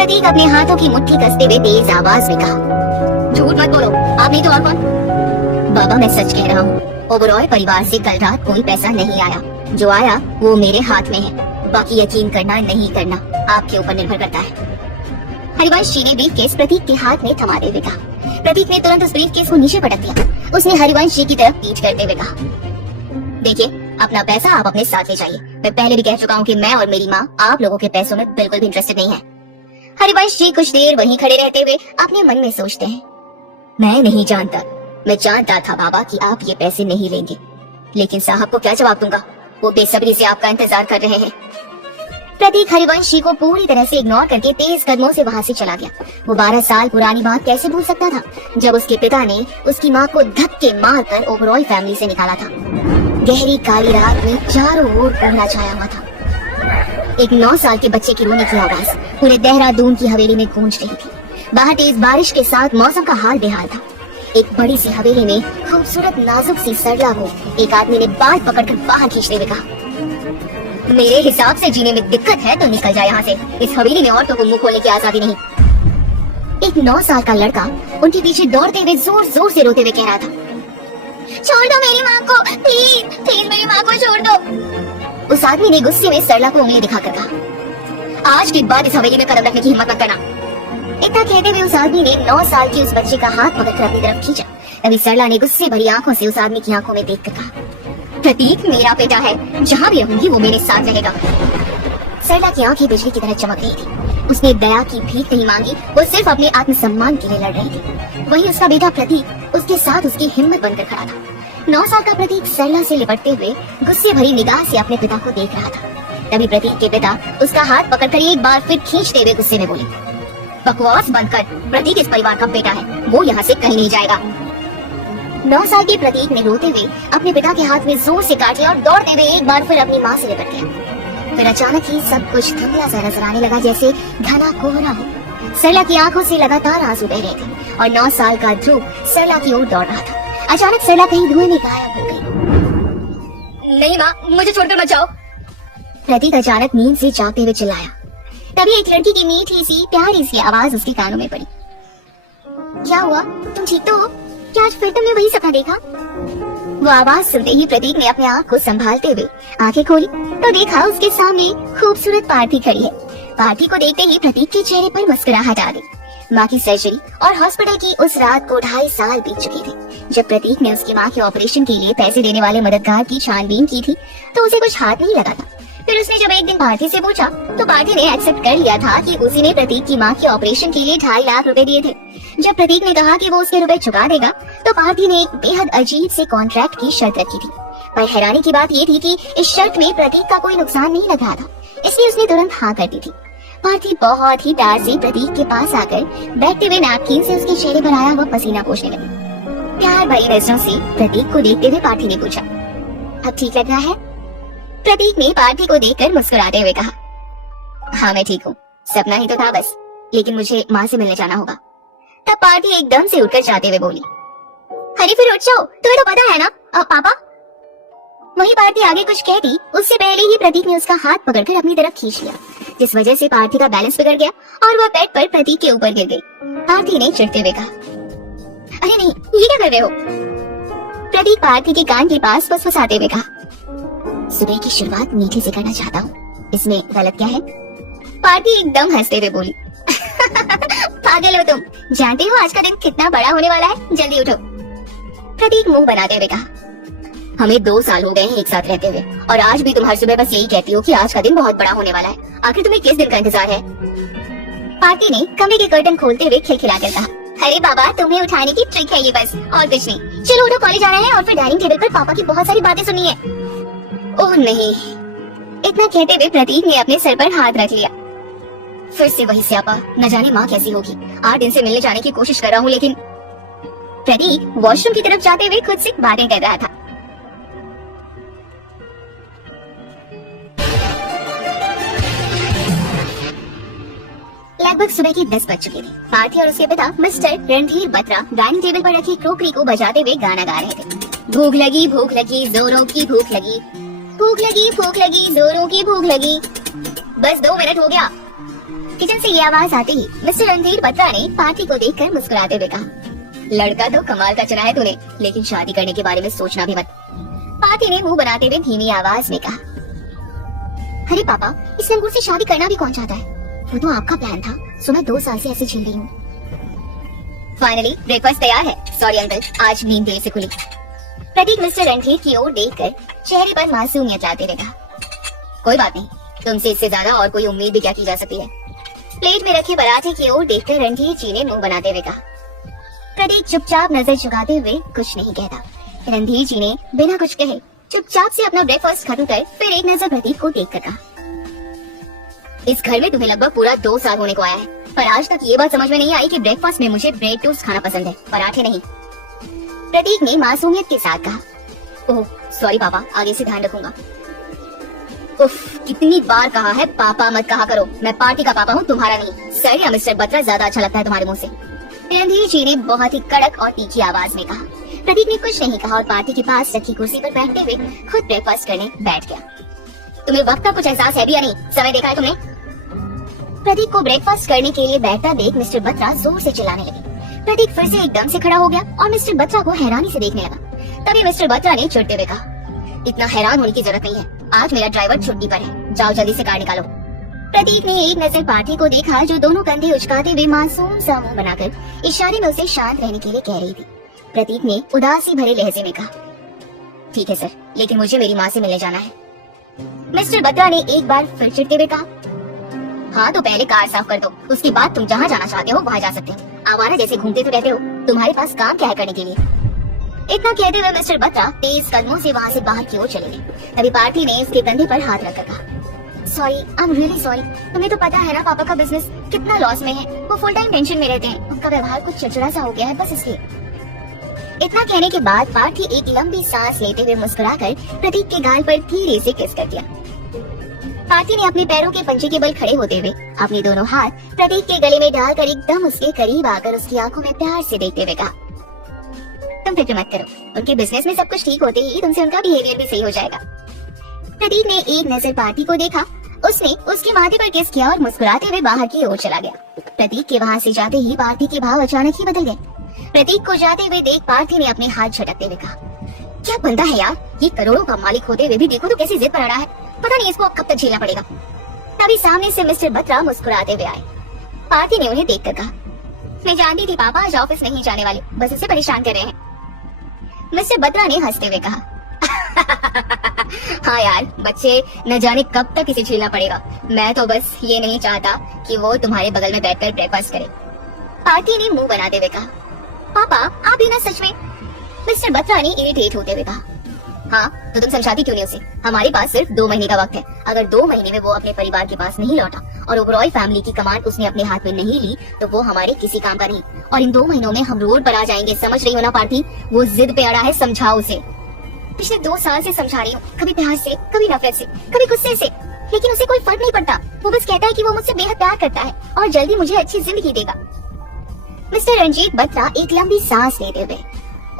प्रतीक अपने हाथों की मुट्ठी कसते हुए तेज आवाज में कहा, झूठ मत बोलो, आप नहीं तो और कौन? बाबा मैं सच कह रहा हूँ, ओबरॉय परिवार से कल रात कोई पैसा नहीं आया, जो आया वो मेरे हाथ में है, बाकी यकीन करना नहीं करना आपके ऊपर निर्भर करता है। हरिवंश जी ने ब्रीफकेस प्रतीक के हाथ में थमा दे कहा। प्रतीक ने तुरंत उस ब्रीफकेस को नीचे पटक दिया। उसने हरिवंश जी की तरफ पीठ करते हुए कहा, देखिए अपना पैसा आप अपने साथ ले जाइए, मैं पहले भी कह चुका हूँ कि मैं और मेरी माँ आप लोगों के पैसों में बिल्कुल भी इंटरेस्टेड नहीं है। हरिवंश जी कुछ देर वहीं खड़े रहते हुए अपने मन में सोचते हैं, मैं नहीं जानता, मैं जानता था बाबा कि आप ये पैसे नहीं लेंगे, लेकिन साहब को क्या जवाब दूंगा, वो बेसब्री से आपका इंतजार कर रहे हैं। प्रतीक हरिवंश जी को पूरी तरह से इग्नोर करके तेज कदमों से वहाँ से चला गया। वो 12 साल पुरानी बात कैसे भूल सकता था जब उसके पिता ने उसकी माँ को धक्के मारकर ओबरॉय फैमिली से निकाला था। गहरी काली रात में चारों ओर कोहरा छाया हुआ था। एक 9 साल के बच्चे की रोने की आवाज पूरे देहरादून की हवेली में गूंज रही थी। बाहर तेज बारिश के साथ मौसम का हाल बेहाल था। एक बड़ी सी हवेली में खूबसूरत नाजुक सी सरला को एक आदमी ने बाल पकड़कर बाहर खींचते हुए कहा, मेरे हिसाब से जीने में दिक्कत है तो निकल जाए यहाँ से, इस हवेली में औरतों को मुंह खोलने की आजादी नहीं। एक 9 साल का लड़का उनके पीछे दौड़ते हुए जोर जोर से रोते हुए कह रहा था, छोड़ दो मेरी माँ को, प्लीज प्लीज मेरी माँ को छोड़ दो। उस आदमी ने गुस्से में सरला को उंगली दिखाकर कहा, आज के बाद इस हवेली में कदम रखने की हिम्मत मत करना। इतना कहते हुए उस आदमी ने 9 साल की उस बच्चे का हाथ पकड़कर अपनी तरफ खींचा। तभी सरला ने गुस्से भरी आंखों से उस आदमी की आंखों में देखकर कहा, प्रतीक मेरा बेटा है, जहाँ भी रहूंगी वो मेरे साथ रहेगा। सरला की आंखें बिजली की तरह चमक रही थी। उसने दया की भीख नहीं मांगी, वो सिर्फ अपने आत्मसम्मान के लिए लड़ रही थी। वहीं उसका बेटा प्रतीक उसके साथ उसकी हिम्मत बनकर खड़ा था। 9 साल का प्रतीक सरला से लिपटते हुए गुस्से भरी निगाह से अपने पिता को देख रहा था। तभी प्रतीक के पिता उसका हाथ पकड़कर एक बार फिर खींचते हुए गुस्से में बोले, बकवास बंद कर, प्रतीक इस परिवार का बेटा है, वो यहाँ से कहीं नहीं जाएगा। 9 साल के प्रतीक ने रोते हुए अपने पिता के हाथ में जोर से काट लिया और दौड़ते हुए एक बार फिर अपनी माँ से लिपट गया। फिर अचानक ही सब कुछ धुंधला सा नजर आने लगा, जैसे घना कोहरा हो। सरला की आंखों से लगातार आंसू बह रहे थे और 9 साल का ध्रुव सरला की ओर दौड़ रहा था। अचानक सरला कहीं धुएं में गायब हो गई। नहीं माँ, मुझे छोड़कर मत जाओ। प्रतीक अचानक नींद से जागते हुए चिल्लाया। तभी एक लड़की की मीठी सी प्यारी सी आवाज उसके कानों में पड़ी, क्या हुआ, तुम ठीक तो हो? क्या आज फिर तुमने वही सपना देखा? वो आवाज सुनते ही प्रतीक ने अपने आँख को संभालते हुए आंखें खोली तो देखा उसके सामने खूबसूरत पार्थी खड़ी है। पार्थी को देखते ही प्रतीक के चेहरे पर मुस्कुराहट आ गई। माँ की सर्जरी और हॉस्पिटल की उस रात को 2.5 साल बीत चुके थे। जब प्रतीक ने उसकी माँ के ऑपरेशन के लिए पैसे देने वाले मददगार की छानबीन की थी तो उसे कुछ हाथ नहीं लगा था। फिर उसने जब एक दिन पार्थी से पूछा तो पार्थी ने एक्सेप्ट कर लिया था कि उसी ने प्रतीक की माँ के ऑपरेशन के लिए 2.5 लाख रुपए दिए थे। जब प्रतीक ने कहा कि वो उसके रुपए चुका देगा तो पार्थी ने एक बेहद अजीब से कॉन्ट्रैक्ट की शर्त रखी थी। पर हैरानी की बात ये थी कि इस शर्त में प्रतीक का कोई नुकसान नहीं लग रहा था, इसलिए उसने तुरंत हाँ कर दी थी। पार्थी बहुत ही प्यार से प्रतीक के पास आकर बैठते हुए नैपकिन से उसके चेहरे पर आया हुआ पसीना पोंछने लगी। प्यार भरी नजरों से प्रतीक को देखते हुए पार्थी ने पूछा, अब ठीक लग रहा है? प्रतीक ने पार्थी को देखकर मुस्कुराते हुए कहा, हाँ मैं ठीक हूँ, सपना ही तो था बस, लेकिन मुझे माँ से मिलने जाना होगा। तब पार्थी एकदम से उठकर जाते हुए बोली, अरे फिर उठ जाओ, तुम्हें तो पता है ना पापा। वही पार्थी आगे कुछ कहती उससे पहले ही प्रतीक ने उसका हाथ पकड़कर अपनी तरफ खींच लिया, जिस वजह से पार्थी का बैलेंस बिगड़ गया और वह बेड पर प्रतीक के ऊपर गिर गई। पार्थी ने चिढ़ते हुए कहा, अरे नहीं, ये क्या कर रहे हो? प्रतीक पार्थी के कान के पास फुसफुसाते हुए कहा, सुबह की शुरुआत मीठे से करना चाहता हूँ, इसमें गलत क्या है? पार्थी एकदम हंसते हुए बोली, पागल हो तुम, जानते हो आज का दिन कितना बड़ा होने वाला है, जल्दी उठो। प्रतीक मुंह बनाते हुए कहा, हमें 2 साल हो गए हैं एक साथ रहते हुए और आज भी तुम हर सुबह बस यही कहती हो कि आज का दिन बहुत बड़ा होने वाला है, आखिर तुम्हें किस दिन का इंतजार है? पार्थी ने कमरे के कर्टन खोलते हुए खिलखिलाकर कहा, अरे बाबा तुम्हें उठाने की ट्रिक है ये बस, और कुछ नहीं। चलो उठो, कॉलेज जाना है और फिर डाइनिंग टेबल पर पापा की बहुत सारी बातें सुननी है। ओह नहीं, इतना कहते हुए प्रतीक ने अपने सर पर हाथ रख लिया। फिर से वही स्यापा, न जाने माँ कैसी होगी। 8 दिन से मिलने जाने की कोशिश कर रहा हूँ लेकिन। प्रतीक वॉशरूम की तरफ जाते हुए खुद से बातें कर रहा था। लगभग सुबह के 10 बज चुके थे। पार्थी और उसके पिता mister Randhir Batra dining table पर रखी क्रोकरी को बजाते हुए गाना गा रहे थे, भूख लगी जोरों की भूख लगी, भूख लगी जोरों की भूख लगी। बस 2 मिनट हो गया। किचन से ये आवाज आते ही मिस्टर रणधीर बत्रा ने पार्थी को देखकर मुस्कुराते हुए कहा, लड़का तो कमाल का चुना है तूने, लेकिन शादी करने के बारे में सोचना भी मत। पार्थी ने मुंह बनाते हुए धीमी आवाज में कहा, अरे पापा, इस लंगूर से शादी करना भी कौन चाहता है? वो तो आपका प्लान था, सो मैं 2 साल से ऐसे झेल रही हूँ। फाइनली ब्रेकफास्ट तैयार है। सॉरी अंकल, आज नींद देर से खुली। प्रतीक मिस्टर रणधीर की ओर देखकर चेहरे पर मासूमियत लाते हुए कहा, कोई बात नहीं, तुमसे इससे ज्यादा और कोई उम्मीद भी क्या की जा सकती है। प्लेट में रखे पराठे की ओर देखकर रणधीर जी ने मुंह बनाते हुए कहा। प्रतीक चुपचाप नजर झुकाते हुए कुछ नहीं कहता। रणधीर जी ने बिना कुछ कहे चुपचाप से अपना ब्रेकफास्ट खत्म कर फिर एक नजर प्रतीक को देखकर कहा, इस घर में तुम्हें लगभग पूरा 2 साल होने को आया है, पर आज तक ये बात समझ में नहीं आई कि ब्रेकफास्ट में मुझे ब्रेड टोस्ट खाना पसंद है, पराठे नहीं। प्रतीक ने मासूमियत के साथ कहा, ओह सॉरी पापा, आगे से ध्यान रखूंगा। उफ, कितनी बार कहा है पापा मत कहा करो, मैं पार्टी का पापा हूँ, तुम्हारा नहीं। सर या मिस्टर बत्रा ज्यादा अच्छा लगता है तुम्हारे मुंह से। रणधीर जी ने बहुत ही कड़क और तीखी आवाज में कहा। प्रतीक ने कुछ नहीं कहा और पार्टी के पास रखी कुर्सी पर बैठते हुए खुद ब्रेकफास्ट करने बैठ गया। तुम्हें वक्त का कुछ एहसास है भी या नहीं? समय देखा है तुमने? प्रतीक को ब्रेकफास्ट करने के लिए बैठता देख मिस्टर बत्रा जोर से चिल्लाने लगे। प्रतीक फिर से एकदम से खड़ा हो गया और मिस्टर बत्रा को हैरानी से देखने लगा। तभी मिस्टर बत्रा ने चिढ़ते हुए कहा, इतना हैरान होने की जरूरत नहीं है, आज मेरा ड्राइवर छुट्टी पर है, जाओ जल्दी से कार निकालो। प्रतीक ने एक नजर पार्टी को देखा जो दोनों कंधे उचकाते हुए मासूम सा मुंह बनाकर इशारे में उसे शांत रहने के लिए कह रही थी। प्रतीक ने उदासी भरे लहजे में कहा, ठीक है सर, लेकिन मुझे मेरी माँ से मिलने जाना है। मिस्टर बत्रा ने एक बार फिर चिढ़ते हुए कहा, हाँ तो पहले कार साफ कर दो, उसके बाद तुम जहाँ जाना चाहते हो वहाँ जा सकते हो। आवारा जैसे घूमते तो रहते हो, तुम्हारे पास काम क्या है करने के लिए? इतना कहते हुए मिस्टर बत्रा तेज कदमों से वहाँ से बाहर की ओर चले गए। तभी पार्थी ने उसके कंधे पर हाथ रखकर कहा, sorry, I am really sorry. तुम्हें तो पता है ना पापा का बिजनेस कितना लॉस में है, वो फुल टाइम टेंशन में रहते हैं, उनका व्यवहार कुछ चिड़चिड़ा सा हो गया है, बस इसलिए। इतना कहने के बाद पार्थी एक लंबी सांस लेते हुए मुस्कुराकर प्रतीक के गाल पर धीरे से किस कर दिया। पार्थी ने अपने पैरों के पंजे के बल खड़े होते हुए अपने दोनों हाथ प्रतीक के गले में डालकर एकदम उसके करीब आकर उसकी आंखों में प्यार से देखते हुए कहा, तुम फिक्र मत करो, उनके बिजनेस में सब कुछ ठीक होते ही तुमसे उनका बिहेवियर भी सही हो जाएगा। प्रतीक ने एक नजर पार्थी को देखा, उसने उसके माथे पर किस किया और मुस्कुराते हुए बाहर की ओर चला गया। प्रतीक के वहाँ से जाते ही पार्थी के भाव अचानक ही बदल गए। प्रतीक को जाते हुए देख पार्थी ने अपने हाथ झटकते हुए कहा, क्या बंदा है यार, ये करोड़ों का मालिक होते हुए भी देखो तो कैसी जिद पर अड़ा है, पता नहीं इसको कब तक झेलना पड़ेगा। तभी सामने से मिस्टर बत्रा मुस्कुराते हुए आए। पार्थी ने उन्हें देखकर कहा, मैं जानती थी पापा आज ऑफिस नहीं जाने वाले, बस उसे परेशान कर रहे हैं। मिस्टर बत्रा ने हंसते हुए कहा, हाँ यार, बच्चे न जाने कब तक इसे झेलना पड़ेगा, मैं तो बस ये नहीं चाहता कि वो तुम्हारे बगल में बैठकर ब्रेकफास्ट करे। पार्थी ने मुंह बनाते हुए कहा, पापा आप भी ना सच में? मिस्टर बत्रा ने इरिटेट होते हुए कहा, हाँ तो तुम समझाती क्यों नहीं उसे? हमारे पास सिर्फ 2 महीने का वक्त है, अगर 2 महीने में वो अपने परिवार के पास नहीं लौटा और ओबरॉय फैमिली की कमांड उसने अपने हाथ में नहीं ली तो वो हमारे किसी काम का नहीं, और इन 2 महीनों में हम रोड पर आ जाएंगे, समझ रही हो ना पार्थी? वो जिद पे अड़ा है, समझाओ उसे। पिछले 2 साल से समझा रही हूँ, कभी प्यार से, कभी नफरत से, कभी गुस्से से, लेकिन उसे कोई फर्क नहीं पड़ता। वो बस कहता है कि वो मुझसे बेहद प्यार करता है और जल्दी मुझे अच्छी जिंदगी देगा। मिस्टर रंजीत बत्रा एक लंबी सांस लेते हुए,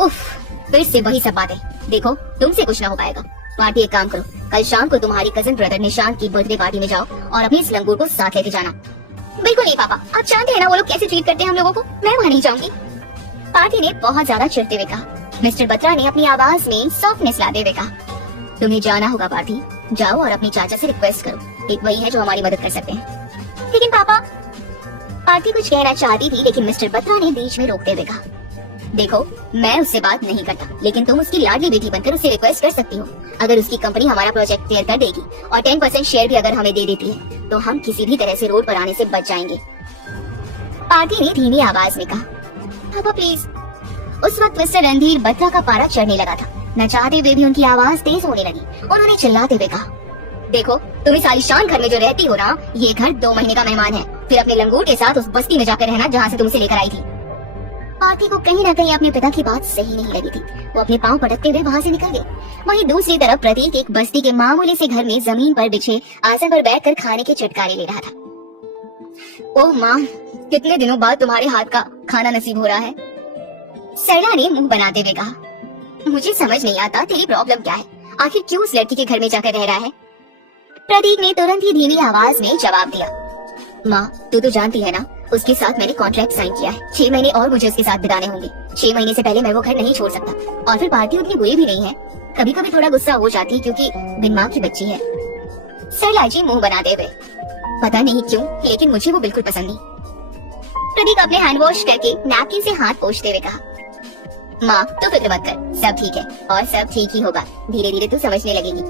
उफ, फिर से वही सब बातें। देखो तुमसे कुछ ना हो पाएगा। पार्टी एक काम करो, कल शाम को तुम्हारी कजिन ब्रदर निशांत की बर्थडे पार्टी में जाओ और अपने इस लंगूर को साथ लेके जाना। बिल्कुल नहीं पापा, आप जानते हैं ना वो लोग कैसे ट्रीट करते हैं हम लोगों को, मैं वहाँ नहीं जाऊंगी। पार्टी ने बहुत ज्यादा चिढ़ते हुए कहा। मिस्टर बत्रा ने अपनी आवाज में सॉफ्टनेस लाते हुए कहा, तुम्हें जाना होगा पार्टी, जाओ और अपनी चाचा से रिक्वेस्ट करो, एक वही है जो हमारी मदद कर सकते हैं। लेकिन पापा, पार्टी कुछ कहना चाहती थी लेकिन मिस्टर बत्रा ने बीच में रोकते हुए कहा, देखो मैं उससे बात नहीं करता, लेकिन तुम उसकी लाडली बेटी बनकर उससे रिक्वेस्ट कर सकती हो। अगर उसकी कंपनी हमारा प्रोजेक्ट क्लियर कर देगी और 10% शेयर भी अगर हमें दे देती है तो हम किसी भी तरह से रोड पर आने से बच जाएंगे। पार्टी ने धीमी आवाज में कहा, पापा प्लीज। उस वक्त मिस्टर रणधीर बत्रा का पारा चढ़ने लगा था, न चाहते हुए भी उनकी आवाज तेज होने लगी। उन्होंने चिल्लाते हुए कहा, देखो तुम इस आलीशान घर में जो रहती हो ना, ये घर 2 महीने का मेहमान है, फिर अपने लंगूर के साथ उस बस्ती में जाकर रहना जहाँ से तुमसे लेकर आई थी। पार्थी को कहीं न कहीं अपने पिता की बात सही नहीं लगी थी। वो अपने पांव पटकते हुए वहाँ से निकल गए। वहीं दूसरी तरफ प्रतीक एक बस्ती के मामूली से घर में जमीन पर बिछे आसन पर बैठकर खाने के चटकारे ले रहा था। ओह माँ, कितने दिनों बाद तुम्हारे हाथ का खाना नसीब हो रहा है। सरला ने मुंह बनाते हुए कहा, मुझे समझ नहीं आता तेरी प्रॉब्लम क्या है, आखिर क्यों उस लड़की के घर में जाकर रह रहा है? प्रतीक ने तुरंत ही धीमी आवाज में जवाब दिया, माँ तू तो जानती है ना, उसके साथ मैंने कॉन्ट्रैक्ट साइन किया है। 6 महीने और मुझे उसके साथ बिताने होंगे। 6 महीने से पहले मैं वो घर नहीं छोड़ सकता। और फिर पार्टी उतनी बुरी भी नहीं है, कभी कभी थोड़ा गुस्सा हो जाती है क्योंकि बिन माँ की बच्ची है। सरला जी मुंह बनाते हुए, पता नहीं क्यों लेकिन मुझे वो बिल्कुल पसंद नहीं। प्रतीक अपने हैंड वॉश करके नैपकिन से हाथ पोंछते हुए कहा, माँ तो फिक्र मत कर, सब ठीक है और सब ठीक ही होगा, धीरे धीरे तू समझने लगेगी।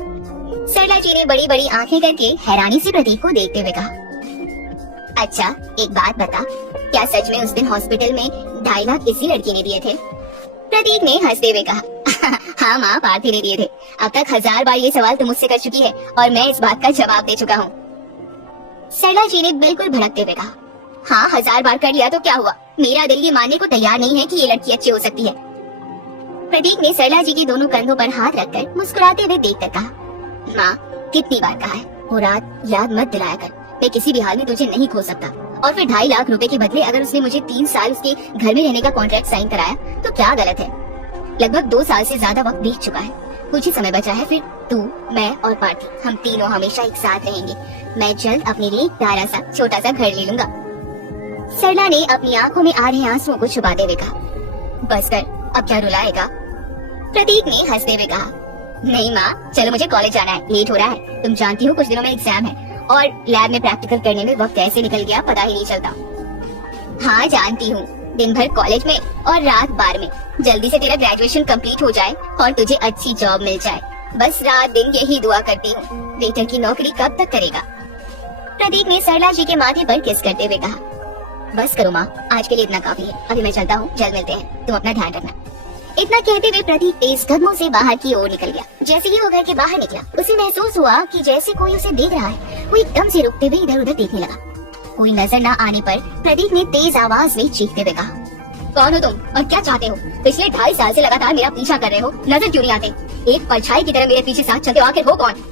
सरला जी ने बड़ी बड़ी आंखें करके हैरानी से प्रतीक को देखते हुए कहा, अच्छा एक बात बता, क्या सच में उस दिन हॉस्पिटल में 2.5 लाख इसी लड़की ने दिए थे? प्रतीक ने हंसते हुए कहा, हाँ माँ पार्थी ने दिए थे। अब तक 1000 बार ये सवाल तुम मुझसे कर चुकी है और मैं इस बात का जवाब दे चुका हूँ। सरला जी ने बिल्कुल भड़कते हुए कहा, हाँ 1000 बार कर लिया तो क्या हुआ, मेरा दिल ये मानने को तैयार नहीं है कि ये लड़की अच्छी हो सकती है। प्रतीक ने सरला जी के दोनों कंधों पर हाथ रखकर मुस्कुराते हुए देखकर कहा, माँ कितनी बार कहा है, वो रात याद मत दिलाया कर, मैं किसी भी हाल में तुझे नहीं खो सकता। और फिर 2.5 लाख रुपए के बदले अगर उसने मुझे 3 साल उसके घर में रहने का कॉन्ट्रैक्ट साइन कराया तो क्या गलत है? लगभग 2 साल से ज्यादा वक्त बीत चुका है, कुछ ही समय बचा है, फिर तू, मैं और पार्थी हम तीनों हमेशा एक साथ रहेंगे। मैं जल्द अपने लिए एक प्यारा सा छोटा सा घर ले लूंगा। सरला ने अपनी आंखों में आ रहे आंसुओं को छुपाते हुए कहा, बस कर, अब क्या रुलाएगा? प्रतीक ने हंसते हुए कहा, नहीं माँ चलो मुझे कॉलेज जाना है, लेट हो रहा है, तुम जानती हो कुछ दिनों में एग्जाम है और लैब में प्रैक्टिकल करने में वक्त ऐसे निकल गया पता ही नहीं चलता। हाँ जानती हूँ, दिन भर कॉलेज में और रात बार में, जल्दी से तेरा ग्रेजुएशन कंप्लीट हो जाए और तुझे अच्छी जॉब मिल जाए, बस रात दिन यही दुआ करती हूँ। वेटर की नौकरी कब तक करेगा? प्रतीक ने सरला जी के माथे पर किस करते हुए कहा, बस करो माँ, आज के लिए इतना काफी है, अभी मैं चलता हूँ, जल्द मिलते हैं, तुम अपना ध्यान रखना। इतना कहते हुए प्रतीक तेज कदमों से बाहर की ओर निकल गया। जैसे ही वो घर के बाहर निकला उसे महसूस हुआ कि जैसे कोई उसे देख रहा है। वो एकदम से रुकते हुए इधर उधर देखने लगा। कोई नजर न आने पर प्रतीक ने तेज आवाज में चीखते हुए कहा, कौन हो तुम और क्या चाहते हो? पिछले 2.5 साल से लगातार मेरा पीछा कर रहे हो, नजर क्यों नहीं आते? एक परछाई की तरह मेरे पीछे साथ चलते हो, आखिर हो कौन?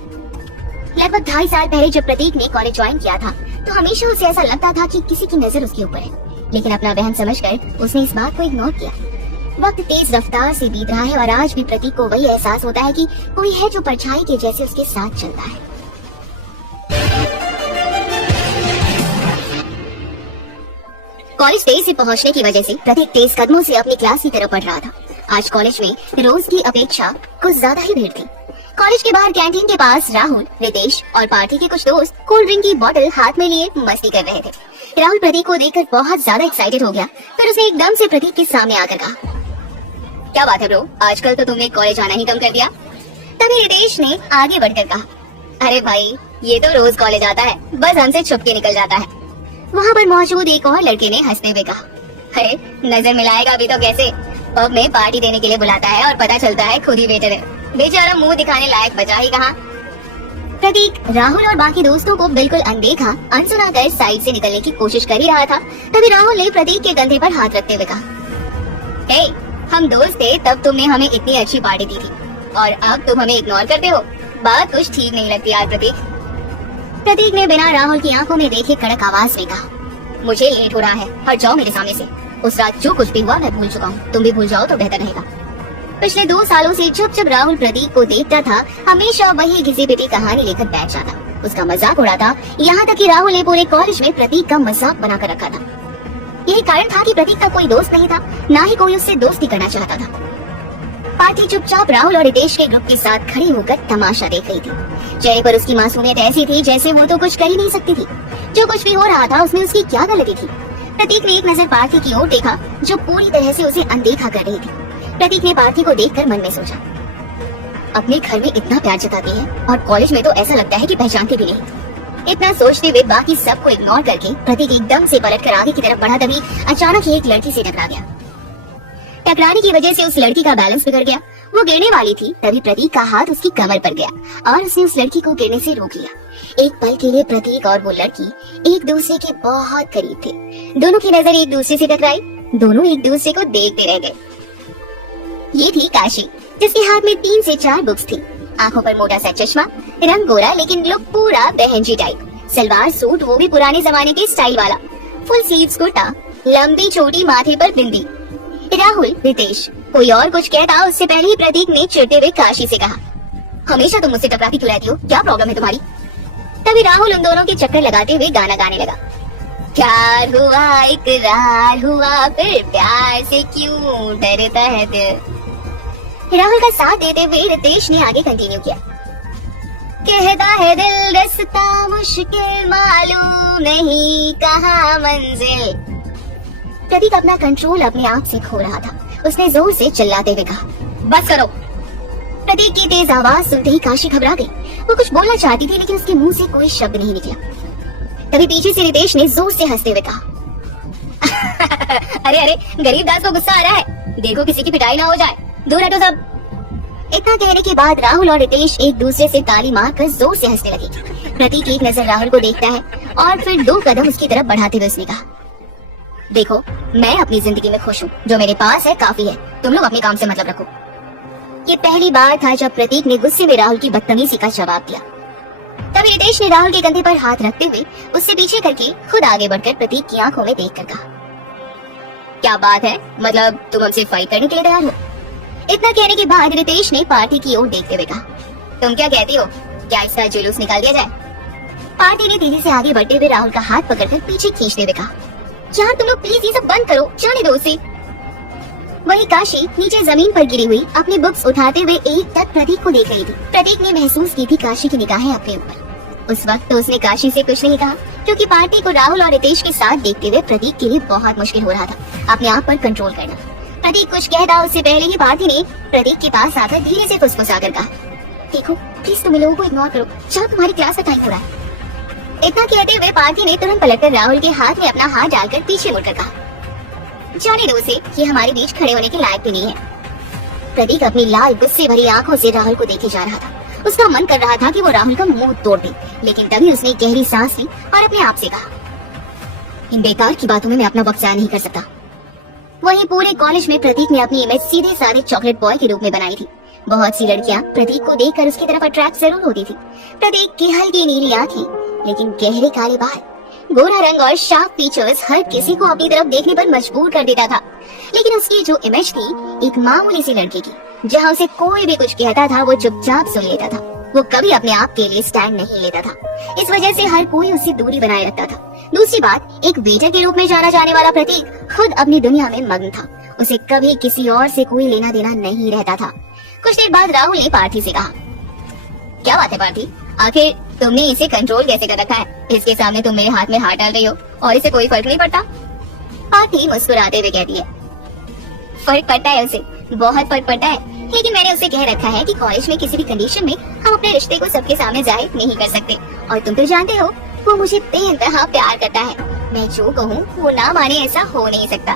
लगभग 2.5 साल पहले जब प्रतीक ने कॉलेज ज्वाइन किया था तो हमेशा उसे ऐसा लगता था कि किसी की नजर उसके ऊपर है, लेकिन अपना वहम समझकर उसने इस बात को इग्नोर किया। वक्त तेज रफ्तार से बीत रहा है और आज भी प्रतीक को वही एहसास होता है कि कोई है जो परछाई के जैसे उसके साथ चलता है। कॉलेज देर से पहुंचने की वजह से प्रतीक तेज कदमों से अपनी क्लास की तरफ बढ़ रहा था। आज कॉलेज में रोज की अपेक्षा कुछ ज्यादा ही भीड़ थी। कॉलेज के बाहर कैंटीन के पास राहुल, रितेश और पार्थी के कुछ दोस्त कोल्ड ड्रिंक की बोतल हाथ में लिए मस्ती कर रहे थे। राहुल प्रतीक को देखकर बहुत ज्यादा एक्साइटेड हो गया, फिर उसने एकदम से प्रतीक के सामने आकर कहा, क्या बात है ब्रो, आजकल तो तुमने कॉलेज आना ही कम कर दिया। तभी रितेश ने आगे बढ़कर कहा, अरे भाई ये तो रोज कॉलेज आता है, बस हमसे छुप के निकल जाता है। वहाँ पर मौजूद एक और लड़के ने हंसते हुए कहा, अरे नजर मिलाएगा अभी तो कैसे, पब में पार्टी देने के लिए बुलाता है और पता चलता है खुद ही वेटर है, बेचारा मुंह दिखाने लायक बचा ही कहाँ। प्रतीक राहुल और बाकी दोस्तों को बिल्कुल अनदेखा अनसुना कर साइड से निकलने की कोशिश कर ही रहा था। तभी राहुल ने प्रतीक के कंधे पर हाथ रखते हुए कहा, हे हम दोस्त थे तब तुमने हमें इतनी अच्छी पार्टी दी थी और अब तुम हमें इग्नोर करते हो, बात कुछ ठीक नहीं लगती यार प्रतीक। प्रतीक ने बिना राहुल की आंखों में देखे कड़क आवाज में कहा, मुझे लेट हो रहा है, हट जाओ मेरे सामने से। उस रात जो कुछ भी हुआ मैं भूल चुका हूँ, तुम भी भूल जाओ तो बेहतर रहेगा। पिछले 2 सालों से जब जब राहुल प्रतीक को देखता था हमेशा वही घिसी पिटी कहानी लेकर बैठ जाता, उसका मजाक उड़ाता, यहाँ तक कि राहुल ने पूरे कॉलेज में प्रतीक का मजाक बनाकर रखा था। यही कारण था कि प्रतीक का कोई दोस्त नहीं था, ना ही कोई उससे दोस्ती करना चाहता था। पार्थी चुपचाप राहुल और रितेश के ग्रुप के साथ खड़ी होकर तमाशा देख रही थी। चेहरे पर उसकी मासूमियत ऐसी थी जैसे वो तो कुछ कर ही नहीं सकती थी। जो कुछ भी हो रहा था उसमें उसकी क्या गलती थी? प्रतीक ने एक नजर पार्थी की ओर देखा जो पूरी तरह से उसे अनदेखा कर रही थी। प्रतीक ने पार्थी को देखकर मन में सोचा, अपने घर में इतना प्यार जताती है और कॉलेज में तो ऐसा लगता है कि पहचानती भी नहीं। इतना सोचते हुए बाकी सबको इग्नोर करके प्रतीक एकदम से पलटकर आगे की तरफ बढ़ा, तभी अचानक ही एक लड़की से टकरा गया। टकराने की वजह से उस लड़की का बैलेंस बिगड़ गया, वो गिरने वाली थी, तभी प्रतीक का हाथ उसकी कमर पर गया और उसने उस लड़की को गिरने से रोक लिया। एक पल के लिए प्रतीक और वो लड़की एक दूसरे के बहुत करीब थे। दोनों की नजर एक दूसरे से टकराई, दोनों एक दूसरे को देखते रह गए। ये थी काशी, जिसके हाथ में 3 से 4 बुक्स थी, आंखों पर मोटा सा चश्मा, रंग गोरा लेकिन लुक पूरा बहनजी टाइप, सलवार सूट वो भी पुराने जमाने के स्टाइल वाला, फुल स्लीव्स कुर्ता, लंबी छोटी माथे पर बिंदी। राहुल, रितेश, कोई और कुछ कहता उससे पहले ही प्रतीक ने चिढ़ते हुए काशी से कहा, हमेशा तुम मुझसे टकराती क्यों रहती हो, क्या प्रॉब्लम है तुम्हारी? तभी राहुल उन दोनों के चक्कर लगाते हुए गाना गाने लगा। प्यार हुआ इकरार हुआ फिर प्यार से क्यों डरता है दिल। राहुल का साथ देते हुए रितेश ने आगे कंटिन्यू किया। कहता है दिल रास्ता मुश्किल मालूम नहीं कहाँ मंजिल। प्रतीक अपना कंट्रोल अपने आप से खो रहा था। उसने जोर से चिल्लाते हुए कहा, बस करो। प्रतीक की तेज आवाज सुनते ही काशी घबरा गई। वो कुछ बोलना चाहती थी लेकिन उसके मुंह से कोई शब्द नहीं निकला। तभी पीछे से रितेश ने जोर से हंसते हुए कहा, अरे अरे गरीब दास को गुस्सा आ रहा है, देखो किसी की पिटाई ना हो जाए, दूर हटो सब। इतना कहने के बाद राहुल और रितेश एक दूसरे से ताली मारकर जोर से हंसने लगे। प्रतीक एक नजर राहुल को देखता है और फिर 2 कदम उसकी तरफ बढ़ाते हुए उसने कहा, देखो मैं अपनी जिंदगी में खुश हूँ, जो मेरे पास है काफी है, तुम लोग अपने काम से मतलब रखो। ये पहली बार था जब प्रतीक ने गुस्से में राहुल की बदतमीजी का जवाब दिया। तभी रितेश ने राहुल के कंधे पर हाथ रखते हुए उससे पीछे करके खुद आगे बढ़कर प्रतीक की आंखों में देखकर कहा, क्या बात है, मतलब तुम हमसे फाइट करने के लिए तैयार हो? इतना कहने के बाद रितेश ने पार्टी की ओर देखते हुए कहा, तुम क्या कहती हो, क्या इसका जुलूस निकाल दिया जाए? पार्टी ने तेजी से आगे बढ़ते हुए राहुल का हाथ पकड़कर पीछे खींचते हुए कहा, यार तुम लोग प्लीज ये सब बंद करो, जाने दो उसे। वहीं काशी नीचे जमीन पर गिरी हुई अपनी बुक्स उठाते हुए एक तक प्रतीक को देख रही थी। प्रतीक ने महसूस की थी काशी की निगाहें अपने ऊपर। उस वक्त तो उसने काशी से कुछ नहीं कहा, क्योंकि पार्टी को राहुल और रितेश के साथ देखते हुए प्रतीक के लिए बहुत मुश्किल हो रहा था अपने आप पर कंट्रोल करना। प्रतीक कुछ कहता उससे पहले ही पार्टी ने प्रतीक के पास आकर धीरे से फुसफुसाकर कहा, देखो प्लीज तुम लोगों को इग्नोर करो, जाओ तुम्हारी क्लास का टाइम हो रहा है। इतना कहते हुए पार्टी ने तुरंत पलटकर राहुल के हाथ में अपना हाथ डालकर पीछे मुड़कर कहा, जाने दो उसे, ये हमारे बीच खड़े होने के लायक भी नहीं है। प्रतीक अपनी लाल गुस्से भरी आंखों से राहुल को देखे जा रहा था। उसका मन कर रहा था कि वो राहुल का मुंह तोड़ दे, लेकिन तभी उसने गहरी सांस ली और अपने आप से कहा, इन बेकार की बातों में मैं अपना वक्त जाया नहीं कर सकता। वहीं पूरे कॉलेज में प्रतीक ने अपनी इमेज सीधे साधे चॉकलेट बॉय के रूप में बनाई थी। बहुत सी लड़कियां प्रतीक को देखकर उसकी तरफ अट्रैक्ट जरूर होती थी। प्रतीक की हल्की नीली आंखें, लेकिन गहरे काले बाल, गोरा रंग और शार्प फीचर्स हर किसी को अपनी तरफ देखने पर मजबूर कर देता था। लेकिन उसकी जो इमेज थी एक मामूली सी लड़की की, जहां उसे कोई भी कुछ कहता था वो चुपचाप सुन लेता था। वो कभी अपने आप के लिए स्टैंड नहीं लेता था। इस वजह से हर कोई उससे दूरी बनाए रखता था। दूसरी बात, एक वेटर के रूप में जाना जाने वाला प्रतीक खुद अपनी दुनिया में मग्न था। उसे कभी किसी और से कोई लेना देना नहीं रहता था। कुछ देर बाद राहुल ने पार्थी से कहा, क्या बात है पार्थी, आखिर तुमने इसे कंट्रोल कैसे कर रखा है? इसके सामने तुम मेरे हाथ में हाथ डाल रही हो और इसे कोई फर्क नहीं पड़ता? पार्थी मुस्कुराते हुए कहती है, फर्क पड़ता है उसे, बहुत फर्क पड़ता है, लेकिन मैंने उसे कह रखा है कि कॉलेज में किसी भी कंडीशन में हम अपने रिश्ते को सबके सामने जाहिर नहीं कर सकते। और तुम तो जानते हो वो मुझे बेइंतहा प्यार करता है। मैं जो कहूँ वो ना माने, ऐसा हो नहीं सकता।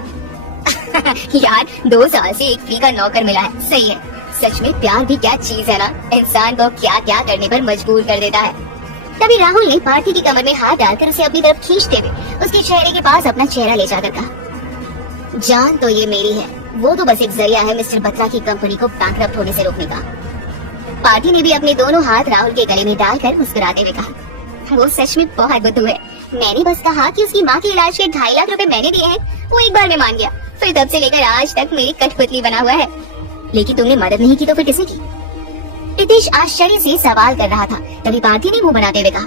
यार 2 साल से एक फ्री का नौकर मिला है, सही है। सच में प्यार भी क्या चीज है ना, इंसान को क्या क्या करने पर मजबूर कर देता है। तभी राहुल ने पार्थी की कमर में हाथ डालकर उसे अपनी तरफ खींचते हुए उसके चेहरे के पास अपना चेहरा ले जाकर कहा, जान तो ये मेरी है, वो तो बस एक जरिया है मिस्टर बत्रा की कंपनी को बैंकरप्ट होने से रोकने का। पार्थी ने भी अपने दोनों हाथ राहुल के गले में डालकर मुस्कुराते हुए कहा, वो सच में बहुत बुद्धू है। मैंने बस कहा कि उसकी माँ के इलाज के 2.5 लाख रुपए मैंने दिए हैं, वो एक बार में मान गया, फिर तब से लेकर आज तक मेरी कठपुतली बना हुआ है। लेकिन तुमने मदद नहीं की तो फिर किसने की? रितेश आश्चर्य से सवाल कर रहा था। तभी पार्थी ने मुंह बनाते हुए कहा,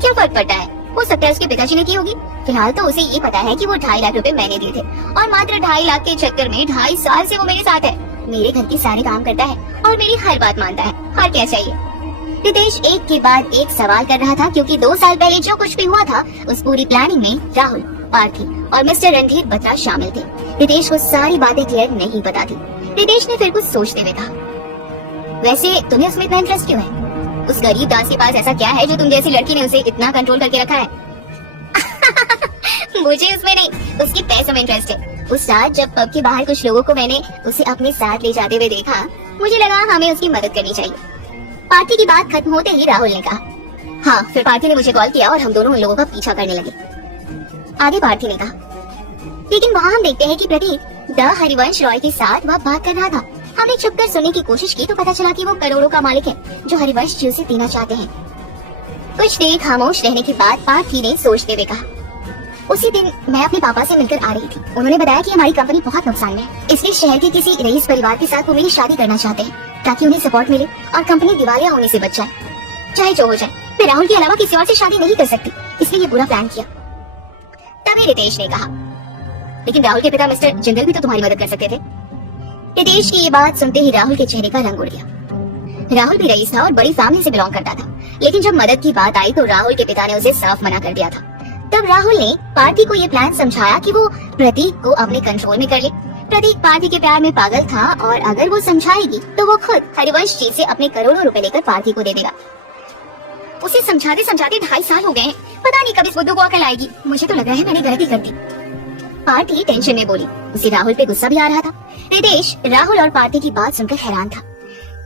क्या फर्क पड़ता है, हो सकता है उसके पिताजी ने की होगी। फिलहाल तो उसे ये पता है कि वो 2.5 लाख रुपए मैंने दिए थे और मात्र 2.5 लाख के चक्कर में 2.5 साल से वो मेरे साथ है। मेरे घर के सारे काम करता है और मेरी हर बात मानता है। और क्या चाहिए? रितेश एक के बाद एक सवाल कर रहा था, क्योंकि 2 साल पहले जो कुछ भी हुआ था उस पूरी प्लानिंग में राहुल, पार्थी और मिस्टर रणधीर बत्रा शामिल थे। रितेश को सारी बातें क्लियर नहीं पता थी। रितेश ने फिर कुछ सोचते हुए कहा, वैसे तुम्हें उसमें इतना इंटरेस्ट क्यों है? उस गरीब दास के पास ऐसा क्या है जो तुम जैसी लड़की ने उसे इतना कंट्रोल करके रखा है? मुझे उसमें नहीं, उसके पैसों में इंटरेस्ट है। उस रात जब पब के बाहर कुछ लोगों को मैंने उसे अपने साथ ले जाते हुए देखा, मुझे लगा हमें उसकी मदद करनी चाहिए। पार्थी की बात खत्म होते ही राहुल ने कहा, हाँ। फिर पार्थी ने मुझे कॉल किया और हम दोनों उन लोगों का पीछा करने लगे। आगे पार्थी ने कहा, लेकिन वहाँ हम देखते हैं कि प्रतीक द हरिवंश रॉय के साथ वह बात कर रहा था। हमने छुपकर सुनने की कोशिश की तो पता चला कि वो करोड़ों का मालिक है जो हरिवंश जी उसे देना चाहते हैं। कुछ देर खामोश रहने के बाद पार्थी ने सोचते हुए कहा, उसी दिन मैं अपने पापा से मिलकर आ रही थी। उन्होंने बताया कि हमारी कंपनी बहुत नुकसान में है, इसलिए शहर के किसी रईस परिवार के साथ वो मेरी शादी करना चाहते हैं ताकि उन्हें सपोर्ट मिले और कंपनी दिवालिया होने से बच जाए। चाहे जो हो जाए, मैं राहुल के अलावा किसी और से शादी नहीं कर सकती, इसलिए ये बुरा प्लान किया। तभी रितेश ने कहा, लेकिन राहुल के पिता मिस्टर जिंदल भी तो तुम्हारी मदद कर सकते थे। रितेश की ये बात सुनते ही राहुल के चेहरे का रंग उड़ गया। राहुल भी रईस था और बड़ी फैमिली से बिलोंग करता था, लेकिन जब मदद की बात आई तो राहुल के पिता ने उसे साफ मना कर दिया था। तब राहुल ने पार्थी को ये प्लान समझाया कि वो प्रतीक को अपने कंट्रोल में कर ले। प्रतीक पार्थी के प्यार में पागल था और अगर वो समझाएगी तो वो खुद हरिवंश जी से अपने करोड़ों रुपए लेकर पार्थी को दे देगा। उसे समझाते समझाते 2.5 साल हो गए हैं, पता नहीं कब इस बुद्धू को अकल आएगी। मुझे तो लग रहा है मैंने गलती कर दी। पार्थी टेंशन में बोली। उसे राहुल पे गुस्सा भी आ रहा था। रितेश राहुल और पार्थी की बात सुनकर हैरान था।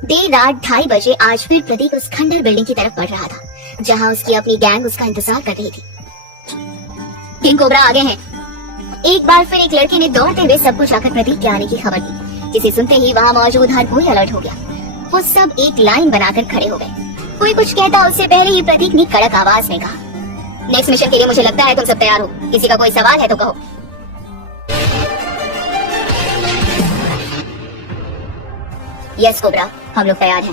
देर रात 2:30 बजे आज फिर प्रतीक उस खंडर बिल्डिंग की तरफ बढ़ रहा था, जहाँ उसकी अपनी गैंग उसका इंतजार कर रही थी। किंग कोबरा आगे हैं। एक बार फिर एक लड़के ने दौड़ते हुए सब कुछ आकर प्रतीक के आने की खबर दी, जिसे सुनते ही वहाँ मौजूद हर कोई अलर्ट हो गया। वो सब एक लाइन बनाकर खड़े हो गए। कोई कुछ कहता उससे पहले ही प्रतीक ने कड़क आवाज में कहा, नेक्स्ट मिशन के लिए मुझे लगता है तुम सब तैयार हो। किसी का कोई सवाल है तो कहो। यस कोबरा, हम लोग तैयार हैं।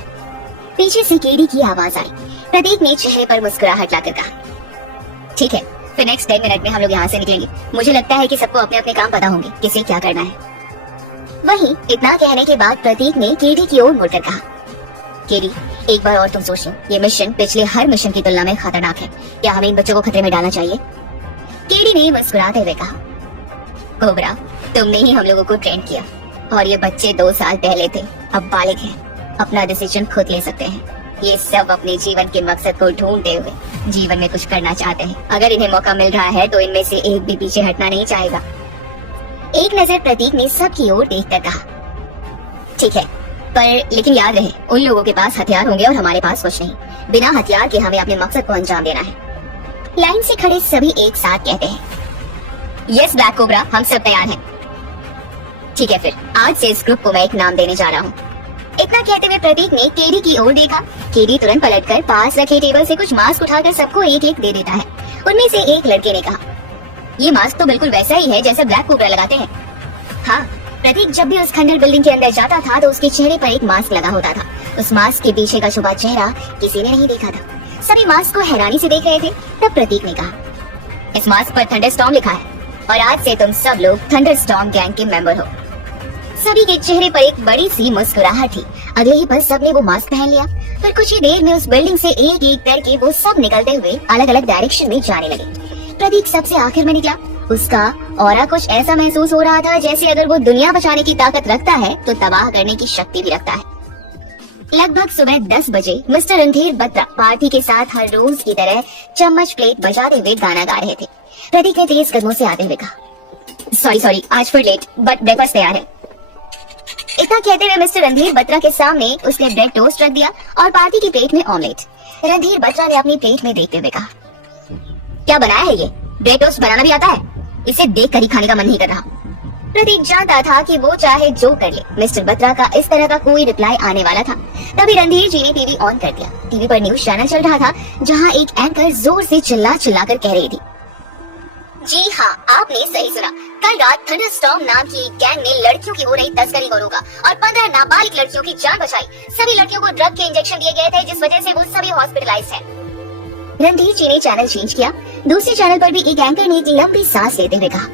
पीछे से केडी की आवाज आई। प्रतीक ने चेहरे पर मुस्कुराहट लाकर कहा, ठीक है, फिर नेक्स्ट 10 मिनट में हम लोग यहाँ से निकलेंगे। मुझे लगता है कि सबको अपने अपने काम पता होंगे, किसे क्या करना है। वहीं इतना कहने के बाद प्रतीक ने केडी की ओर मुड़कर कहा, केडी एक बार और तुम सोच लो, ये मिशन पिछले हर मिशन की तुलना में खतरनाक है। क्या हमें इन बच्चों को खतरे में डालना चाहिए? केडी ने मुस्कुराते हुए कहा, कोबरा तुमने ही हम लोगों को ट्रेन किया और ये बच्चे 2 साल पहले थे, अब बालिग हैं, अपना डिसीजन खुद ले सकते हैं। ये सब अपने जीवन के मकसद को ढूंढते हुए जीवन में कुछ करना चाहते हैं। अगर इन्हें मौका मिल रहा है तो इनमें से एक भी पीछे हटना नहीं चाहेगा। एक नजर प्रतीक ने सबकी ओर देखकर कहा, ठीक है, पर लेकिन याद रहे उन लोगों के पास हथियार होंगे और हमारे पास कुछ नहीं। बिना हथियार के हमें अपने मकसद को अंजाम देना है। लाइन से खड़े सभी एक साथ कहते हैं, यस ब्लैक कोबरा, हम सब तैयार हैं। ठीक है, फिर आज से इस ग्रुप को मैं एक नाम देने जा रहा हूँ। इतना कहते हुए प्रतीक ने केडी की ओर देखा। केडी तुरंत पलटकर पास रखे टेबल से कुछ मास्क उठाकर सबको एक एक दे देता है। उनमें से एक लड़के ने कहा, ये मास्क तो बिल्कुल वैसा ही है जैसे ब्लैक कोबरा लगाते हैं। हाँ, प्रतीक जब भी उस खंडर बिल्डिंग के अंदर जाता था तो उसके चेहरे पर एक मास्क लगा होता था। उस मास्क के पीछे का छुपा चेहरा किसी ने नहीं देखा था। सभी मास्क को हैरानी से देख रहे थे। तब प्रतीक ने कहा, इस मास्क पर थंडरस्टॉर्म लिखा है और आज से तुम सब लोग थंडरस्टॉर्म गैंग के मेंबर हो। सभी के चेहरे पर एक बड़ी सी मुस्कुराहट थी। अगले ही पल सबने वो मास्क पहन लिया। फिर कुछ ही देर में उस बिल्डिंग से एक एक करके वो सब निकलते हुए अलग अलग डायरेक्शन में जाने लगे। प्रतीक सबसे आखिर में निकला। उसका ऑरा कुछ ऐसा महसूस हो रहा था जैसे अगर वो दुनिया बचाने की ताकत रखता है तो तबाह करने की शक्ति भी रखता है। लगभग सुबह 10 बजे मिस्टर रणधीर बत्रा पार्टी के साथ हर रोज की तरह चम्मच प्लेट बजाते हुए गाना गा रहे थे। प्रतीक ने तेज कदमों से आते हुए कहा, सॉरी आज फिर लेट, बट ब्रेकफास्ट तैयार है। इतना कहते हुए मिस्टर रणधीर बत्रा के सामने उसने ब्रेड टोस्ट रख दिया और पार्टी की प्लेट में ऑमलेट। रणधीर बत्रा ने अपनी प्लेट में देखते हुए कहा, क्या बनाया है ये? ब्रेड टोस्ट बनाना भी आता है? इसे देख कर ही खाने का मन नहीं कर रहा। प्रतीक जानता था कि वो चाहे जो कर ले, मिस्टर बत्रा का इस तरह का कोई रिप्लाई आने वाला था। तभी रणधीर जी ने टीवी ऑन कर दिया। टीवी पर न्यूज चैनल चल रहा था, जहाँ एक एंकर जोर से चिल्ला कर कह रही थी, जी हाँ, आपने सही सुना। कल रात थंडरस्टॉर्म नाम की एक गैंग ने लड़कियों की हो रही तस्करी को रोका और 15 नाबालिग लड़कियों की जान बचाई। सभी लड़कियों को ड्रग के इंजेक्शन दिए गए थे, जिस वजह से वो सभी हॉस्पिटलाइज्ड हैं। रणधीर जी ने चैनल चेंज किया। दूसरे चैनल पर भी एक एंकर ने एक लंबी सांस लेते हुए कहा,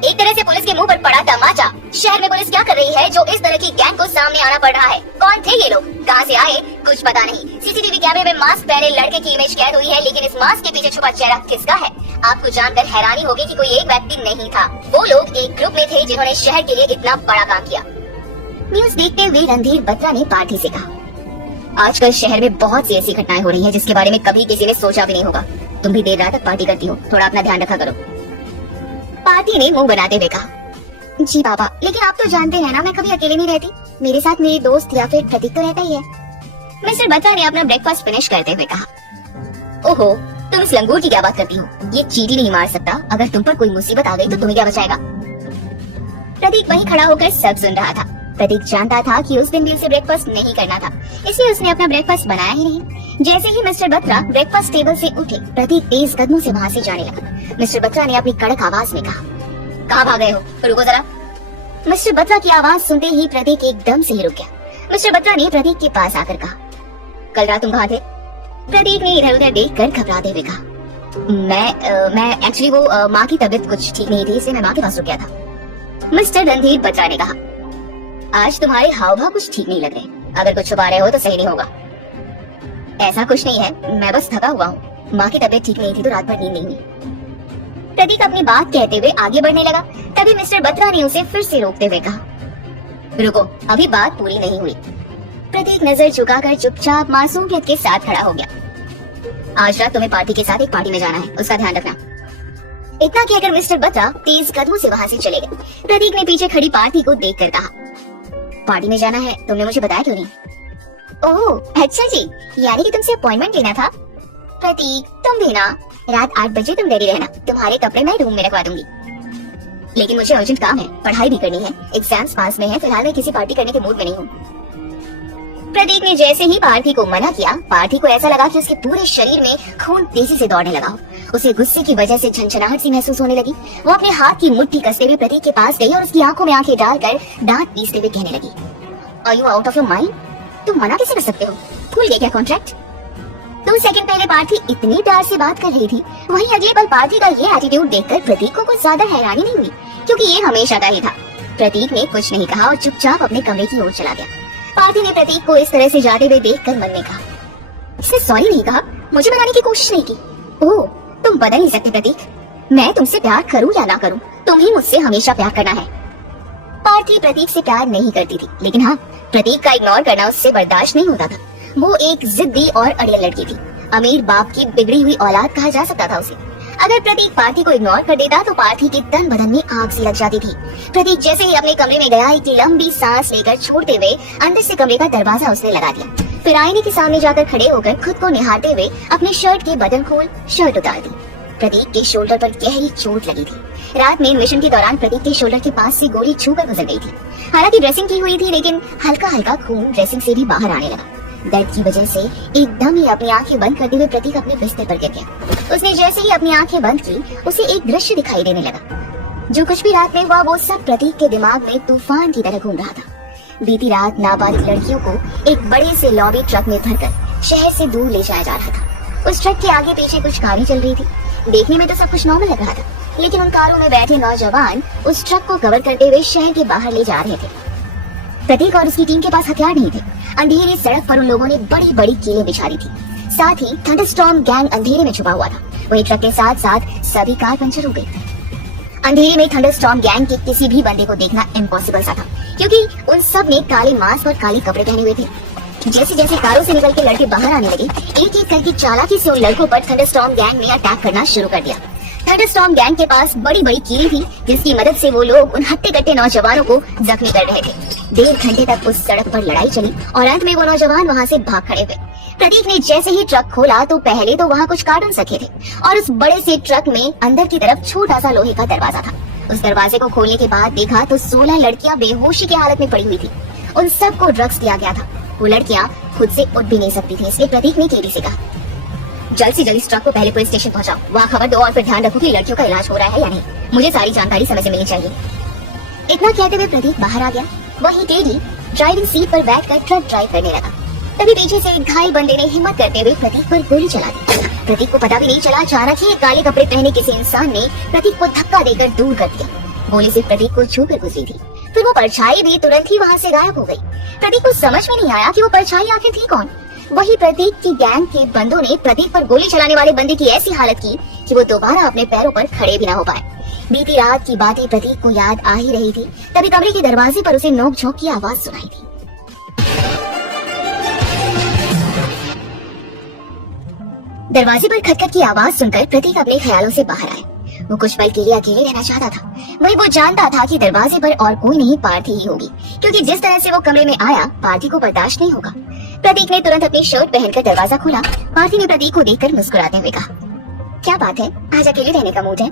एक तरह से पुलिस के मुंह पर पड़ा तमाचा। शहर में पुलिस क्या कर रही है जो इस तरह की गैंग को सामने आना पड़ रहा है? कौन थे ये लोग? कहां से आए? कुछ पता नहीं। सीसीटीवी कैमरे में मास्क पहने लड़के की इमेज कैद हुई है, लेकिन इस मास्क के पीछे छुपा चेहरा किसका है? आपको जानकर हैरानी होगी कि कोई एक व्यक्ति नहीं था। वो लोग एक ग्रुप में थे जिन्होंने शहर के लिए इतना बड़ा काम किया। न्यूज देखते हुए रणधीर बत्रा ने पार्टी से कहा, आजकल शहर में बहुत सी ऐसी घटनाएं हो रही हैं जिसके बारे में कभी किसी ने सोचा भी नहीं होगा। तुम भी देर रात तक पार्टी करती हो, थोड़ा अपना ध्यान रखा करो। पार्टी ने मुंह बनाते हुए कहा, जी बाबा, लेकिन आप तो जानते हैं ना मैं कभी अकेले नहीं रहती। मेरे साथ मेरी दोस्त या फिर प्रतीक तो रहता ही है। मिस्टर बत्रा ने अपना ब्रेकफास्ट फिनिश करते हुए कहा, ओहो, तुम इस लंगूर की क्या बात करती हो? ये चींटी नहीं मार सकता। अगर तुम पर कोई मुसीबत आ गई तो तुम्हें क्या बचाएगा? प्रतीक वहीं खड़ा होकर सब सुन रहा था। प्रतीक जानता था कि उस दिन भी उसे ब्रेकफास्ट नहीं करना था, इसलिए उसने अपना ब्रेकफास्ट बनाया ही नहीं। जैसे ही मिस्टर बत्रा ब्रेकफास्ट टेबल से उठे, प्रतीक तेज कदमों से वहाँ से जाने लगा। मिस्टर बत्रा ने अपनी कड़क आवाज में कहा, कहाँ भाग गए हो? रुको जरा। मिस्टर बत्रा की आवाज सुनते ही प्रतीक एकदम से ही रुक गया। मिस्टर बत्रा ने प्रतीक के पास आकर कहा, कल रात तुम कहाँ थे? प्रतीक ने इधर उधर देखकर घबराते हुए कहा, मैं एक्चुअली वो माँ की तबीयत कुछ ठीक नहीं थी, इसलिए मैं माँ के पास रुक गया था। मिस्टर रणधीर बत्रा ने कहा, आज तुम्हारे हाव भाव कुछ ठीक नहीं लग रहे। अगर कुछ छुपा रहे हो तो सही नहीं होगा। ऐसा कुछ नहीं है, मैं बस थका हुआ हूँ। माँ की तबीयत ठीक नहीं थी तो रात भर नींद नहीं हुई। प्रतीक अपनी बात कहते हुए आगे बढ़ने लगा, तभी मिस्टर बत्रा ने उसे फिर से रोकते हुए कहा, रुको, अभी बात पूरी नहीं हुई। प्रतीक नजर झुकाकर चुपचाप मासूमियत के साथ खड़ा हो गया। आज रात तुम्हें पार्टी के साथ एक पार्टी में जाना है, उसका ध्यान रखना। इतना कहकर मिस्टर बत्रा तेज कदमों से वहाँ से चले गए। प्रतीक ने पीछे खड़ी पार्टी को देखकर कहा, पार्टी में जाना है, तुमने मुझे बताया क्यों नहीं? ओह अच्छा जी, यानी कि तुमसे अपॉइंटमेंट लेना था। प्रतीक तुम भी ना, रात 8 बजे तुम रेडी रहना, तुम्हारे कपड़े मैं रूम में रखवा दूंगी। लेकिन मुझे अर्जेंट काम है, पढ़ाई भी करनी है, एग्जाम्स पास में है, फिलहाल मैं किसी पार्टी करने के मूड में नहीं हूँ। प्रतीक ने जैसे ही पार्थी को मना किया, पार्थी को ऐसा लगा कि उसके पूरे शरीर में खून तेजी से दौड़ने लगा हो। उसे गुस्से की वजह से झंझनाहट सी महसूस होने लगी। वो अपने हाथ की मुट्ठी कसते हुए प्रतीक के पास गई और उसकी आंखों में आंखें डालकर दांत पीसते हुए कहने लगी, are you out of your mind? तुम मना कैसे कर सकते हो? भूल गए क्या कॉन्ट्रैक्ट? 2 सेकंड पहले पार्थी इतनी प्यार से बात कर रही थी, वहीं अगले पल पार्थी का ये एटीट्यूड देखकर प्रतीक को कुछ ज्यादा हैरानी नहीं हुई, क्योंकि ये हमेशा का ही था। प्रतीक ने कुछ नहीं कहा और चुपचाप अपने कमरे की ओर चला गया। पार्थी ने प्रतीक को इस तरह से जाते हुए देखकर मन में कहा, इसने सॉरी नहीं कहा, मुझे मनाने की कोशिश नहीं की। ओह, तुम बदल नहीं सकते प्रतीक, मैं तुमसे प्यार करूं या ना करूं, तुम्हें मुझसे हमेशा प्यार करना है। पार्थी प्रतीक से प्यार नहीं करती थी, लेकिन हाँ, प्रतीक का इग्नोर करना उससे बर्दाश्त नहीं होता था। वो एक जिद्दी और अड़ियल लड़की थी, अमीर बाप की बिगड़ी हुई औलाद कहा जा सकता था उसे। अगर प्रतीक पार्थी को इग्नोर कर देता तो पार्थी के तन बदन में आग सी लग जाती थी। प्रतीक जैसे ही अपने कमरे में गया, एक लंबी सांस लेकर छोड़ते हुए अंदर से कमरे का दरवाजा उसने लगा दिया। फिर आईने के सामने जाकर खड़े होकर खुद को निहारते हुए अपने शर्ट के बटन खोल शर्ट उतार दी। प्रतीक के शोल्डर पर गहरी चोट लगी थी। रात में मिशन के दौरान प्रतीक के शोल्डर के पास से गोली छूकर गुजर गई थी। हालांकि ड्रेसिंग की हुई थी, लेकिन हल्का हल्का खून ड्रेसिंग से भी बाहर आने लगा। दर्द की वजह से एकदम ही अपनी आंखें बंद करते हुए प्रतीक अपने बिस्तर पर गिर गया। उसने जैसे ही अपनी आंखें बंद की, उसे एक दृश्य दिखाई देने लगा। जो कुछ भी रात में हुआ वो सब प्रतीक के दिमाग में तूफान की तरह घूम रहा था। बीती रात नाबालिग लड़कियों को एक बड़े से लॉबी ट्रक में भरकर शहर से दूर ले जाया जा रहा था। उस ट्रक के आगे पीछे कुछ कारें चल रही थी। देखने में तो सब कुछ नॉर्मल लग रहा था, लेकिन उन कारों में बैठे नौजवान उस ट्रक को कवर करते हुए शहर के बाहर ले जा रहे थे। प्रतीक और उसकी टीम के पास हथियार नहीं थे। अंधेरी सड़क पर उन लोगों ने बड़ी बड़ी कीलें बिछा दी थी। साथ ही थंडरस्टॉर्म गैंग अंधेरे में छुपा हुआ था। वही ट्रक के साथ साथ सभी कार पंचर हो गई। अंधेरे में थंडरस्टॉर्म गैंग के किसी भी बंदे को देखना इम्पॉसिबल सा था, क्योंकि उन सब ने काले मास्क और काले कपड़े पहने हुए थे। जैसे जैसे कारों से निकल के लड़के बाहर आने लगे, एक एक करके चालाकी से उन लड़कों पर थंडरस्टॉर्म गैंग ने अटैक करना शुरू कर दिया। थंडरस्टॉर्म गैंग के पास बड़ी बड़ी कीलें थी, जिसकी मदद से वो लोग उन हट्टे कट्टे नौजवानों को जख्मी कर रहे थे। 1.5 घंटे तक उस सड़क पर लड़ाई चली और अंत में वो नौजवान वहाँ से भाग खड़े हुए। प्रतीक ने जैसे ही ट्रक खोला तो पहले तो वहाँ कुछ कार्टन रखे थे और उस बड़े से ट्रक में अंदर की तरफ छोटा सा लोहे का दरवाजा था। उस दरवाजे को खोलने के बाद देखा तो 16 लड़कियां बेहोशी की हालत में पड़ी हुई थी। उन सबको ड्रग्स दिया गया था। वो लड़कियां खुद से उठ भी नहीं सकती थी, इसलिए प्रतीक ने केडी से कहा, जल्द से जल्द इस ट्रक को पहले पुलिस स्टेशन पहुंचाओ, वहाँ खबर दो और फिर ध्यान रखो कि लड़कियों का इलाज हो रहा है या नहीं। मुझे सारी जानकारी समय से मिलनी चाहिए। इतना कहते हुए प्रतीक बाहर आ गया। वहीं टेडी ड्राइविंग सीट पर बैठकर ट्रक ड्राइव करने लगा। तभी पीछे से एक घायल बंदे ने हिम्मत करते हुए प्रतीक पर गोली चला दी। प्रतीक को पता भी नहीं चला, अचानक ही काले कपड़े पहने किसी इंसान ने प्रतीक को धक्का देकर दूर कर दिया। गोली सिर्फ प्रतीक को छूकर गुजरी थी। फिर वो परछाई भी तुरंत ही वहाँ से गायब हो गई। प्रतीक को समझ में नहीं आया कि वो परछाई आखिर थी कौन। वही प्रतीक की गैंग के बंदों ने प्रतीक पर गोली चलाने वाले बंदे की ऐसी हालत की कि वो दोबारा अपने पैरों पर खड़े भी ना हो पाए। बीती रात की बातें प्रतीक को याद आ ही रही थी, तभी कमरे के दरवाजे पर उसे नोक-झोंक की आवाज सुनाई थी। दरवाजे पर खटखट की आवाज सुनकर प्रतीक अपने ख्यालों से बाहर आया। वो कुछ पल के लिए अकेले रहना चाहता था। वही वो जानता था कि दरवाजे पर और कोई नहीं, पार्थी ही होगी, क्योंकि जिस तरह से वो कमरे में आया पार्थी को बर्दाश्त नहीं होगा। प्रतीक ने तुरंत अपनी शर्ट पहनकर दरवाजा खोला। पार्थी ने प्रतीक को देखकर मुस्कुराते हुए कहा, क्या बात है, आज अकेले रहने का मूड है?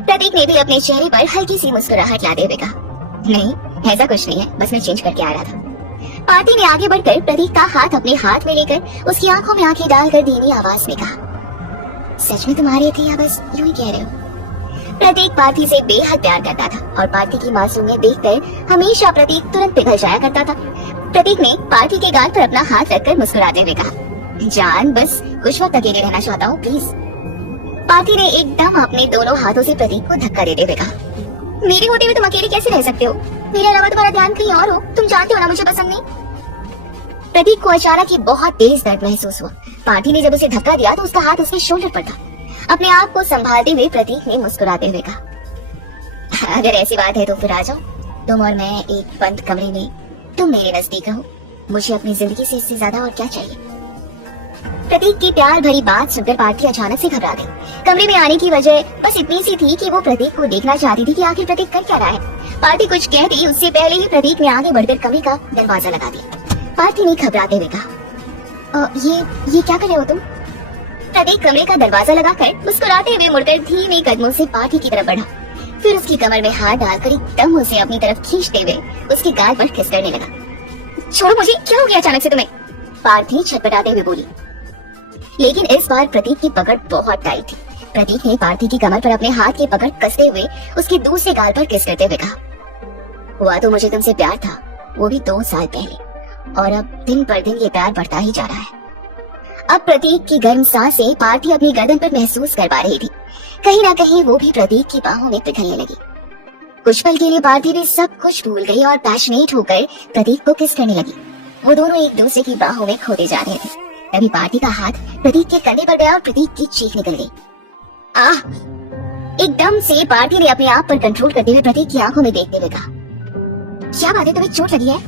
प्रतीक ने भी अपने चेहरे पर हल्की सी मुस्कुराहट लाते हुए कहा, नहीं ऐसा कुछ नहीं है, बस मैं चेंज करके आ रहा था। पार्थी ने आगे बढ़कर प्रतीक का हाथ अपने हाथ में लेकर उसकी आंखों में आंखें डालकर धीमी आवाज में कहा, सच में तुम आ रही थी या बस यूं ही कह रहे हो? प्रतीक पार्थी से बेहद प्यार करता था और पार्थी की मासूमियत देखकर हमेशा प्रतीक तुरंत पिघल जाया करता था। प्रतीक ने पार्थी के गाल पर अपना हाथ रखकर मुस्कुराते हुए कहा, जान बस कुछ वक्त अकेले रहना चाहता हूँ प्लीज। पार्थी ने एकदम अपने दोनों हाथों से प्रतीक को धक्का देते हुए कहा, मेरे होते हुए तुम अकेले कैसे रह सकते हो? मेरे अलावा तुम्हारा ध्यान कहीं और हो, तुम जानते हो ना मुझे पसंद नहीं। प्रतीक को अचानक ही बहुत तेज दर्द महसूस हुआ। पार्थी ने जब उसे धक्का दिया तो उसका हाथ उसके शोल्डर पर था। अपने आप को संभालते हुए प्रतीक ने मुस्कुराते हुए कहा, अगर ऐसी बात है तो फिर आ जाओ, तुम और मैं एक बंद कमरे में, तुम मेरे नजदीक रहो, मुझे अपनी जिंदगी से इससे ज्यादा और क्या चाहिए। प्रतीक की प्यार भरी बात सुनकर पार्थी अचानक से घबरा गई। कमरे में आने की वजह बस इतनी सी थी कि वो प्रतीक को देखना चाहती थी कि आखिर प्रतीक कर क्या रहा है। पार्थी कुछ कहती उससे पहले ही प्रतीक ने आगे बढ़कर कमरे का दरवाजा लगा दिया। पार्थी ने घबराते हुए कहा, ये क्या कर रहे हो तुम? प्रतीक कमरे का दरवाजा लगाकर मुस्कुराते हुए मुड़कर धीमे कदमों से पार्थी की तरफ बढ़ा। फिर उसकी कमर में हाथ डालकर एकदम उसे अपनी तरफ खींचते हुए उसके गाल पर किस करने लगा। छोड़ो मुझे, क्या हो गया अचानक से तुम्हें? पार्थी छटपटाते हुए बोली। लेकिन इस बार प्रतीक की पकड़ बहुत टाइट थी। प्रतीक ने पार्थी की कमर पर अपने हाथ की पकड़ कसते हुए उसके दूसरे गाल पर किस करते हुए कहा, हुआ तो मुझे तुमसे प्यार था, वो भी 2 साल पहले, और अब दिन पर दिन ये प्यार बढ़ता ही जा रहा है। अब प्रतीक की गर्म सांसें पार्थी अपनी गर्दन पर महसूस कर पा रही थी। कहीं ना कहीं वो भी प्रतीक की बाहों में पिघलने लगी। कुछ पल के लिए पार्थी भी सब कुछ भूल गई और पैशनेट होकर प्रतीक को किस करने लगी। वो दोनों एक दूसरे की बाहों में खोते जा रहे थे। तभी पार्थी का हाथ प्रतीक के कंधे पर गया और प्रतीक की चीख निकल गई। आह! एकदम से पार्थी ने अपने आप पर कंट्रोल करते हुए प्रतीक की आंखों में देखते हुए कहा, क्या बात है, तुम्हें चोट लगी है?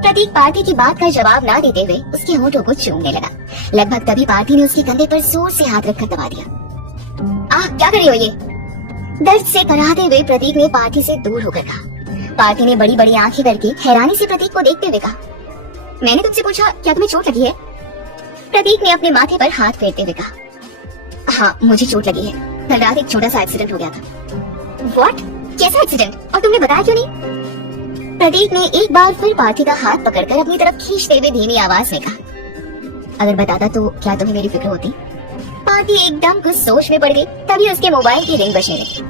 प्रतीक पार्थी की बात का जवाब ना देते हुए उसके होठों को चूमने लगा। लगभग तभी पार्थी ने उसके कंधे पर जोर से हाथ रखकर दबा दिया। आह! क्या कर रही हो ये? दर्द से कराहते हुए प्रतीक ने पार्थी से दूर होकर कहा। पार्थी ने बड़ी बड़ी आंखें करके हैरानी से प्रतीक को देखते हुए कहा, मैंने तुमसे पूछा क्या तुम्हें चोट लगी है? प्रतीक ने अपने माथे पर हाथ फेरते हुए कहा, हाँ मुझे चोट लगी है, कल रात एक छोटा सा एक्सीडेंट हो गया था। व्हाट? कैसा एक्सीडेंट, और तुमने बताया क्यों नहीं? प्रतीक ने एक बार फिर पार्थी का हाथ पकड़कर अपनी तरफ खींचते हुए धीमी आवाज में कहा, अगर बताता तो क्या तुम्हें मेरी फिक्र होती? पार्थी एकदम कुछ सोच में पड़ गई। तभी उसके मोबाइल की रिंग बजने लगी।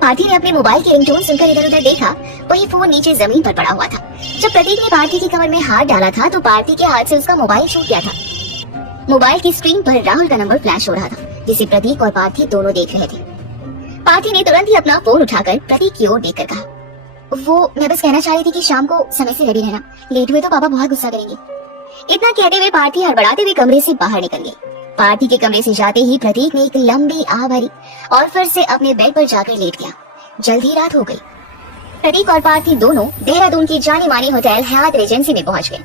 पार्थी ने अपने मोबाइल की रिंगटोन सुनकर इधर उधर देखा, वही फोन नीचे जमीन पर पड़ा हुआ था। जब प्रतीक ने पार्थी की कमर में हाथ डाला था तो पार्थी के हाथ से उसका मोबाइल छूट गया था। मोबाइल की स्क्रीन पर राहुल का नंबर फ्लैश हो रहा था, जिसे प्रतीक और पार्थी दोनों देख रहे थे। पार्थी ने तुरंत ही अपना फोन उठाकर प्रतीक की ओर देखकर कहा, वो मैं बस कहना चाह रही थी कि शाम को समय से रेडी रहना, लेट हुए तो पापा बहुत गुस्सा करेंगे। इतना कहते हुए पार्थी हड़बड़ाते हुए कमरे से बाहर निकल गई। पार्थी के कमरे से जाते ही प्रतीक ने एक लंबी आह भरी और फिर से अपने बेड पर जाकर लेट गया। जल्द ही रात हो गई। प्रतीक और पार्थी दोनों देहरादून की जानी मानी होटल हयात रेजेंसी में पहुंच गए।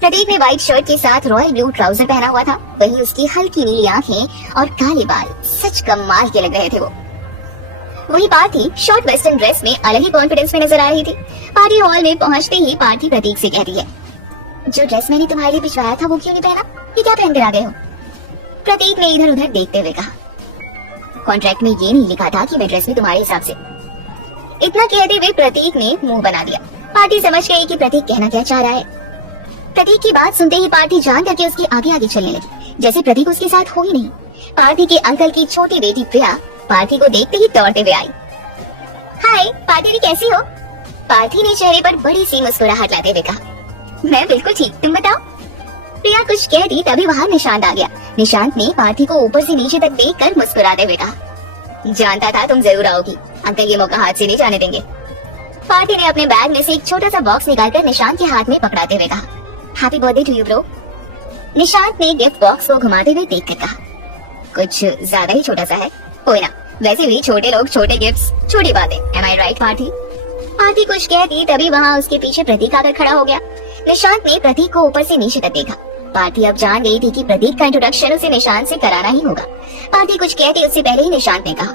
प्रतीक ने व्हाइट शर्ट के साथ रॉयल ब्लू ट्राउजर पहना हुआ था, वहीं उसकी हल्की नीली आंखें और काले बाल सच कमाल के लग रहे थे। वहीं पार्थी शॉर्ट वेस्टर्न ड्रेस में अलग ही कॉन्फिडेंस में नजर आ रही थी। पार्टी हॉल में पहुंचते ही पार्थी प्रतीक से कहती है, जो ड्रेस मैंने तुम्हारे लिए भिजवाया था वो क्यों नहीं पहना? ये क्या पहन कर आ गए हो? प्रतीक ने इधर उधर देखते हुए कहा, कॉन्ट्रैक्ट में ये नहीं लिखा था कि मैं ड्रेस में तुम्हारे हिसाब से। इतना कहते हुए प्रतीक ने मुंह बना दिया। पार्थी समझ गई कि प्रतीक कहना क्या चाह रहा है। प्रतीक की बात सुनते ही पार्थी जान करके उसके आगे आगे चलने लगी, जैसे प्रतीक उसके साथ हो ही नहीं। पार्थी के अंकल की छोटी बेटी प्रिया पार्थी को देखते ही दौड़ते हुए आई। हाय पार्थी दी, कैसी हो? पार्थी ने चेहरे पर बड़ी सी मुस्कुराहट लाते हुए कहा, मैं बिल्कुल ठीक, तुम बताओ? प्रिया कुछ कहती तभी वहाँ निशांत आ गया। निशांत ने पार्थी को ऊपर से नीचे तक देखकर मुस्कुराते हुए कहा, जानता था तुम जरूर आओगी, अंकल ये मौका हाथ से नहीं जाने देंगे। पार्थी ने अपने बैग में से एक छोटा सा बॉक्स निकालकर निशांत के हाथ में पकड़ाते हुए कहा, happy birthday to you bro. Nishant ने गिफ्ट बॉक्स को घुमाते हुए देखकर कहा, कुछ ज्यादा ही छोटा सा है, कोई ना, वैसे भी छोटे लोग छोटे गिफ्ट्स छोटी बातें, एम आई राइट पार्थी? पार्थी कुछ कहती तभी वहाँ उसके पीछे प्रतीक आकर खड़ा हो गया। निशांत ने प्रतीक को ऊपर से नीचे तक देखा। पार्थी अब जान गई थी कि प्रतीक का इंट्रोडक्शन उसे निशांत से कराना ही होगा। पार्थी कुछ कहती उससे पहले ही निशांत ने कहा,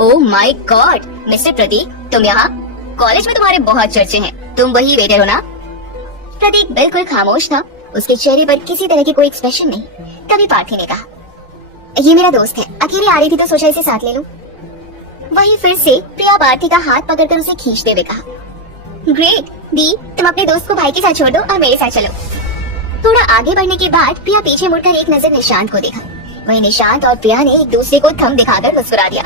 ओह माय गॉड मिस्टर प्रतीक, तुम यहाँ? कॉलेज में तुम्हारे बहुत चर्चे हैं, तुम वही वेटर हो ना? प्रतीक बिल्कुल खामोश था, उसके चेहरे पर किसी तरह की कोई एक्सप्रेशन नहीं। तभी पार्थी ने कहा, ये मेरा दोस्त है, अकेले आ रही थी तो सोचा इसे साथ ले लूं। वहीं फिर से प्रिया पार्थी का हाथ पकड़कर उसे खींचते हुए कहा, ग्रेट दी, तुम अपने दोस्त को भाई के साथ छोड़ दो और मेरे साथ चलो। थोड़ा आगे बढ़ने के बाद प्रिया पीछे मुड़कर एक नजर निशांत को देखा। वहीं निशांत और प्रिया ने एक दूसरे को थम दिखाकर मुस्कुरा दिया।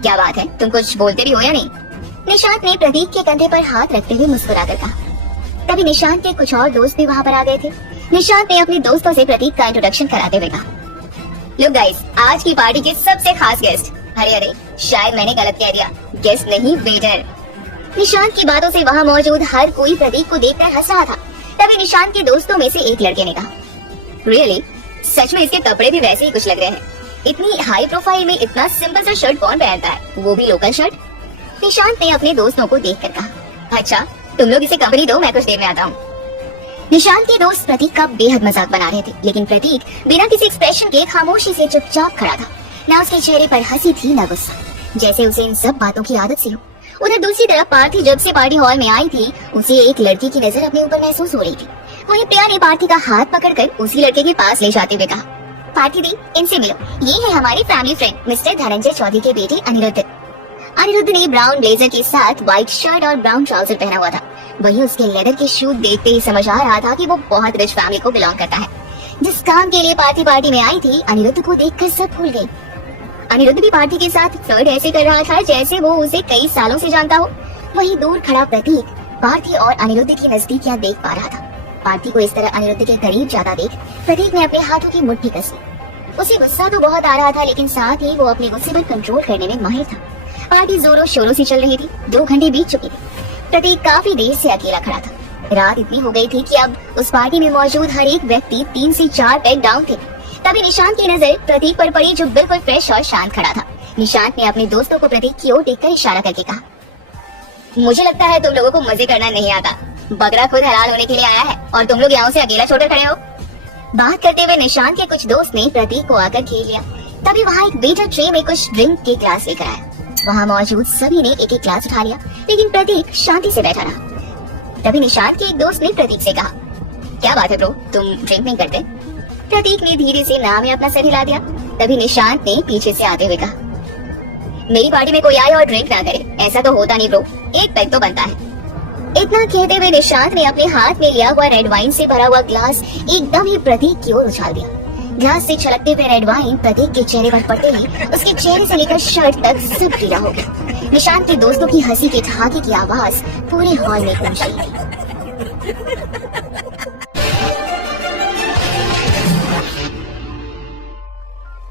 क्या बात है, तुम कुछ बोलते भी हो या नहीं? निशांत ने प्रतीक के कंधे पर हाथ रखते हुए मुस्कुराकर कहा। तभी निशांत के कुछ और दोस्त भी वहाँ पर आ गए थे। निशांत ने अपने दोस्तों से प्रतीक का इंट्रोडक्शन कराते हुए कहा, लुक गाइस, आज की पार्टी के सबसे खास गेस्ट। अरे शायद मैंने गलत कह दिया, गेस्ट नहीं वेटर। निशांत की बातों से वहाँ मौजूद हर कोई प्रतीक को देखकर हंस रहा था। तभी निशांत के दोस्तों में से एक लड़के ने कहा, रियली सच में इसके कपड़े भी वैसे ही कुछ लग रहे हैं। इतनी हाई प्रोफाइल में इतना सिंपल सा शर्ट कौन पहनता है, वो भी लोकल शर्ट। निशांत ने अपने दोस्तों को देखकर कहा, अच्छा तुम लोग इसे कंपनी दो, मैं कुछ देर में आता हूँ। निशांत के दोस्त प्रतीक का बेहद मजाक बना रहे थे, लेकिन प्रतीक बिना किसी एक्सप्रेशन के खामोशी से चुपचाप खड़ा था। ना उसके चेहरे पर हंसी थी ना गुस्सा, जैसे उसे इन सब बातों की आदत सी हो। उधर दूसरी तरफ पार्थी जब से पार्टी हॉल में आई थी, उसे एक लड़की की नजर अपने ऊपर महसूस हो रही थी। वहीं प्रिया ने पार्थी का हाथ पकड़कर उसी लड़के के पास ले जाते हुए कहा, पार्थी दी इनसे मिलो, ये है हमारी family friend mister Dhananjay Chaudhary के बेटे अनिरुद्ध। अनिरुद्ध ने ब्राउन ब्लेजर के साथ व्हाइट शर्ट और ब्राउन ट्राउजर पहना हुआ था। वहीं उसके लेदर के शूज देखते ही समझ आ रहा था कि वो बहुत रिच फैमिली को बिलोंग करता है। जिस काम के लिए पार्टी में आई थी, अनिरुद्ध को देखकर सब भूल गई। अनिरुद्ध भी पार्थी के साथ फ्लर्ट ऐसे कर रहा था जैसे वो उसे कई सालों से जानता हो। वहीं दूर खड़ा प्रतीक पार्थी और अनिरुद्ध की नजदीकियां देख पा रहा था। पार्थी को इस तरह अनिरुद्ध के करीब जाता देख प्रतीक ने अपने हाथों की मुट्ठी कस ली। उसे गुस्सा तो बहुत आ रहा था, लेकिन साथ ही वो अपने गुस्से पर कंट्रोल करने में माहिर था। पार्टी जोरों शोरों से चल रही थी। 2 घंटे बीत चुके थे। प्रतीक काफी देर से अकेला खड़ा था। रात इतनी हो गई थी कि अब उस पार्टी में मौजूद हर एक व्यक्ति 3 से 4 पैक डाउन थे। तभी निशांत की नजर प्रतीक पर पड़ी, जो बिल्कुल फ्रेश और शांत खड़ा था। निशांत ने अपने दोस्तों को प्रतीक की ओर देखकर इशारा करके कहा, मुझे लगता है तुम लोगों को मजे करना नहीं आता। बकरा खुद हलाल होने के लिए आया है और तुम लोग यहाँ से अकेला छोड़कर खड़े हो। बात करते हुए निशांत के कुछ दोस्त ने प्रतीक को आकर घेर लिया। तभी वहाँ एक वेटर ट्रे में कुछ ड्रिंक के ग्लास लेकर आया। वहाँ मौजूद सभी ने एक एक ग्लास उठा लिया, लेकिन प्रतीक शांति से बैठा रहा। तभी निशांत के एक दोस्त ने प्रतीक से कहा, क्या बात है ब्रो, तुम ड्रिंक नहीं करते? प्रतीक ने धीरे से ना में अपना सर हिला दिया। तभी निशांत ने पीछे से आते हुए कहा, मेरी पार्टी में कोई आए और ड्रिंक ना करे, ऐसा तो होता नहीं ब्रो, एक पैक तो बनता है। इतना कहते हुए निशांत ने अपने हाथ में लिया हुआ रेड वाइन से भरा हुआ ग्लास एकदम ही प्रतीक की ओर उछाल दिया। ग्लास से छलकते हुए रेड वाइन प्रतीक के चेहरे पर पड़ते ही उसके चेहरे से लेकर शर्ट तक सब गीला हो गया। निशांत के दोस्तों की हंसी के ठहाके की आवाज पूरे हॉल में गूंज रही थी।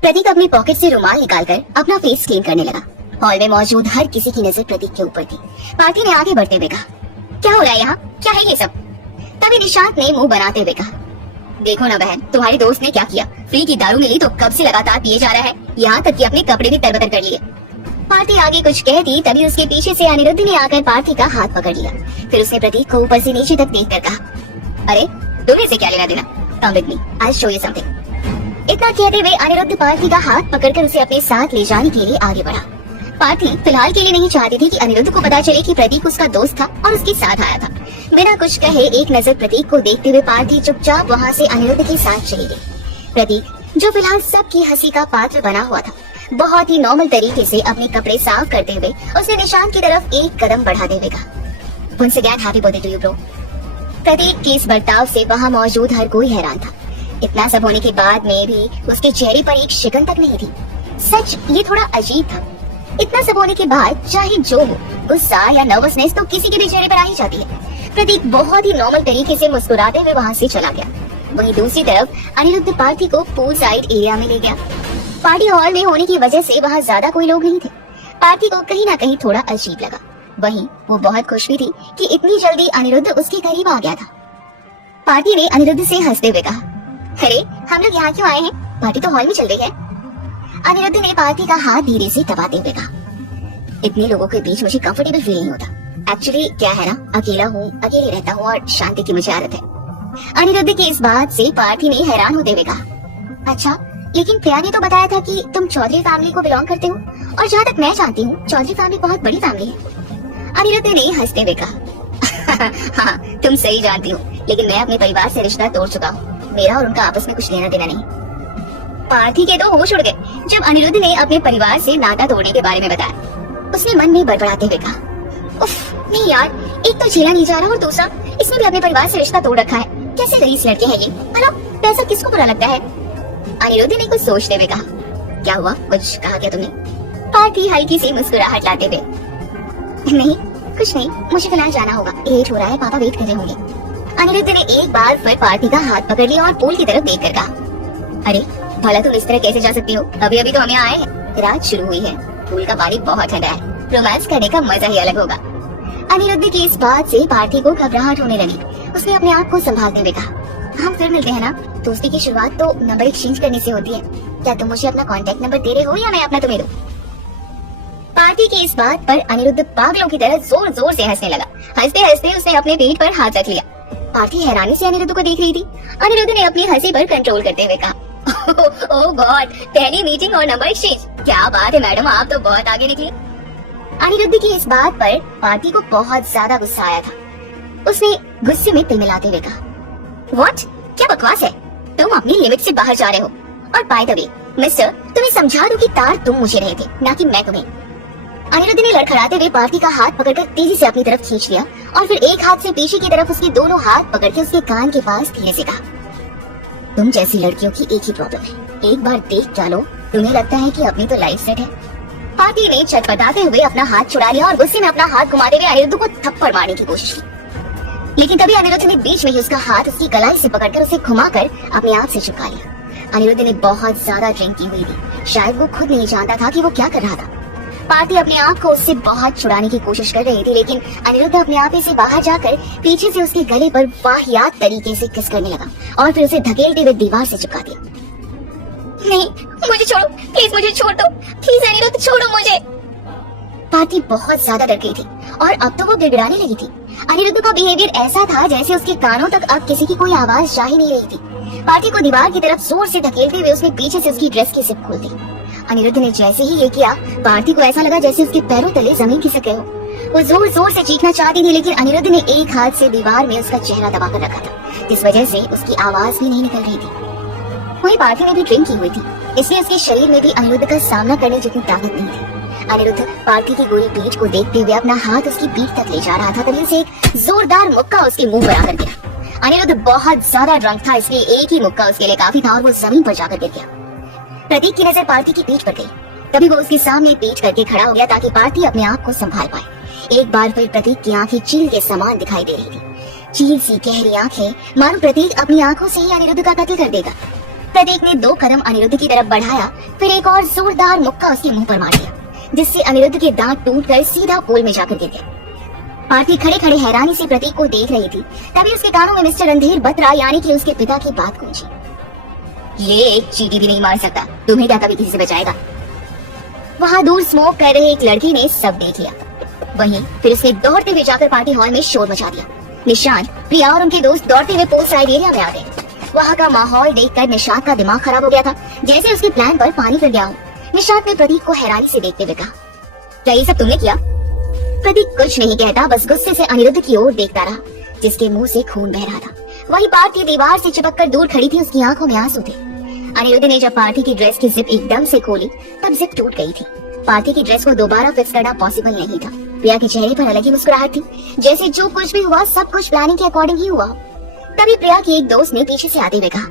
प्रतीक अपनी पॉकेट से रुमाल निकालकर अपना फेस क्लीन करने लगा। हॉल में मौजूद हर किसी की नजर प्रतीक के ऊपर थी। पार्टी ने आगे बढ़ते हुए कहा, क्या हो रहा है यहाँ, क्या है ये सब? तभी निशांत ने मुंह बनाते हुए कहा, देखो ना बहन, तुम्हारे दोस्त ने क्या किया, फ्री की दारू मिली तो कब से लगातार पिए जा रहा है, यहाँ तक कि अपने कपड़े भी तरबतर कर लिए। पार्टी आगे कुछ कहती, तभी उसके पीछे से अनिरुद्ध ने आकर पार्टी का हाथ पकड़ लिया। फिर उसने प्रतीक को ऊपर से नीचे तक देखकर कहा, अरे तुम्हें से क्या लेना देना, come with me, I show you something. इतना कहते हुए अनिरुद्ध पार्टी का हाथ पकड़कर उसे अपने साथ ले जाने के लिए आगे बढ़ा। पार्थी फिलहाल के लिए नहीं चाहती थी कि अनिरुद्ध को पता चले कि प्रतीक उसका दोस्त था और उसके साथ आया था। बिना कुछ कहे एक नजर प्रतीक को देखते हुए पार्थी चुपचाप वहाँ से अनिरुद्ध के साथ चली गई। प्रतीक, जो फिलहाल सबकी हंसी का पात्र बना हुआ था, बहुत ही नॉर्मल तरीके से अपने कपड़े साफ करते हुए उसने निशांत की तरफ एक कदम बढ़ाते हुए कहा, once again happy birthday to you bro. Pratik के इस बर्ताव से वहाँ मौजूद हर कोई हैरान था। इतना सब होने के बाद में भी उसके चेहरे पर एक शिकन तक नहीं थी। सच ये थोड़ा अजीब था। इतना सब होने के बाद चाहे जो हो, गुस्सा या नर्वसनेस तो किसी के भी चेहरे पर आ ही जाती है। प्रतीक बहुत ही नॉर्मल तरीके से मुस्कुराते हुए वहाँ से चला गया। वहीं दूसरी तरफ अनिरुद्ध पार्टी को पूल साइड एरिया में ले गया। पार्टी हॉल में होने की वजह से वहाँ ज्यादा कोई लोग नहीं थे। पार्टी को कहीं ना कहीं थोड़ा अजीब लगा। वहीं वो बहुत खुश भी थी कि इतनी जल्दी अनिरुद्ध उसके करीब आ गया था। पार्टी ने अनिरुद्ध से हंसते हुए कहा, अरे हम लोग यहाँ क्यों आए हैं, पार्टी तो हॉल में चल रही है। अनिरुद्ध ने पार्टी का हाथ धीरे से दबाते हुए कहा, इतने लोगों के बीच मुझे कंफर्टेबल फील नहीं होता। एक्चुअली क्या है ना, अकेला हूँ, अकेले रहता हूँ और शांति की मुझे आदत है। अनिरुद्ध की इस बात से पार्थी ने हैरान होते हुए कहा, अच्छा लेकिन प्रिया ने तो बताया था कि तुम चौधरी फैमिली को बिलोंग करते हो, और जहाँ तक मैं जानती हूँ चौधरी फैमिली बहुत बड़ी फैमिली है। अनिरुद्ध ने हंसते हुए कहा, हाँ तुम सही जानती हो, लेकिन मैं अपने परिवार से रिश्ता तोड़ चुका हूँ। मेरा और उनका आपस में कुछ लेना देना नहीं। पार्थी के तो होश उड़ गए जब अनिरुद्ध ने अपने परिवार से नाता तोड़ने के बारे में बताया। उसने मन में बड़बड़ाते हुए कहा, उफ नहीं यार, एक तो झेला नहीं जा रहा और दूसरा इसने भी अपने परिवार से रिश्ता तोड़ रखा है। कैसे रईस लड़के हैं ये, हेलो पैसा किसको बुरा लगता है। अनिरुद्ध ने कुछ सोचते हुए कहा, क्या हुआ, कुछ कहा क्या तुमने? पार्थी हल्की सी मुस्कुराहट लाते हुए, नहीं कुछ नहीं, मुझे फिलहाल जाना होगा, लेट हो रहा है, पापा वेट कर रहे होंगे। अनिरुद्ध ने एक बार फिर पार्थी का हाथ पकड़ लिया और पूल की तरफ देखकर कहा, अरे भला तुम इस तरह कैसे जा सकती हो? अभी अभी तो हमें आए हैं। रात शुरू हुई है, पूल का पानी बहुत ठंडा है, रोमांस करने का मजा ही अलग होगा। अनिरुद्ध की इस बात से पार्थी को घबराहट होने लगी। उसने अपने आप को संभालते हुए कहा, हम फिर मिलते हैं ना। दोस्ती की शुरुआत तो नंबर एक्सचेंज करने से होती है। क्या तुम मुझे अपना कांटेक्ट नंबर दे रहे हो या मैं अपना तुम्हें दूं? पार्थी की इस बात पर अनिरुद्ध पागलों की तरह जोर जोर से हंसने लगा। हंसते हंसते उसने अपने पीठ पर हाथ रख लिया। पार्थी हैरानी से अनिरुद्ध को देख रही थी। अनिरुद्ध ने अपनी हंसी पर कंट्रोल करते हुए कहा, ओह गॉड, पहली मीटिंग और नंबर एक्सचेंज, क्या बात है मैडम, आप तो बहुत आगे निकली। अनिरुद्ध की इस बात पर पार्थी को बहुत ज्यादा गुस्सा आया था। उसने गुस्से में तिलमिलाते हुए कहा, व्हाट, क्या बकवास है, तुम अपनी लिमिट से बाहर जा रहे हो। और बाय द वे मिस्टर, तुम्हें समझा दूं कि तार तुम मुझे रहे थे, ना कि मैं तुम्हें। अनिरुद्ध ने लड़खड़ाते हुए पार्थी का हाथ पकड़कर तेजी से अपनी तरफ खींच लिया और फिर एक हाथ से पीछे की तरफ उसके दोनों हाथ पकड़ के उसके कान के पास धीरे से कहा, तुम जैसी लड़कियों की एक ही प्रॉब्लम है, एक बार देख क्या लो, तुम्हें लगता है कि अपनी तो लाइफ सेट है। पार्थी ने छटपटाते हुए अपना हाथ छुड़ा लिया और गुस्से में अपना हाथ घुमाते हुए अनिरुद्ध को थप्पड़ मारने की कोशिश की, लेकिन तभी अनिरुद्ध ने बीच में ही उसका हाथ उसकी कलाई से पकड़कर उसे घुमाकर अपने आप से चिपका लिया। अनिरुद्ध ने बहुत ज्यादा ड्रिंक की हुई थी, शायद वो खुद नहीं जानता था कि वो क्या कर रहा था। पार्थी अपने आप को उससे बहुत छुड़ाने की कोशिश कर रही थी, लेकिन अनिरुद्ध अपने आप से बाहर जाकर पीछे से उसके गले पर वाहियात तरीके से किस करने लगा और फिर उसे धकेलते हुए दीवार से चिपका दिया। नहीं, मुझे छोड़ो, प्लीज मुझे छोड़ दो, प्लीज अनिरुद्ध छोड़ो मुझे। पार्थी बहुत ज्यादा डर गई थी और अब तो वो गिड़गिड़ाने लगी थी। अनिरुद्ध का बिहेवियर ऐसा था जैसे उसके कानों तक अब किसी की कोई आवाज जा ही नहीं रही थी। पार्थी को दीवार की तरफ जोर से धकेलते हुए उसने पीछे से उसकी ड्रेस की जिप खोल दी। अनिरुद्ध ने जैसे ही ये किया, पार्थी को ऐसा लगा जैसे उसके पैरों तले जमीन खिसक गए हो। वो जोर जोर से चीखना चाहती थी, लेकिन अनिरुद्ध ने एक हाथ से दीवार में उसका चेहरा दबाकर रखा था, जिस वजह से उसकी आवाज भी नहीं निकल रही थी। वहीं पार्थी ने भी ड्रिंक की हुई थी, इसलिए उसके शरीर में भी अनिरुद्ध का सामना करने जितनी ताकत नहीं थी। अनिरुद्ध पार्थी की गोरी पीठ को देखते हुए अपना हाथ उसकी पीठ तक ले जा रहा था, तभी उसे एक जोरदार मुक्का उसके मुंह पर आकर गिरा। अनिरुद्ध बहुत ज्यादा ड्रंक था, इसलिए एक ही मुक्का उसके लिए काफी था और वो जमीन पर जाकर गिर गया। प्रतीक की नजर पार्थी की पीठ पर गई, तभी वो उसके सामने पीठ करके खड़ा हो गया ताकि पार्थी अपने आप को संभाल पाए। एक बार फिर प्रतीक की आंखें चील के समान दिखाई दे रही थी, चील सी गहरी आंखें, मानो प्रतीक अपनी आंखों से ही अनिरुद्ध का कत्ल कर देगा। प्रतीक ने 2 कदम अनिरुद्ध की तरफ बढ़ाया, फिर एक और जोरदार मुक्का उसके मुंह पर मार दिया, जिससे अनिरुद्ध के दांत टूटकर सीधा पोल में जाकर गिर गए। पार्थी खड़े खड़े हैरानी से प्रतीक को देख रही थी, तभी उसके कानों में मिस्टर रणधीर बत्रा यानी कि उसके पिता की बात गूंजी, ये एक चींटी भी नहीं मार सकता, तुम्हें क्या कभी किसी से बचाएगा। वहाँ दूर स्मोक कर रहे एक लड़की ने सब देख लिया। वहीं फिर उसने दौड़ते हुए जाकर पार्टी हॉल में शोर मचा दिया। निशांत, प्रिया और उनके दोस्त दौड़ते हुए पोल साइड एरिया में आ गए। वहाँ का माहौल देखकर निशांत का दिमाग खराब हो गया था, जैसे उसके प्लान पर पानी फिर गया हो। निशांत ने प्रतीक को हैरानी से देखते हुए कहा, क्या ये सब तुमने किया? प्रतीक कुछ नहीं कहता, बस गुस्से से अनिरुद्ध की ओर देखता रहा, जिसके मुंह से खून बह रहा था। वही पार्थी दीवार से चिपककर दूर खड़ी थी, उसकी आंखों में आंसू थे। अनिरुद्ध ने जब पार्थी की ड्रेस की जिप एकदम से खोली, तब जिप टूट गई थी। पार्थी की ड्रेस को दोबारा फिक्स करना पॉसिबल नहीं था। प्रिया के चेहरे पर अलग ही मुस्कुराहट थी, जैसे जो कुछ भी हुआ सब कुछ प्लानिंग के अकॉर्डिंग ही हुआ। तभी प्रिया की एक दोस्त ने पीछे से आते हुए कहा,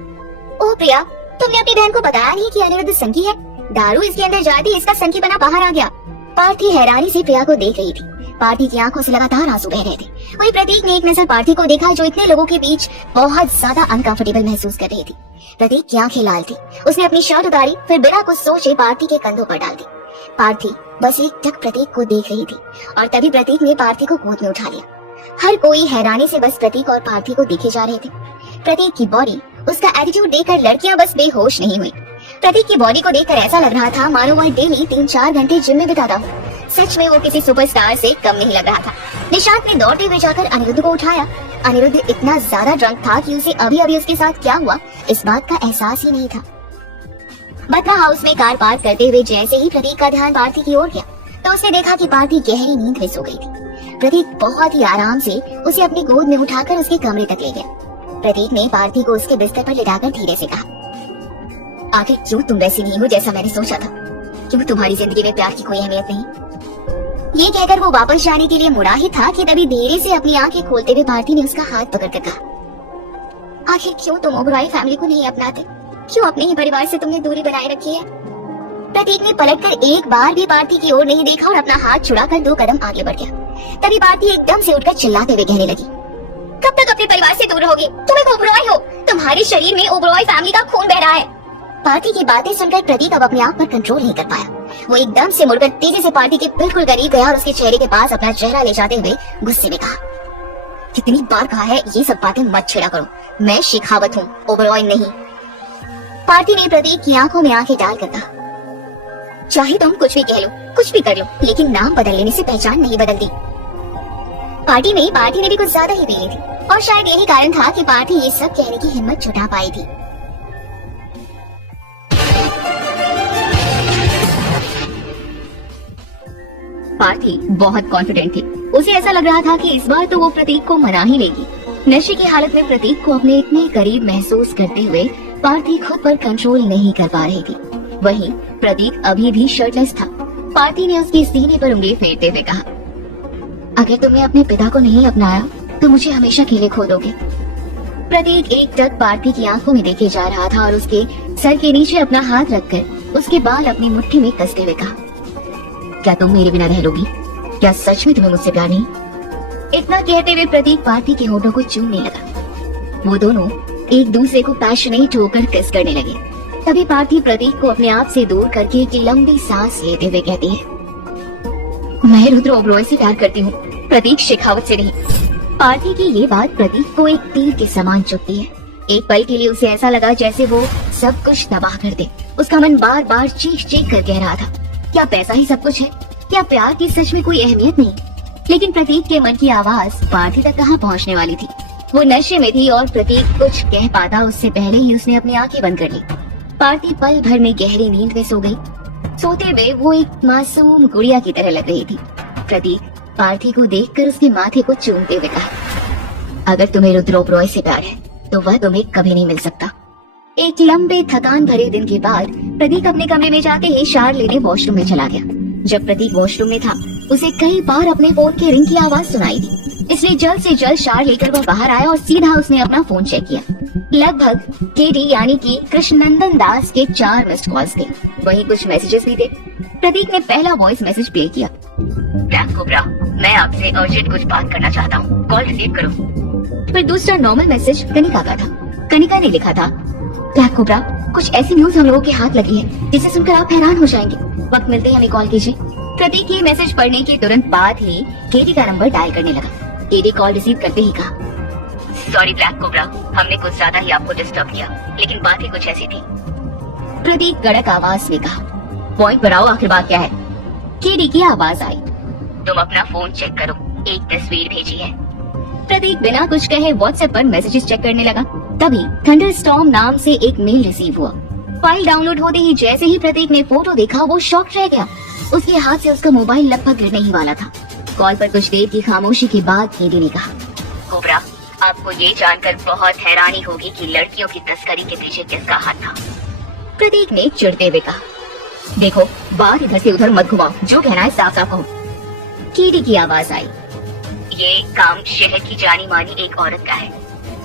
ओह प्रिया, तुमने अपनी बहन को बताया नहीं कि अनिरुद्ध संकी है? दारू इसके अंदर जाती इसका संकी बना बाहर आ गया। पार्थी हैरानी से प्रिया को देख रही थी। पार्थी की आंखों से लगातार आंसू बह रहे थे। वही प्रतीक ने एक नजर पार्थी को देखा, जो इतने लोगों के बीच बहुत ज्यादा अनकंफर्टेबल महसूस कर रही थी। प्रतीक की आंखें लाल थी। उसने अपनी शर्ट उतारी, फिर बिना कुछ सोचे पार्थी के कंधों पर डाल दी। पार्थी बस एक टक प्रतीक को देख रही थी और तभी प्रतीक ने पार्थी को गोद में उठा लिया। हर कोई हैरानी से बस प्रतीक और पार्थी को देखे जा रहे थे। प्रतीक की बॉडी, उसका एटीट्यूड देखकर लड़कियां बस बेहोश नहीं हुई। प्रतीक की बॉडी को देखकर ऐसा लग रहा था मानो वह डेली 3-4 घंटे जिम में बिताता हो। सच में वो किसी सुपरस्टार से कम नहीं लग रहा था। निशांत ने दौड़ते हुए जाकर अनिरुद्ध को उठाया। अनिरुद्ध इतना ज्यादा ड्रंक था कि उसे अभी अभी उसके साथ क्या हुआ इस बात का एहसास ही नहीं था। बत्रा हाउस में कार पार्क करते हुए जैसे ही प्रतीक का ध्यान पार्थी की ओर गया, तो उसने देखा कि पार्थी गहरी नींद में सो गई थी। प्रतीक बहुत ही आराम से उसे अपनी गोद में उठाकर उसके कमरे तक ले गया। प्रतीक ने पार्थी को उसके बिस्तर पर लिटाकर धीरे से कहा, आखिर क्यों तुम वैसी नहीं हो जैसा मैंने सोचा था? क्यों तुम्हारी जिंदगी में प्यार की कोई अहमियत नहीं? ये कहकर वो वापस जाने के लिए मुड़ा ही था कि तभी धीरे से अपनी आंखें खोलते हुए पार्थी ने उसका हाथ पकड़कर कहा, आखिर क्यों तुम ओबरॉय फैमिली को नहीं अपनाते? क्यों अपने ही परिवार से तुमने दूरी बनाए रखी है? प्रतीक ने पलटकर एक बार भी पार्थी की ओर नहीं देखा और अपना हाथ छुड़ाकर 2 कदम आगे बढ़ गया। तभी पार्थी एकदम से उठकर चिल्लाते हुए कहने लगी, कब तक अपने परिवार से दूर रहोगे? तुम एक ओबरॉय हो, तुम्हारे शरीर में ओबरॉय फैमिली का खून बह रहा है। पार्टी की बातें सुनकर प्रतीक अब अपने आप पर कंट्रोल नहीं कर पाया। वो एकदम से मुड़कर तेजी से पार्टी के बिल्कुल करीब गया और उसके चेहरे के पास अपना चेहरा ले जाते हुए गुस्से में कहा, कितनी बार कहा है ये सब बातें मत छेड़ा करो, मैं शेखावत हूँ, ओबरॉय नहीं। पार्टी ने प्रतीक की आंखों में आंखें डालकर कहा, चाहे तुम कुछ भी कह लो, कुछ भी कर लो, लेकिन नाम बदल लेने से पहचान नहीं बदलती। पार्टी ने भी कुछ ज्यादा ही पी ली थी और शायद यही कारण था कि पार्टी ये सब कहने की हिम्मत जुटा पाई थी। पार्टी बहुत कॉन्फिडेंट थी। उसे ऐसा लग रहा था कि इस बार तो वो प्रतीक को मना ही लेगी। नशे की हालत में प्रतीक को अपने इतने करीब महसूस करते हुए पार्टी खुद पर कंट्रोल नहीं कर पा रही थी। वहीं प्रतीक अभी भी शर्टलेस था। पार्टी ने उसके सीने पर उंगली फेरते हुए कहा, अगर तुमने अपने पिता को नहीं अपनाया तो मुझे हमेशा अकेले खो दोगे। प्रतीक एक टक पार्टी की आंखों में देखे जा रहा था और उसके सर के नीचे अपना हाथ रखकर उसके बाल अपनी मुट्ठी में कसते हुए कहा, क्या तुम मेरे बिना रह लोगी? क्या सच में तुम्हें मुझसे प्यार नहीं? इतना कहते हुए प्रतीक पार्टी के होठों को चूमने लगा। वो दोनों एक दूसरे को पैशनेट होकर किस करने लगे। तभी पार्टी प्रतीक को अपने आप से दूर करके एक लंबी सांस लेते हुए कहती है, मैं रुद्र ओबरॉय से प्यार करती हूँ, प्रतीक शेखावत से नहीं। पार्टी की ये बात प्रतीक को एक तीर के समान चुभती है। एक पल के लिए उसे ऐसा लगा जैसे वो सब कुछ तबाह कर दे। उसका मन बार बार चीख चीख कर कह रहा था, क्या पैसा ही सब कुछ है? क्या प्यार की सच में कोई अहमियत नहीं? लेकिन प्रतीक के मन की आवाज पार्टी तक कहाँ पहुँचने वाली थी। वो नशे में थी और प्रतीक कुछ कह पाता उससे पहले ही उसने अपनी आंखें बंद कर ली। पार्टी पल भर में गहरी नींद में सो गई। सोते हुए वो एक मासूम गुड़िया की तरह लग रही थी। प्रतीक पार्टी को देखकर उसके माथे को चूमते हुए कहा, अगर तुम्हें रुद्र ओबरॉय से प्यार है तो वह तुम्हें कभी नहीं मिल सकता। एक लंबे थकान भरे दिन के बाद प्रतीक अपने कमरे में जाते ही शावर लेने वॉशरूम में चला गया। जब प्रतीक वॉशरूम में था उसे कई बार अपने फोन के रिंग की आवाज सुनाई दी, इसलिए जल्द से जल्द शावर लेकर वह बाहर आया और सीधा उसने अपना फोन चेक किया। लगभग केडी यानी कि कृष्णनंदन दास के 4 मिस्ड कॉल्स थे। वहीं कुछ मैसेजेस भी थे। प्रतीक ने पहला वॉइस मैसेज प्ले किया, ब्लैक कोबरा, मैं आपसे अर्जेंट कुछ बात करना चाहता हूँ, कॉल रिसीव करो। फिर दूसरा नॉर्मल मैसेज कनिका का था। कनिका ने लिखा था, ब्लैक कोबरा, कुछ ऐसी न्यूज हम लोगों के हाथ लगी है जिसे सुनकर आप हैरान हो जाएंगे, वक्त मिलते ही हमें कॉल कीजिए। प्रतीक ये मैसेज पढ़ने के तुरंत बाद ही केडी का नंबर डायल करने लगा। केडी कॉल रिसीव करते ही कहा, सॉरी ब्लैक कोबरा, हमने कुछ ज्यादा ही आपको डिस्टर्ब किया, लेकिन बात ही कुछ ऐसी थी। प्रतीक कड़क आवाज में कहा, पॉइंट पर आओ, आखिर बात क्या है? केडी की आवाज आई, तुम अपना फोन चेक करो, एक तस्वीर भेजी है। प्रतीक बिना कुछ कहे व्हाट्सएप पर मैसेजेस चेक करने लगा। तभी थंडरस्टॉर्म नाम से एक मेल रिसीव हुआ। फाइल डाउनलोड होते ही जैसे ही प्रतीक ने फोटो देखा वो शॉक रह गया। उसके हाथ से उसका मोबाइल लगभग गिरने ही वाला था। कॉल पर कुछ देर की खामोशी के बाद केडी ने कहा, कोबरा, आपको ये जानकर बहुत हैरानी होगी कि लड़कियों की तस्करी के पीछे किसका हाथ था। प्रतीक ने चिढ़ते हुए कहा, देखो बात इधर से उधर मत घुमाओ, जो कहना है साफ साफ कहो। केडी की आवाज आई, ये काम शहर की जानी मानी एक औरत का है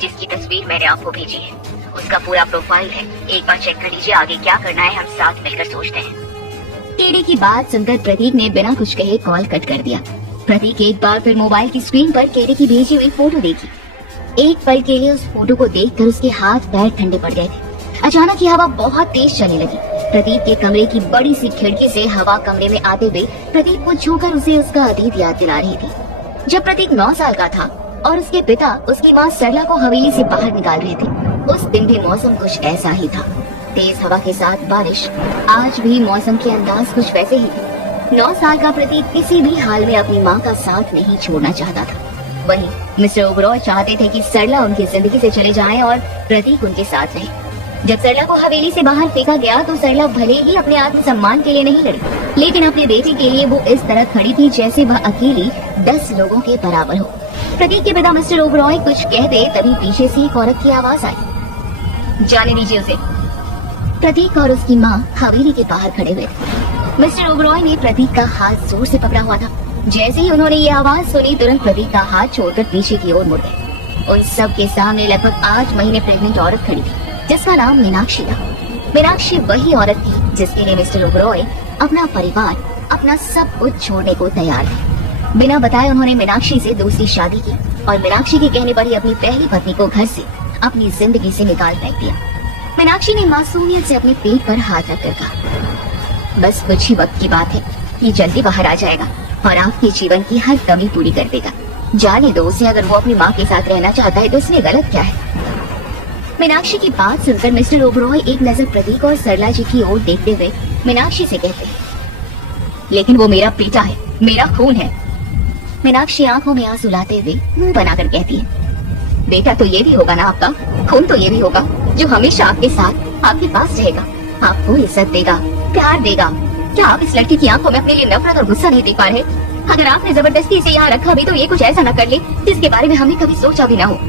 जिसकी तस्वीर मैंने आपको भेजी है। उसका पूरा प्रोफाइल है, एक बार चेक कर लीजिए, आगे क्या करना है हम साथ मिलकर सोचते हैं। केडी की बात सुनकर प्रतीक ने बिना कुछ कहे कॉल कट कर दिया। प्रतीक एक बार फिर मोबाइल की स्क्रीन पर केडी की भेजी हुई फोटो देखी। एक पल के लिए उस फोटो को देखकर उसके हाथ पैर ठंडे पड़ गए थे। अचानक ही हवा बहुत तेज चलने लगी। प्रतीक के कमरे की बड़ी सी खिड़की से हवा कमरे में आते हुए प्रतीक को छूकर उसे उसका अतीत याद दिला रही थी। जब प्रतीक 9 साल का था और उसके पिता उसकी माँ सरला को हवेली से बाहर निकाल रहे थे, उस दिन भी मौसम कुछ ऐसा ही था, तेज हवा के साथ बारिश। आज भी मौसम के अंदाज कुछ वैसे ही थे। 9 साल का प्रतीक किसी भी हाल में अपनी माँ का साथ नहीं छोड़ना चाहता था। वहीं मिस्टर ओबरॉय चाहते थे कि सरला उनकी जिंदगी से चले जाएं और प्रतीक उनके साथ रहे। जब सरला को हवेली से बाहर फेंका गया तो सरला भले ही अपने आत्मसम्मान के लिए नहीं लड़ी, लेकिन अपने बेटे के लिए वो इस तरह खड़ी थी जैसे वह अकेली 10 लोगों के बराबर हो। प्रतीक के पिता मिस्टर ओबरॉय कुछ कहते तभी पीछे से एक औरत की आवाज आई, जाने दीजिए उसे। प्रतीक और उसकी माँ हवेली के बाहर खड़े हुए थे। मिस्टर ओबरॉय ने प्रतीक का हाथ जोर से पकड़ा हुआ था। जैसे ही उन्होंने ये आवाज सुनी तुरंत प्रतीक का हाथ छोड़कर पीछे की ओर मुड़ गए। उन सब के सामने लगभग 8 महीने प्रेग्नेंट औरत खड़ी थी जिसका नाम मीनाक्षी था। मीनाक्षी वही औरत थी जिसके लिए मिस्टर ओबरॉय अपना परिवार, अपना सब कुछ छोड़ने को तैयार थे। बिना बताए उन्होंने मीनाक्षी से दूसरी शादी की और मीनाक्षी के कहने पर ही अपनी पहली पत्नी को घर से, अपनी जिंदगी से निकाल फेंक दिया। मीनाक्षी ने मासूमियत से अपने पेट पर हाथ रखकर कहा, बस कुछ ही वक्त की बात है, ये जल्दी बाहर आ जाएगा और आपके जीवन की हर कमी पूरी कर देगा। जाने दो उसे, अगर वो अपनी माँ के साथ रहना चाहता है तो इसमें गलत क्या है। मीनाक्षी की बात सुनकर मिस्टर ओबरॉय एक नजर प्रतीक और सरला जी की ओर देखते हुए मीनाक्षी से कहते हैं, लेकिन वो मेरा बेटा है, मेरा खून है। मीनाक्षी आंखों में आंसू लाते हुए मुंह बनाकर कहती है, बेटा तो ये भी होगा ना आपका, खून तो ये भी होगा जो हमेशा आपके साथ आपके पास रहेगा, आपको इज्जत देगा, प्यार देगा। क्या आप इस लड़की की आंखों में अपने लिए नफरत और गुस्सा नहीं देख पा रहे? अगर आपने जबरदस्ती इसे यहाँ रखा भी तो ये कुछ ऐसा न कर ले जिसके बारे में हमने कभी सोचा भी न हो।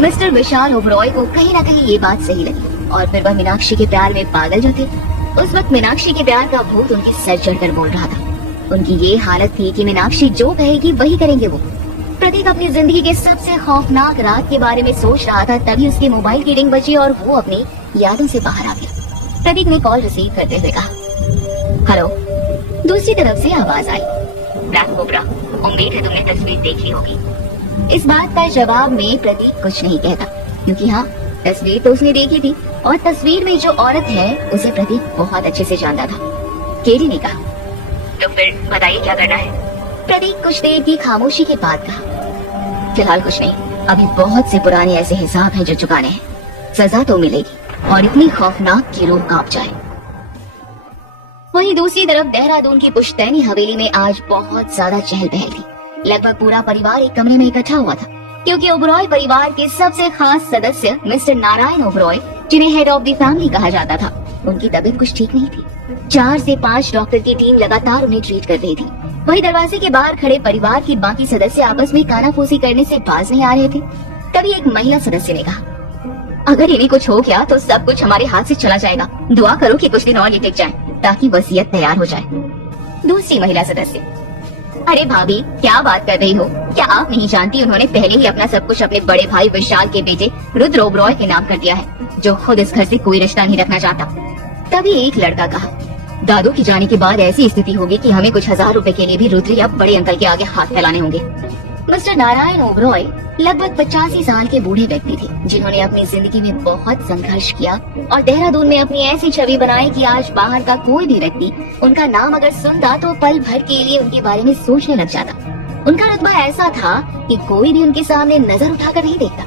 मिस्टर विशाल ओबरॉय को कहीं न कहीं ये बात सही लगी और फिर वह मीनाक्षी के प्यार में पागल जो थे। उस वक्त मीनाक्षी के प्यार का भूत उनके सर चढ़कर बोल रहा था। उनकी ये हालत थी कि मीनाक्षी जो कहेगी वही करेंगे वो। प्रतीक अपनी जिंदगी के सबसे खौफनाक रात के बारे में सोच रहा था, तभी उसके मोबाइल की रिंग बजी और वो अपनी यादों से बाहर आ गया। प्रतीक ने कॉल रिसीव करते हुए कहा, हेलो। दूसरी तरफ से आवाज आई, ब्लैक कोबरा, उम्मीद है तुमने तस्वीर देखी होगी। इस बात का जवाब में प्रतीक कुछ नहीं कहता, क्योंकि हाँ, तस्वीर तो उसने देखी थी और तस्वीर में जो औरत है उसे प्रतीक बहुत अच्छे से जानता था। केरी ने कहा, तो फिर बताइए क्या करना है। प्रतीक कुछ देर की खामोशी के बाद कहा, फिलहाल कुछ नहीं, अभी बहुत से पुराने ऐसे हिसाब हैं जो चुकाने हैं। सजा तो मिलेगी और इतनी खौफनाक कि रूह कांप जाए। वहीं दूसरी तरफ देहरादून की पुश्तैनी हवेली में आज बहुत ज्यादा चहल पहल थी। लगभग पूरा परिवार एक कमरे में इकट्ठा हुआ था, क्योंकि ओबरॉय परिवार के सबसे खास सदस्य मिस्टर नारायण ओबरॉय, जिन्हें हेड ऑफ द फैमिली कहा जाता था, उनकी तबीयत कुछ ठीक नहीं थी। 4 से 5 डॉक्टर की टीम लगातार उन्हें ट्रीट कर रही थी। वहीं दरवाजे के बाहर खड़े परिवार के बाकी सदस्य आपस में कानाफूसी करने से बाज नहीं आ रहे थे। तभी एक महिला सदस्य ने कहा, अगर इन्हें कुछ हो गया तो सब कुछ हमारे हाथ से चला जाएगा। दुआ करो कि कुछ दिन और ये टिक जाए ताकि वसीयत तैयार हो जाए। दूसरी महिला सदस्य, अरे भाभी क्या बात कर रही हो, क्या आप नहीं जानती उन्होंने पहले ही अपना सब कुछ अपने बड़े भाई विशाल के बेटे रुद्र ओबरॉय के नाम कर दिया है, जो खुद इस घर से कोई रिश्ता नहीं रखना चाहता। तभी एक लड़का कहा, दादू की जाने के बाद ऐसी स्थिति होगी कि हमें कुछ 1000 रुपए के लिए भी रुद्र या बड़े अंकल के आगे हाथ फैलाने होंगे। मिस्टर नारायण ओबरॉय लगभग 85 साल के बूढ़े व्यक्ति थे, जिन्होंने अपनी जिंदगी में बहुत संघर्ष किया और देहरादून में अपनी ऐसी छवि बनाई कि आज बाहर का कोई भी व्यक्ति उनका नाम अगर सुनता तो पल भर के लिए उनके बारे में सोचने लग जाता। उनका रुतबा ऐसा था कि कोई भी उनके सामने नजर उठाकर नहीं देखता।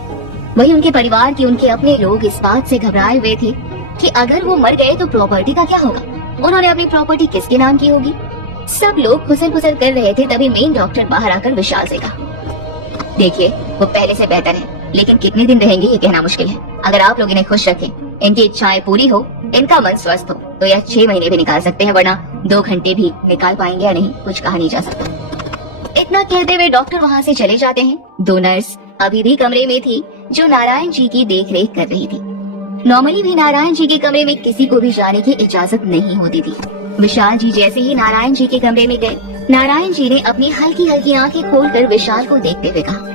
वहीं उनके परिवार के उनके अपने लोग इस बात से घबराए हुए थे कि अगर वो मर गए तो प्रॉपर्टी का क्या होगा, उन्होंने अपनी प्रॉपर्टी किसके नाम की होगी। सब लोग खुसर खुसर कर रहे थे। तभी मेन डॉक्टर बाहर आकर विशाल से कहा, देखिए वो पहले से बेहतर है, लेकिन कितने दिन रहेंगे ये कहना मुश्किल है। अगर आप लोग इन्हें खुश रखें, इनकी इच्छाएं पूरी हो, इनका मन स्वस्थ हो, तो यह 6 महीने भी निकाल सकते हैं, वरना 2 घंटे भी निकाल पाएंगे या नहीं कुछ कहा नहीं जा सकता। इतना कहते हुए डॉक्टर वहाँ से चले जाते हैं। 2 नर्स अभी भी कमरे में थी जो नारायण जी की देख रेख कर रही थी। नॉर्मली भी नारायण जी के कमरे में किसी को भी जाने की इजाजत नहीं होती थी। विशाल जी जैसे ही नारायण जी के कमरे में गए, नारायण जी ने अपनी हल्की हल्की आंखें खोलकर विशाल को देखते हुए कहा,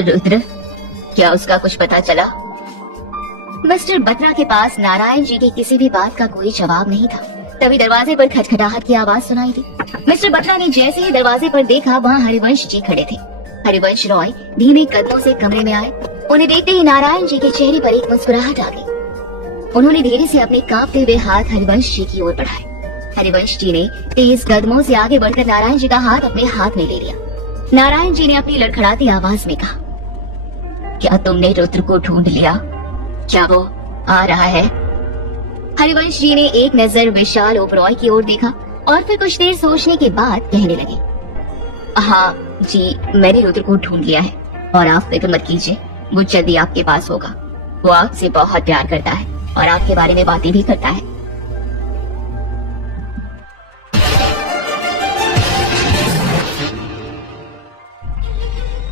रुद्र क्या उसका कुछ पता चला? मिस्टर बत्रा के पास नारायण जी की किसी भी बात का कोई जवाब नहीं था। तभी दरवाजे पर खटखटाहट की आवाज सुनाई दी। मिस्टर बत्रा ने जैसे ही दरवाजे पर देखा, वहाँ हरिवंश जी खड़े थे। हरिवंश रॉय धीमे कदमों से कमरे में आए। उन्हें देखते ही नारायण जी के चेहरे पर एक मुस्कुराहट आ गई। उन्होंने धीरे से अपने कांपते हुए हाथ हरिवंश जी की ओर बढ़ाए। हरिवंश जी ने तेज कदमों से आगे बढ़कर नारायण जी का हाथ अपने हाथ में ले लिया। नारायण जी ने अपनी लड़खड़ाती आवाज में कहा, क्या तुमने रुद्र को ढूंढ लिया? क्या वो आ रहा है? हरिवंश जी ने एक नजर विशाल ओबरॉय की ओर देखा और फिर कुछ देर सोचने के बाद कहने लगे, हाँ जी, मैंने रुद्र को ढूंढ लिया है और आप फिक्र मत कीजिए, वो जल्दी आपके पास होगा। वो आपसे बहुत प्यार करता है और आपके बारे में बातें भी करता है।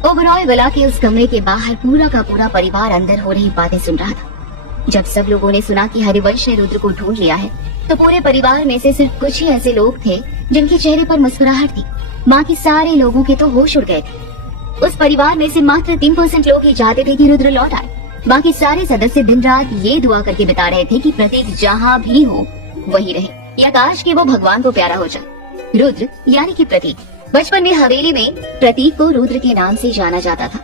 ओबरॉय विला के उस कमरे के बाहर पूरा का पूरा परिवार अंदर हो रही बातें सुन रहा था। जब सब लोगों ने सुना कि हरिवंश ने रुद्र को ढूंढ लिया है, तो पूरे परिवार में से सिर्फ कुछ ही ऐसे लोग थे जिनके चेहरे पर मुस्कुराहट थी। बाकी सारे लोगों के तो होश उड़ गए थे। उस परिवार में से मात्र 3% लोग ही चाहते थे कि रुद्र लौट आए। बाकी सारे सदस्य दिन रात ये दुआ करके बिता रहे थे कि प्रतीक जहाँ भी हो वही रहे, या काश कि वो भगवान को प्यारा हो जाए। रुद्र यानी कि प्रतीक। बचपन में हवेली में प्रतीक को रुद्र के नाम से जाना जाता था।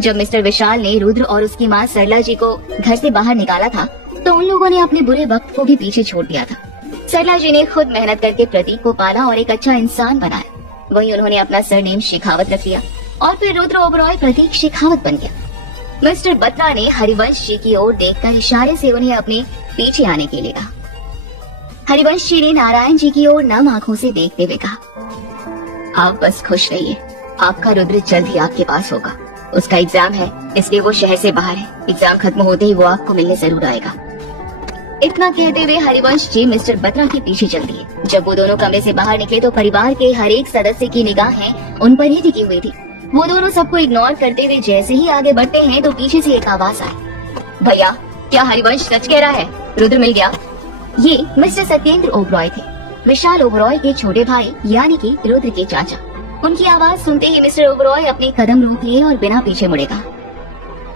जब मिस्टर विशाल ने रुद्र और उसकी माँ सरला जी को घर से बाहर निकाला था, तो उन लोगों ने अपने बुरे वक्त को भी पीछे छोड़ दिया था। सरला जी ने खुद मेहनत करके प्रतीक को पाला और एक अच्छा इंसान बनाया। वहीं उन्होंने अपना सरनेम शेखावत रख लिया और फिर रुद्र ओबरॉय प्रतीक शेखावत बन गया। मिस्टर बत्रा ने हरिवंश जी की ओर देखकर इशारे से उन्हें अपने पीछे आने के लिए कहा। हरिवंश जी ने नारायण जी की ओर नम आंखों से देखते हुए कहा, आप बस खुश रहिए, आपका रुद्र जल्द ही आपके पास होगा। उसका एग्जाम है, इसलिए वो शहर से बाहर है। एग्जाम खत्म होते ही वो आपको मिलने जरूर आएगा। इतना कहते हुए हरिवंश जी मिस्टर बत्रा के पीछे चल दिए। जब वो दोनों कमरे से बाहर निकले तो परिवार के हर एक सदस्य की निगाहें उन पर ही टिकी हुई थी। वो दोनों सबको इग्नोर करते हुए जैसे ही आगे बढ़ते हैं तो पीछे से एक आवाज आई, भैया क्या हरिवंश सच कह रहा है, रुद्र मिल गया? ये मिस्टर सत्येंद्र ओबरॉय थे, विशाल ओबरॉय के छोटे भाई यानी कि रुद्र के चाचा। उनकी आवाज सुनते ही मिस्टर ओबरॉय अपने कदम रोक लिए और बिना पीछे मुड़े कहा,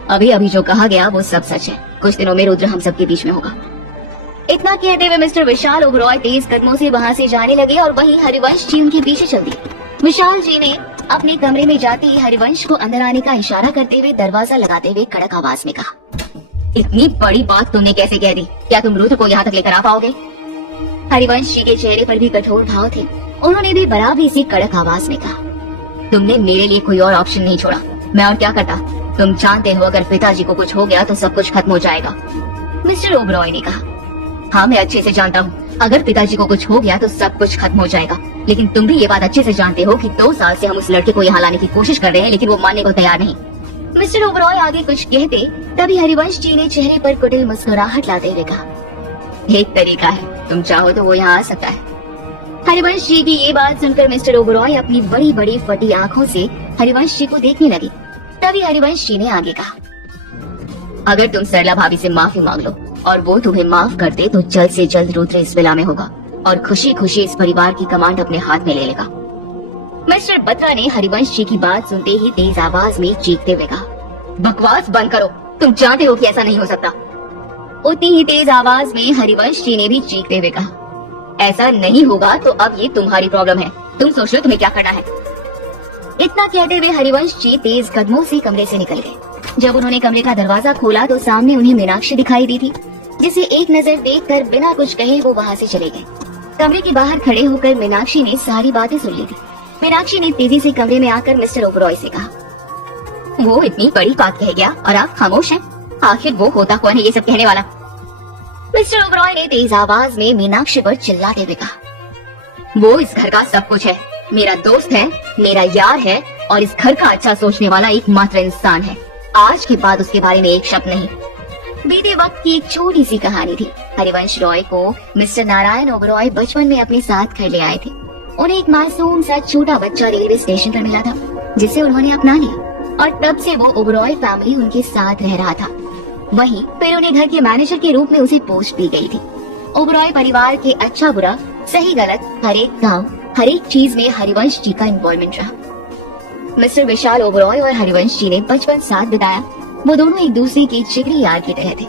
अभी अभी जो कहा गया वो सब सच है। कुछ दिनों में रुद्र हम सबके बीच में होगा। इतना कहते हुए मिस्टर विशाल ओबरॉय तेज कदमों से वहाँ से जाने लगे और वहीं हरिवंश जी उनके पीछे चल दिए। विशाल जी ने अपने कमरे में जाते ही हरिवंश को अंदर आने का इशारा करते हुए दरवाजा लगाते हुए कड़क आवाज में कहा, इतनी बड़ी बात तुमने कैसे कह दी? क्या तुम रुद्र को यहाँ तक लेकर आ पाओगे? हरिवंश जी के चेहरे पर भी कठोर भाव थे। उन्होंने भी बराबर इसी कड़क आवाज में कहा, तुमने मेरे लिए कोई और ऑप्शन नहीं छोड़ा, मैं और क्या करता? तुम जानते हो अगर पिताजी को कुछ हो गया तो सब कुछ खत्म हो जाएगा। मिस्टर ओबरॉय ने कहा, हाँ मैं अच्छे से जानता हूँ, अगर पिताजी को कुछ हो गया तो सब कुछ खत्म हो जाएगा, लेकिन तुम भी ये बात अच्छे से जानते हो कि 2 साल से हम उस लड़के को यहाँ लाने की कोशिश कर रहे हैं, लेकिन वो मानने को तैयार नहीं। मिस्टर ओबरॉय आगे कुछ कहते तभी हरिवंश जी ने चेहरे पर कुटिल मुस्कुराहट लाते हुए कहा, एक तरीका है, तुम चाहो तो वो यहाँ आ सकता है। हरिवंश जी की ये बात सुनकर मिस्टर ओबरॉय अपनी बड़ी बड़ी फटी आंखों से हरिवंश जी को देखने लगे। तभी हरिवंश जी ने आगे कहा, अगर तुम सरला भाभी से माफी मांग लो और वो तुम्हें माफ कर दे तो जल्द से जल्द रुद्र इस विला में होगा और खुशी खुशी इस परिवार की कमांड अपने हाथ में ले लेगा। मिस्टर बत्रा ने हरिवंश जी की बात सुनते ही तेज आवाज में चीखते हुए कहा, बकवास बंद करो, तुम जानते हो कि ऐसा नहीं हो सकता। उतनी ही तेज आवाज में हरिवंश जी ने भी चीखते हुए कहा, ऐसा नहीं होगा तो अब ये तुम्हारी प्रॉब्लम है, तुम सोच लो तुम्हें क्या करना है। इतना कहते हुए हरिवंश जी तेज कदमों से कमरे से निकल गए। जब उन्होंने कमरे का दरवाजा खोला तो सामने उन्हें मीनाक्षी दिखाई दी थी, जिसे एक नजर देखकर बिना कुछ कहे वो वहाँ से चले गए। कमरे के बाहर खड़े होकर मीनाक्षी ने सारी बातें सुन ली थी। मीनाक्षी ने तेजी से कमरे में आकर मिस्टर ओबरॉय से कहा, वो इतनी बड़ी बात कह गया और आप खामोश हैं, आखिर वो होता कौन है ये सब कहने वाला? मिस्टर ओबरॉय ने तेज आवाज में मीनाक्षी पर चिल्लाते हुए कहा, वो इस घर का सब कुछ है, मेरा दोस्त है, मेरा यार है और इस घर का अच्छा सोचने वाला एकमात्र इंसान है। आज के बाद उसके बारे में एक शब्द नहीं। बीते वक्त की एक छोटी सी कहानी थी। हरिवंश रॉय को मिस्टर नारायण ओबरॉय बचपन में अपने साथ घर ले आए थे। उन्हें एक मासूम सा छोटा बच्चा रेलवे स्टेशन पर मिला था, जिसे उन्होंने अपना लिया और तब से वो ओबरॉय फैमिली उनके साथ रह रहा था। वहीं फिर उन्हें घर के मैनेजर के रूप में उसे पोस्ट दी गई थी। ओबरॉय परिवार के अच्छा बुरा सही गलत हर एक काम हर एक चीज में हरिवंश जी का इन्वॉल्वमेंट रहा। मिस्टर विशाल ओबरॉय और हरिवंश जी ने बचपन साथ बिताया। वो दोनों एक दूसरे के जिगरी यार की तरह थे।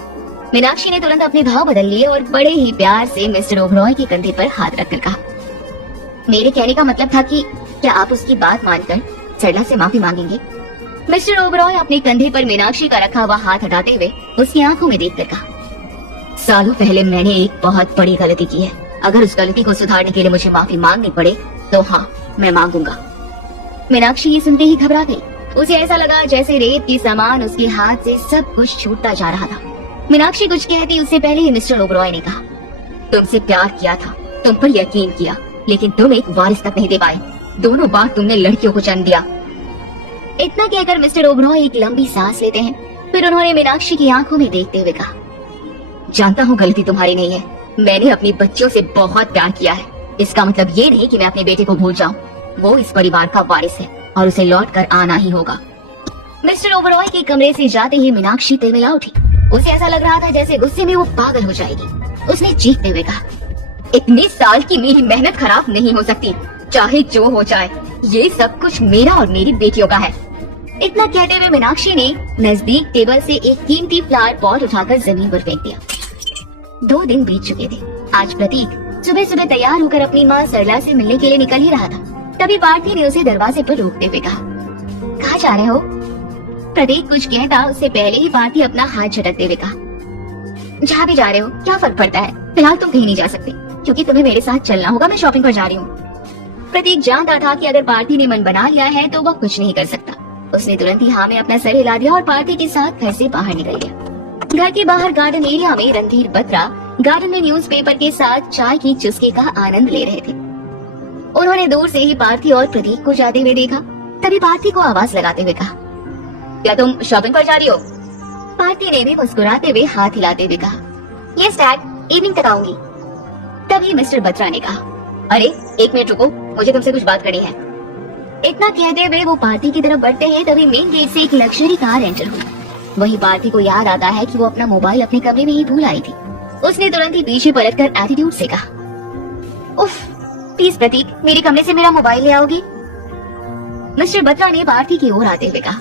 मीनाक्षी ने तुरंत अपने भाव बदल लिए और बड़े ही प्यार से मिस्टर ओबरॉय के कंधे पर हाथ रखकर कहा, मेरे कहने का मतलब था कि क्या आप उसकी बात मानकर सरला से माफी मांगेंगे? मिस्टर ओबरॉय अपने कंधे पर मीनाक्षी का रखा हुआ हाथ हटाते हुए उसकी आंखों में देखकर कहा, सालों पहले मैंने एक बहुत बड़ी गलती की है। अगर उस गलती को सुधारने के लिए मुझे माफी मांगनी पड़े तो हाँ, मैं मांगूंगा। मीनाक्षी ये सुनते ही घबरा गई। उसे ऐसा लगा जैसे रेत के समान उसके हाथ से सब कुछ छूटता जा रहा था। मीनाक्षी कुछ कहती उससे पहले ही मिस्टर ओबरॉय ने कहा, तुमसे प्यार किया था, तुम पर यकीन किया, लेकिन तुम एक वारिस तक नहीं दे पाए। दोनों बार तुमने लड़कियों को जन्म दिया। इतना कहकर मिस्टर ओबरॉय एक लंबी सांस लेते हैं। फिर उन्होंने मीनाक्षी की आंखों में देखते हुए कहा, जानता हूँ गलती तुम्हारी नहीं है, मैंने अपनी बच्चियों से बहुत प्यार किया है। इसका मतलब ये नहीं कि मैं अपने बेटे को भूल जाऊं। वो इस परिवार का वारिस है और उसे लौट कर आना ही होगा। मिस्टर ओबरॉय के कमरे से जाते ही मीनाक्षी तिलमिला उठी। उसे ऐसा लग रहा था जैसे गुस्से में वो पागल हो जाएगी। उसने चीखते हुए कहा, इतने साल की मेरी मेहनत खराब नहीं हो सकती, चाहे जो हो जाए। ये सब कुछ मेरा और मेरी बेटियों का है। इतना कहते हुए मीनाक्षी ने नजदीक टेबल से एक कीमती फ्लावर पॉट उठाकर जमीन पर फेंक दिया। 2 दिन बीत चुके थे। आज प्रतीक सुबह सुबह तैयार होकर अपनी माँ सरला से मिलने के लिए निकल ही रहा था। तभी पार्थी ने उसे दरवाजे पर रोकते हुए कहा, कहाँ जा रहे हो? प्रतीक कुछ कहता उससे पहले ही पार्थी अपना हाथ झटकते हुए कहा, जहाँ भी जा रहे हो क्या फर्क पड़ता है, फिलहाल तुम कहीं नहीं जा सकते क्योंकि तुम्हें मेरे साथ चलना होगा, मैं शॉपिंग पर जा रही हूँ। प्रतीक जानता था कि अगर पार्थी ने मन बना लिया है तो वह कुछ नहीं कर सकता। उसने तुरंत ही हाँ में अपना सर हिला दिया और पार्थी के साथ घर से बाहर निकल गया। घर के बाहर गार्डन एरिया में रणधीर बत्रा गार्डन में न्यूज़पेपर के साथ चाय की चुस्की का आनंद ले रहे थे। उन्होंने दूर से ही पार्थी और प्रतीक को जाते हुए देखा। तभी पार्थी को आवाज लगाते हुए कहा, क्या तुम शॉपिंग पर जा रही हो? पार्थी ने भी मुस्कुराते हुए हाथ हिलाते हुए कहा, यस डैड, इवनिंग तक आऊंगी। तभी मिस्टर बत्रा ने कहा, अरे एक मिनट रुको, मुझे तुमसे कुछ बात करनी है। इतना कहते हुए वो पार्थी की तरफ बढ़ते हैं। तभी मेन गेट से एक लग्जरी कार एंटर हुई। वही पार्थी को याद आता है कि वो अपना मोबाइल अपने कमरे में ही भूल आई थी। उसने तुरंत ही पीछे पलटकर एटीट्यूड से कहा, उफ, प्लीज प्रतीक, मेरे कमरे से मेरा मोबाइल ले आओगे? मिस्टर बत्रा ने पार्थी की ओर आते हुए कहा,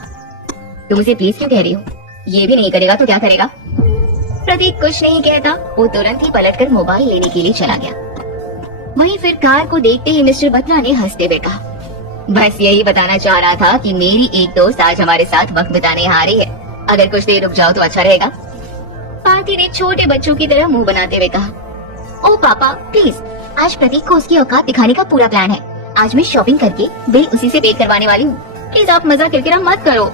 तुम उसे प्लीज क्यों कह रही हो? ये भी नहीं करेगा तो क्या करेगा? प्रतीक कुछ नहीं कहता, वो तुरंत ही पलटकर मोबाइल लेने के लिए चला गया। वहीं फिर कार को देखते ही मिस्टर बत्रा ने हंसते हुए कहा, बस यही बताना चाह रहा था कि मेरी एक दोस्त आज हमारे साथ वक्त बिताने यहाँ आ रही है, अगर कुछ देर रुक जाओ तो अच्छा रहेगा। पार्थी ने छोटे बच्चों की तरह मुंह बनाते हुए कहा, ओ पापा प्लीज, आज प्रतीक को उसकी औकात दिखाने का पूरा प्लान है। आज मैं शॉपिंग करके बिल उसी से पे करवाने वाली हूँ, प्लीज आप मजाक किरकिरा मत करो।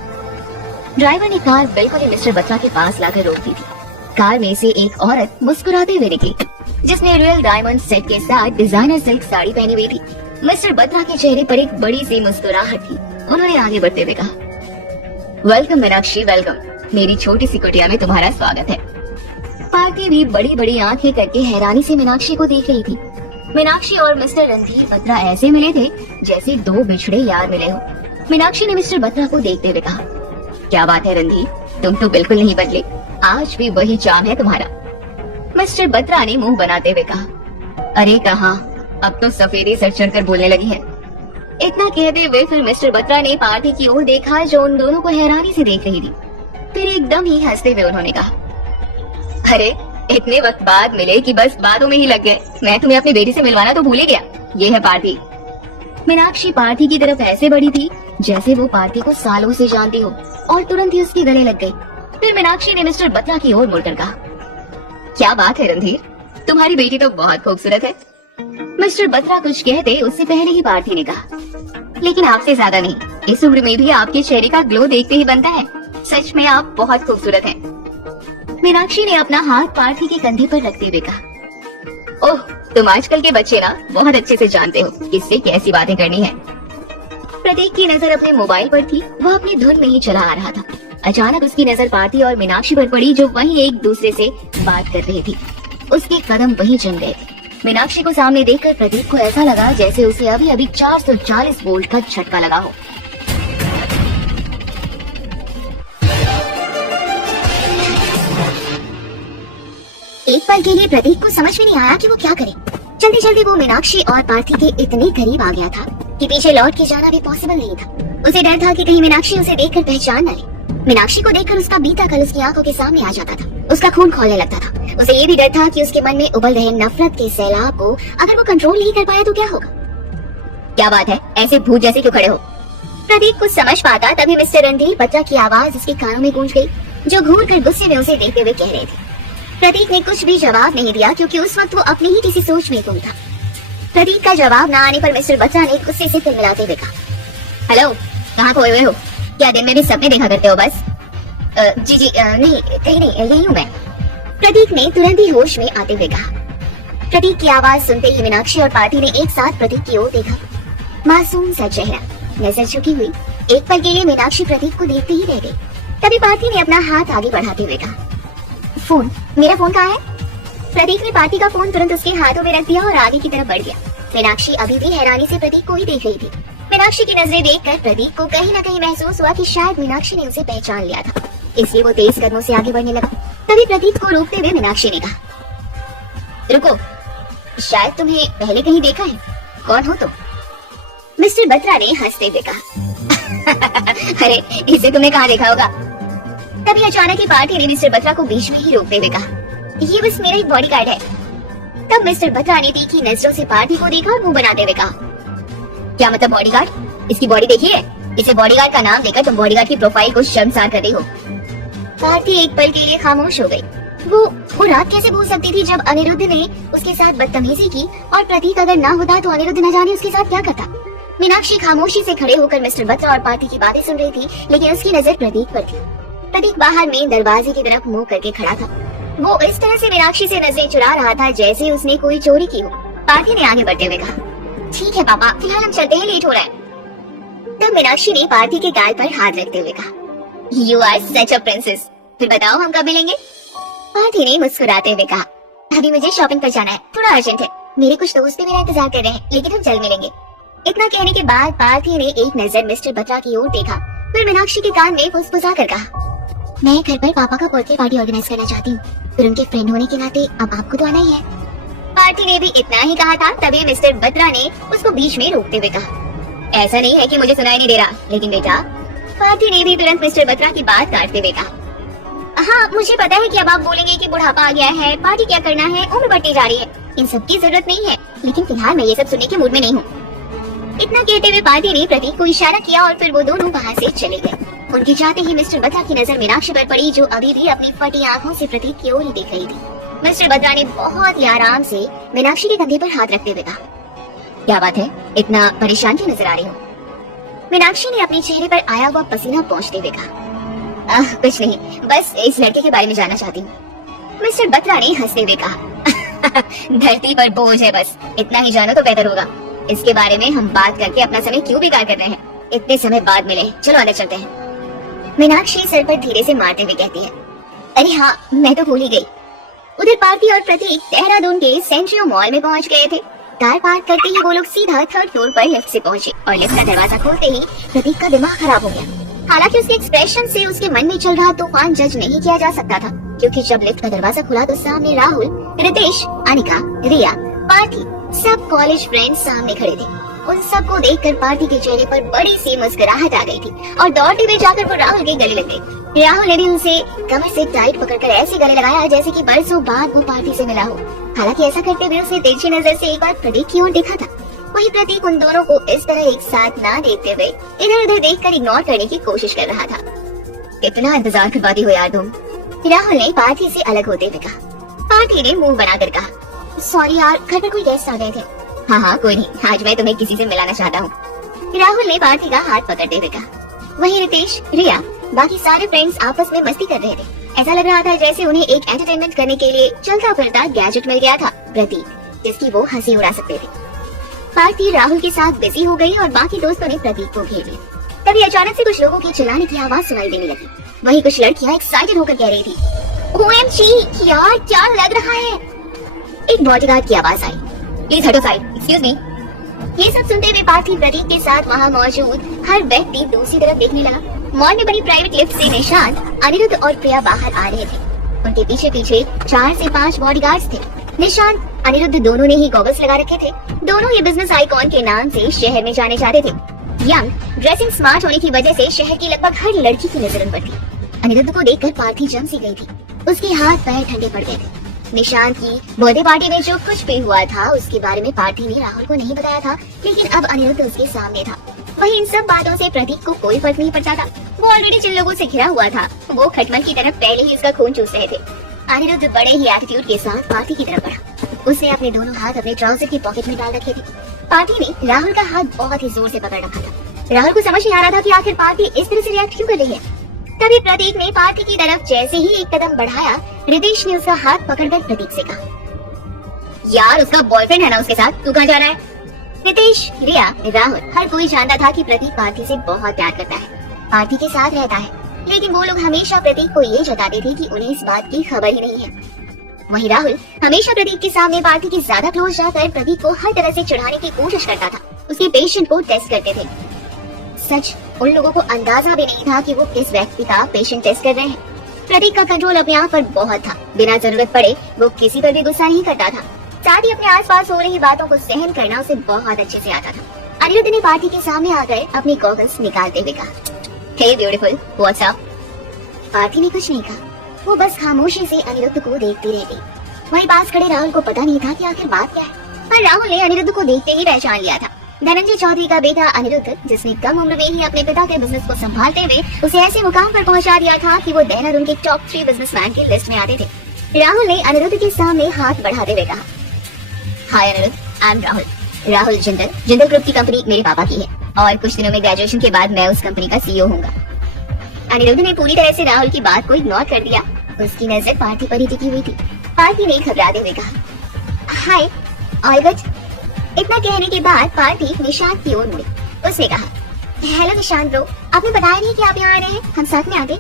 ड्राइवर ने कार बिल्कुल ही मिस्टर बत्रा के पास लाकर रोक दी थी। कार में से एक औरत मुस्कुराते हुए निकली, जिसने रॉयल डायमंड सेट के साथ डिजाइनर सिल्क साड़ी पहनी हुई थी। मिस्टर बत्रा के चेहरे पर एक बड़ी सी मुस्कुराहट थी। उन्होंने आगे बढ़ते हुए कहा, वेलकम मीनाक्षी, वेलकम, मेरी छोटी सी कुटिया में तुम्हारा स्वागत है। पार्थी भी बड़ी बड़ी आंखें करके हैरानी से मीनाक्षी को देख रही थी। मीनाक्षी और मिस्टर रणधीर बत्रा ऐसे मिले थे जैसे दो बिछड़े यार मिले हो। मीनाक्षी ने मिस्टर बत्रा को देखते हुए कहा, क्या बात है रणधीर, तुम तो बिल्कुल नहीं बदले, आज भी वही चाम है तुम्हारा। मिस्टर बत्रा ने मुंह बनाते हुए कहा, अरे कहाँ, अब तो सफेदी सर चढ़कर बोलने लगी है। इतना कहते हुए फिर मिस्टर बत्रा ने पार्थी की ओर देखा जो उन दोनों को हैरानी से देख रही थी। फिर एकदम ही हंसते हुए उन्होंने कहा, अरे इतने वक्त बाद मिले कि बस बातों में ही लग गए। मैं तुम्हें अपनी बेटी से मिलवाना तो भूल ही गया, ये है पार्थी। मीनाक्षी पार्थी की तरफ ऐसे बढ़ी थी जैसे वो पार्थी को सालों से जानती हो और तुरंत ही उसके गले लग गई। फिर मीनाक्षी ने मिस्टर बत्रा की ओर मुड़कर कहा, क्या बात है रणधीर, तुम्हारी बेटी तो बहुत खूबसूरत है। मिस्टर बत्रा कुछ कहते उससे पहले ही पार्थी ने कहा, लेकिन आपसे ज्यादा नहीं, इस उम्र में भी आपके चेहरे का ग्लो देखते ही बनता है, सच में आप बहुत खूबसूरत हैं। मीनाक्षी ने अपना हाथ पार्थी के कंधे पर रखते हुए कहा, ओह, तुम आजकल के बच्चे ना बहुत अच्छे से जानते हो किससे कैसी बातें करनी है। प्रतीक की नजर अपने मोबाइल पर थी, वह अपनी धुन में ही चला आ रहा था। अचानक उसकी नजर पार्थी और मीनाक्षी पर पड़ी जो वहीं एक दूसरे से बात कर रही थी। उसके कदम वहीं जम गए थे। मीनाक्षी को सामने देखकर प्रतीक को ऐसा लगा जैसे उसे अभी अभी 440 वोल्ट का झटका लगा हो। एक पल के लिए प्रतीक को समझ में नहीं आया कि वो क्या करे। जल्दी जल्दी वो मीनाक्षी और पार्थी के इतने करीब आ गया था कि पीछे लौट के जाना भी पॉसिबल नहीं था। उसे डर था कि कहीं मीनाक्षी उसे देखकर पहचान न ले। मीनाक्षी को देखकर उसका बीता कल उसकी आंखों के सामने आ जाता था। उसका खून खौलने लगता था। उसे ये भी डर था कि उसके मन में उबल रहे नफरत के सैलाब को अगर वो कंट्रोल नहीं कर पाया तो क्या होगा। क्या बात है, ऐसे भूत जैसे क्यों खड़े हो? प्रतीक कुछ समझ पाता तभी मिस्टर रणधीर बत्रा की आवाज उसके कानों में गूंज गई, जो घूर कर गुस्से में उसे देखते हुए कह रहे थे। प्रतीक ने कुछ भी जवाब नहीं दिया क्योंकि उस वक्त वो अपनी ही किसी सोच में गुम था। प्रतीक का जवाब न आने पर मिस्टर बत्रा ने गुस्से से तिलमिलाते हुए कहा, हेलो, कहाँ खोए हुए हो? क्या दिन में भी सपने देखा करते हो बस? जी नहीं, कहीं नहीं, यही हूँ मैं। प्रतीक ने तुरंत ही होश में आते हुए कहा। प्रतीक की आवाज सुनते ही मीनाक्षी और पार्थी ने एक साथ प्रतीक की ओर देखा। मासूम सा चेहरा, नजर झुकी हुई। एक पल के लिए मीनाक्षी प्रतीक को देखते ही रह गई। तभी पार्थी ने अपना हाथ आगे बढ़ाते हुए कहा, फोन, मेरा फोन कहाँ है? प्रतीक ने पार्थी का फोन तुरंत उसके हाथों में रख दिया और आगे की तरफ बढ़ गया। मीनाक्षी अभी भी हैरानी से प्रतीक को ही देख रही थी। मीनाक्षी की नजरें देखकर प्रतीक को कहीं न कहीं महसूस हुआ कि शायद मीनाक्षी ने उसे पहचान लिया था, इसलिए वो तेज कदमों से आगे बढ़ने लगा। तभी प्रतीक को रोकते हुए मीनाक्षी ने कहा, रुको, शायद तुम्हें पहले कहीं देखा है, कौन हो तुम? मिस्टर बत्रा ने हंसते हुए कहा, अरे इसे तुमने कहाँ देखा होगा? तभी अचानक ही पार्थी ने मिस्टर बत्रा को बीच में ही रोकते हुए कहा, ये बस मेरा एक बॉडीगार्ड है। तब मिस्टर बत्रा ने तीखी नजरों से पार्थी को देखा और मुंह बनाते हुए कहा, क्या मतलब बॉडीगार्ड? इसकी बॉडी देखी है? इसे बॉडीगार्ड का नाम देकर तुम बॉडीगार्ड की प्रोफाइल को शर्मसार कर रही हो। पार्थी एक पल के लिए खामोश हो गई। वो रात कैसे भूल सकती थी जब अनिरुद्ध ने उसके साथ बदतमीजी की, और प्रतीक अगर ना होता तो अनिरुद्ध न जाने उसके साथ क्या करता। मीनाक्षी खामोशी से खड़े होकर मिस्टर बत्रा और पार्टी की बातें सुन रही थी, लेकिन उसकी नजर प्रतीक पर थी। प्रतीक बाहर में दरवाजे की तरफ मुंह करके खड़ा था। वो इस तरह से मीनाक्षी से नजरें चुरा रहा था जैसे उसने कोई चोरी की हो। पार्टी ने आगे बढ़ते हुए कहा, ठीक है पापा, फिलहाल हम चलते हैं, लेट हो रहा है। तब मीनाक्षी ने पार्टी के गाल पर हाथ रखते हुए कहा, you are such a princess, फिर बताओ हम कब मिलेंगे। पार्टी ने मुस्कुराते हुए कहा, अभी मुझे शॉपिंग पर जाना है, थोड़ा अर्जेंट है, मेरे कुछ दोस्त भी मेरा इंतजार कर रहे हैं, लेकिन हम जल्द मिलेंगे। इतना कहने के बाद पार्थी ने एक नजर मिस्टर बत्रा की ओर देखा, फिर मीनाक्षी के कान में फुसफुसा कर कहा, मैं घर पर पापा का बर्थडे पार्टी ऑर्गेनाइज करना चाहती हूँ, फिर उनके फ्रेंड होने के नाते अब आपको तो आना ही है। पार्थी ने भी इतना ही कहा था, तभी मिस्टर बत्रा ने उसको बीच में रोकते हुए कहा, ऐसा नहीं है कि मुझे सुनाई नहीं दे रहा, लेकिन बेटा। पार्थी ने भी तुरंत मिस्टर बत्रा की बात काटते हुए कहा, हाँ मुझे पता है कि अब आप बोलेंगे कि बुढ़ापा आ गया है, पार्टी क्या करना है, उम्र बढ़ती जा रही है, इन सब की जरूरत नहीं है, लेकिन फिलहाल मैं ये सब सुनने के मूड में नहीं हूँ। इतना कहते हुए पार्टी ने प्रतीक को इशारा किया और फिर वो दोनों वहाँ से चले गए। उनके जाते ही मिस्टर बत्रा की नजर मीनाक्षी पर पड़ी, जो अभी भी अपनी फटी आंखों से प्रतीक की ओर ही देख रही थी। मिस्टर बत्रा ने बहुत ही आराम से मीनाक्षी के कंधे पर हाथ रखते हुए कहा, क्या बात है, इतना परेशान क्यों नजर आ रही हो। मीनाक्षी ने अपने चेहरे पर आया हुआ पसीना पोंछते हुए कहा, कुछ नहीं, बस इस लड़के के बारे में जानना चाहती हूँ। मिस्टर बत्रा ने हंसते हुए कहा, धरती पर बोझ है, बस इतना ही जानो तो बेहतर होगा। इसके बारे में हम बात करके अपना समय क्यों बेकार कर रहे हैं, इतने समय बाद मिले, चलो अंदर चलते हैं। मीनाक्षी सिर पर धीरे से मारते हुए कहती है, अरे हाँ मैं तो भूल ही गई। उधर पार्टी और प्रतीक देहरादून के सेंट्रियो मॉल में पहुंच गए थे। कार पार्क करते ही वो लोग सीधा थर्ड फ्लोर पर लिफ्ट से पहुंचे और लिफ्ट का दरवाजा खोलते ही प्रतीक का दिमाग खराब हो गया। हालांकि उसके एक्सप्रेशन से उसके मन में चल रहा तूफान जज नहीं किया जा सकता था, क्योंकि जब लिफ्ट का दरवाजा खुला तो सामने राहुल, रितेश, अनिका, रिया, पार्टी सब कॉलेज फ्रेंड्स सामने खड़े थे। उन सबको देखकर पार्टी के चेहरे पर बड़ी सी मुस्कुराहट आ गई थी और दौड़ते हुए जाकर वो राहुल के गले लग गई। राहुल ने भी उसे कमर से टाइट पकड़कर ऐसे गले लगाया जैसे कि बरसों बाद वो पार्टी से मिला हो। हालांकि ऐसा करते हुए उसे तिरछी नजर से एक बार प्रतीक की ओर देखा था। वही प्रतीक उन दोनों को इस तरह एक साथ ना देखते हुए इधर उधर देखकर इग्नोर करने की कोशिश कर रहा था। कितना इंतजार करवाती हो यार तुम, राहुल ने पार्टी से अलग होते हुए कहा। पार्टी ने मुंह बनाकर कहा, सॉरी यार, घर पर कोई गेस्ट आ गए थे। हाँ कोई नहीं, आज मैं तुम्हें किसी से मिलाना चाहता हूँ, राहुल ने पार्टी का हाथ पकड़ते हुए कहा। वहीं रितेश, रिया, बाकी सारे फ्रेंड्स आपस में मस्ती कर रहे थे। ऐसा लग रहा था जैसे उन्हें एक एंटरटेनमेंट करने के लिए चलता फिरता गैजेट मिल गया था, प्रतीक, जिसकी वो हंसी उड़ा सकते थे। पार्टी राहुल के साथ बिजी हो गई और बाकी दोस्तों ने प्रतीक को घेर लिया। तभी अचानक से कुछ लोगों की चिल्लाने की आवाज सुनाई देने लगी। वहीं कुछ लड़कियां एक्साइटेड होकर कह रही थी, OMG यार क्या लग रहा है। एक बॉडीगार्ड की आवाज आई, प्लीज हटो साइड, एक्सक्यूज मी। ये सब सुनते हुए पार्टी प्रतीक के साथ वहाँ मौजूद हर व्यक्ति दूसरी तरफ देखने लगा। मॉल में बनी प्राइवेट लिफ्ट से निशांत, अनिरुद्ध और प्रिया बाहर आ रहे थे। उनके पीछे पीछे 4 से 5 बॉडीगार्ड्स थे। निशांत, अनिरुद्ध दोनों ने ही गॉगल्स लगा रखे थे। दोनों ये बिजनेस आइकॉन के नाम से शहर में जाने जाते थे। यंग, ड्रेसिंग स्मार्ट होने की वजह से शहर की लगभग हर लड़की की नजर उन पर थी। अनिरुद्ध को देखकर पार्टी जम सी गई थी। उसके हाथ पैर ठंडे पड़ गए थे। निशांत की बर्थडे पार्टी में जो कुछ भी हुआ था उसके बारे में पार्टी ने राहुल को नहीं बताया था, लेकिन अब अनिरुद्ध उसके सामने था। वहीं इन सब बातों से प्रतीक को कोई फर्क नहीं पड़ता था। वो ऑलरेडी जिन लोगों से घिरा हुआ था, वो खटमल की तरफ पहले ही उसका खून चूस रहे थे। अनिरुद्ध बड़े ही एटीट्यूड के साथ पार्टी की तरफ बढ़ा। उसने अपने दोनों हाथ अपने ट्राउजर की पॉकेट में डाल रखे थे। पार्टी ने राहुल का हाथ बहुत ही जोर से पकड़ रखा था। राहुल को समझ नहीं आ रहा था कि आखिर पार्टी इस तरह से रिएक्ट क्यों कर रही है। तभी प्रतीक ने पार्टी की तरफ जैसे ही एक कदम बढ़ाया, रितेश ने उसका हाथ पकड़कर प्रतीक से कहा, यार उसका बॉयफ्रेंड है ना उसके साथ, तू कहाँ जा रहा है। रितेश, रिया, राहुल, हर कोई जानता था कि प्रतीक पार्टी से बहुत प्यार करता है, पार्टी के साथ रहता है, लेकिन वो लोग हमेशा प्रतीक को ये जताते थे कि उन्हें इस बात की खबर ही नहीं है। वहीं राहुल हमेशा प्रतीक के सामने पार्टी के ज्यादा क्लोज जाकर प्रतीक को हर तरह से चिढ़ाने की कोशिश करता था, उसके पेशेंट को टेस्ट करते थे। सच, उन लोगों को अंदाजा भी नहीं था कि वो किस व्यक्ति का पेशेंट टेस्ट कर रहे हैं। प्रतीक का कंट्रोल अपने आप पर बहुत था। बिना जरूरत पड़े वो किसी पर भी गुस्सा नहीं करता था। साथ ही अपने आसपास हो रही बातों को सहन करना उसे बहुत अच्छे से आता था। अनिरुद्ध ने पार्टी के सामने आकर अपनी गॉगल्स निकालते हुए कहा, hey beautiful, what's up. Party ने कुछ नहीं कहा, वो बस खामोशी से अनिरुद्ध को देखती रहती। वहीं पास खड़े राहुल को पता नहीं था कि आखिर बात क्या है, पर राहुल ने अनिरुद्ध को देखते ही पहचान लिया था। धनंजय चौधरी का बेटा अनिरुद्ध, जिसने कम उम्र में ही अपने पिता के बिजनेस को संभालते हुए उसे ऐसे मुकाम पर पहुंचा दिया था कि वो देहरादून के टॉप 3 बिजनेसमैन की लिस्ट में आते थे। राहुल ने अनिरुद्ध के सामने हाथ बढ़ाते हुए कहा, hi Aniruddh, I am Rahul, Rahul Jindal. Jindal group की कंपनी मेरे पापा की है और कुछ दिनों में ग्रेजुएशन के बाद मैं उस कंपनी का सीईओ होऊंगा। अनिरुद्ध ने पूरी तरह से राहुल की बात को इग्नोर कर दिया। उसकी नजर पार्थी पर ही टिकी हुई थी। पार्थी ने घबराते हुए कहा, हाय ऑल गुड। इतना कहने के बाद पार्थी निशांत की ओर मुड़ी। उसने कहा, हेलो निशांत ब्रो, आपने बताया नहीं कि आप यहाँ आ रहे हैं, हम साथ में आते।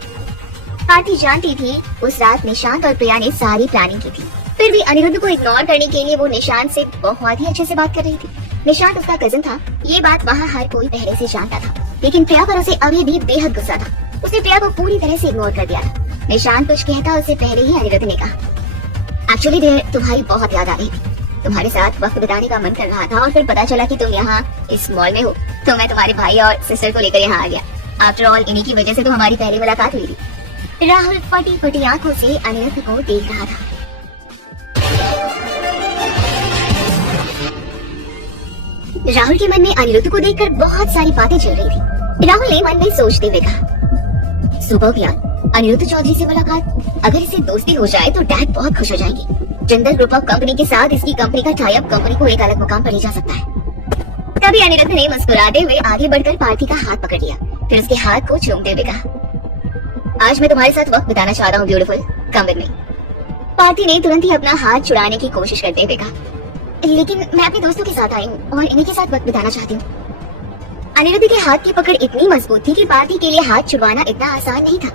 पार्थी जानती थी उस रात निशांत और प्रिया ने सारी प्लानिंग की थी, फिर भी अनिरुद्ध को इग्नोर करने के लिए वो निशांत से बहुत ही अच्छे से बात कर रही थी। निशांत उसका कजिन था, ये बात वहाँ हर कोई पहले से जानता था, लेकिन प्रिया पर उसे अभी भी बेहद गुस्सा था। उसने प्रिया को पूरी तरह से इग्नोर कर दिया था। निशांत कुछ कहता उससे पहले ही अनिरुद्ध ने कहा, एक्चुअली देर तुम्हारी बहुत याद आ रही थी, तुम्हारे साथ वक्त बिताने का मन कर रहा था और फिर पता चला कि तुम यहाँ इस मॉल में हो, तो मैं तुम्हारे भाई और सिस्टर को लेकर यहाँ आ गया। आफ्टर ऑल इन्हीं की वजह से तो हमारी पहली मुलाकात हुई थी। राहुल फटी फटी आंखों से अनिरुद्ध को देख रहा था। राहुल के मन में अनिरुद्ध को देखकर बहुत सारी बातें चल रही थी। राहुल ने मन में सोचते हुए कहा, सुबह यार, अनिरुद्ध चौधरी से मुलाकात, अगर इसे दोस्ती हो जाए तो डैड बहुत खुश हो जाएंगे। जिंदल ग्रुप ऑफ कंपनी के साथ इसकी कंपनी का टाई अप कंपनी को एक अलग मुकाम पर ले जा सकता है। तभी अनिरुद्ध ने मुस्कुराते हुए आगे बढ़कर पार्थी का हाथ पकड़ लिया, फिर उसके हाथ को चूमते हुए कहा, आज मैं तुम्हारे साथ वक्त बिताना चाहता हूँ beautiful, come with me. Parthi ने तुरंत ही अपना हाथ छुड़ाने की कोशिश करते हुए कहा, लेकिन मैं अपने दोस्तों के साथ आई हूँ और इन्हीं के साथ वक्त बिताना चाहती हूँ। अनिरुद्ध के हाथ की पकड़ इतनी मजबूत थी कि पार्थी के लिए हाथ छुड़वाना इतना आसान नहीं था।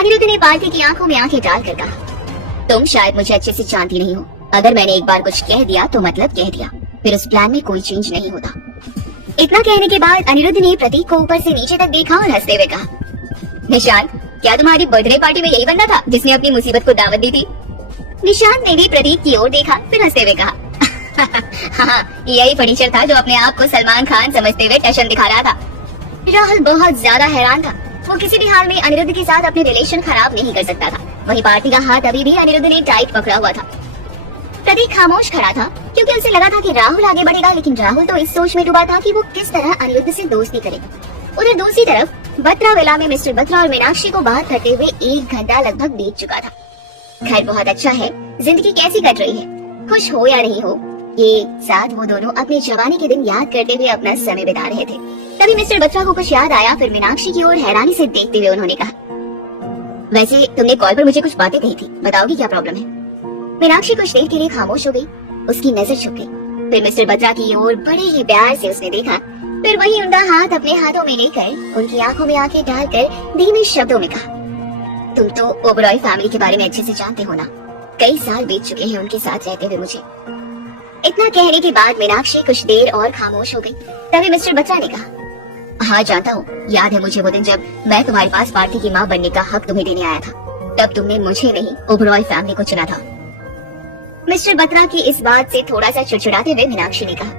अनिरुद्ध ने पार्थी की आंखों में आंखें डालकर कहा, तुम शायद मुझे अच्छे से जानती नहीं हो, अगर मैंने एक बार कुछ कह दिया तो मतलब कह दिया, फिर उस प्लान में कोई चेंज नहीं होता। इतना कहने के बाद अनिरुद्ध ने प्रतीक को ऊपर से नीचे तक देखा और हंसते हुए कहा, निशांत, क्या तुम्हारी बर्थडे पार्टी में यही बंदा था जिसने अपनी मुसीबत को दावत दी थी? निशांत ने भी प्रतीक की ओर देखा, फिर हंसते हुए कहा, हाँ, यही फर्नीचर था जो अपने आप को सलमान खान समझते हुए टशन दिखा रहा था। राहुल बहुत ज्यादा हैरान था। वो किसी भी हाल में अनिरुद्ध के साथ अपने रिलेशन खराब नहीं कर सकता था। वहीं पार्टी का हाथ अभी भी अनिरुद्ध ने टाइट पकड़ा हुआ था। प्रतीक खामोश खड़ा था क्योंकि उसे लगा था कि राहुल आगे बढ़ेगा, लेकिन राहुल तो इस सोच में डूबा था कि वो किस तरह अनिरुद्ध से दोस्ती करे। उधर दूसरी तरफ बत्रा विला में मिस्टर बत्रा और मीनाक्षी को बात करते हुए 1 घंटा लगभग बीत चुका था। घर बहुत अच्छा है, जिंदगी कैसी कट रही है, खुश हो या नहीं हो, ये साथ वो दोनों अपने जवानी के दिन याद करते हुए अपना समय बिता रहे थे। तभी मिस्टर बत्रा को कुछ याद आया, फिर मीनाक्षी की ओर हैरानी से देखते हुए उन्होंने कहा, वैसे तुमने कॉल पर मुझे कुछ बातें कही थी, बताओगी क्या प्रॉब्लम है? मीनाक्षी कुछ देर के लिए खामोश हो गई, उसकी नजर झुक गई। फिर मिस्टर बत्रा की ओर बड़े ही प्यार से उसने देखा, फिर वही उनका हाथ अपने हाथों में लेकर उनकी आंखों में आंखें डालकर धीमे शब्दों में कहा, तुम तो ओबरॉय फैमिली के बारे में अच्छे से जानते हो ना, कई साल बीत चुके हैं उनके साथ रहते हुए मुझे। इतना कहने के बाद मीनाक्षी कुछ देर और खामोश हो गई। तभी मिस्टर बत्रा ने कहा, हाँ जानता हूँ, याद है मुझे वो दिन जब मैं तुम्हारे पास पार्थी की माँ बनने का हक तुम्हें देने आया था, तब तुमने मुझे नहीं ओबरॉय फैमिली को चुना था। मिस्टर बत्रा की इस बात से थोड़ा सा चिड़चिड़ाते हुए मीनाक्षी ने कहा,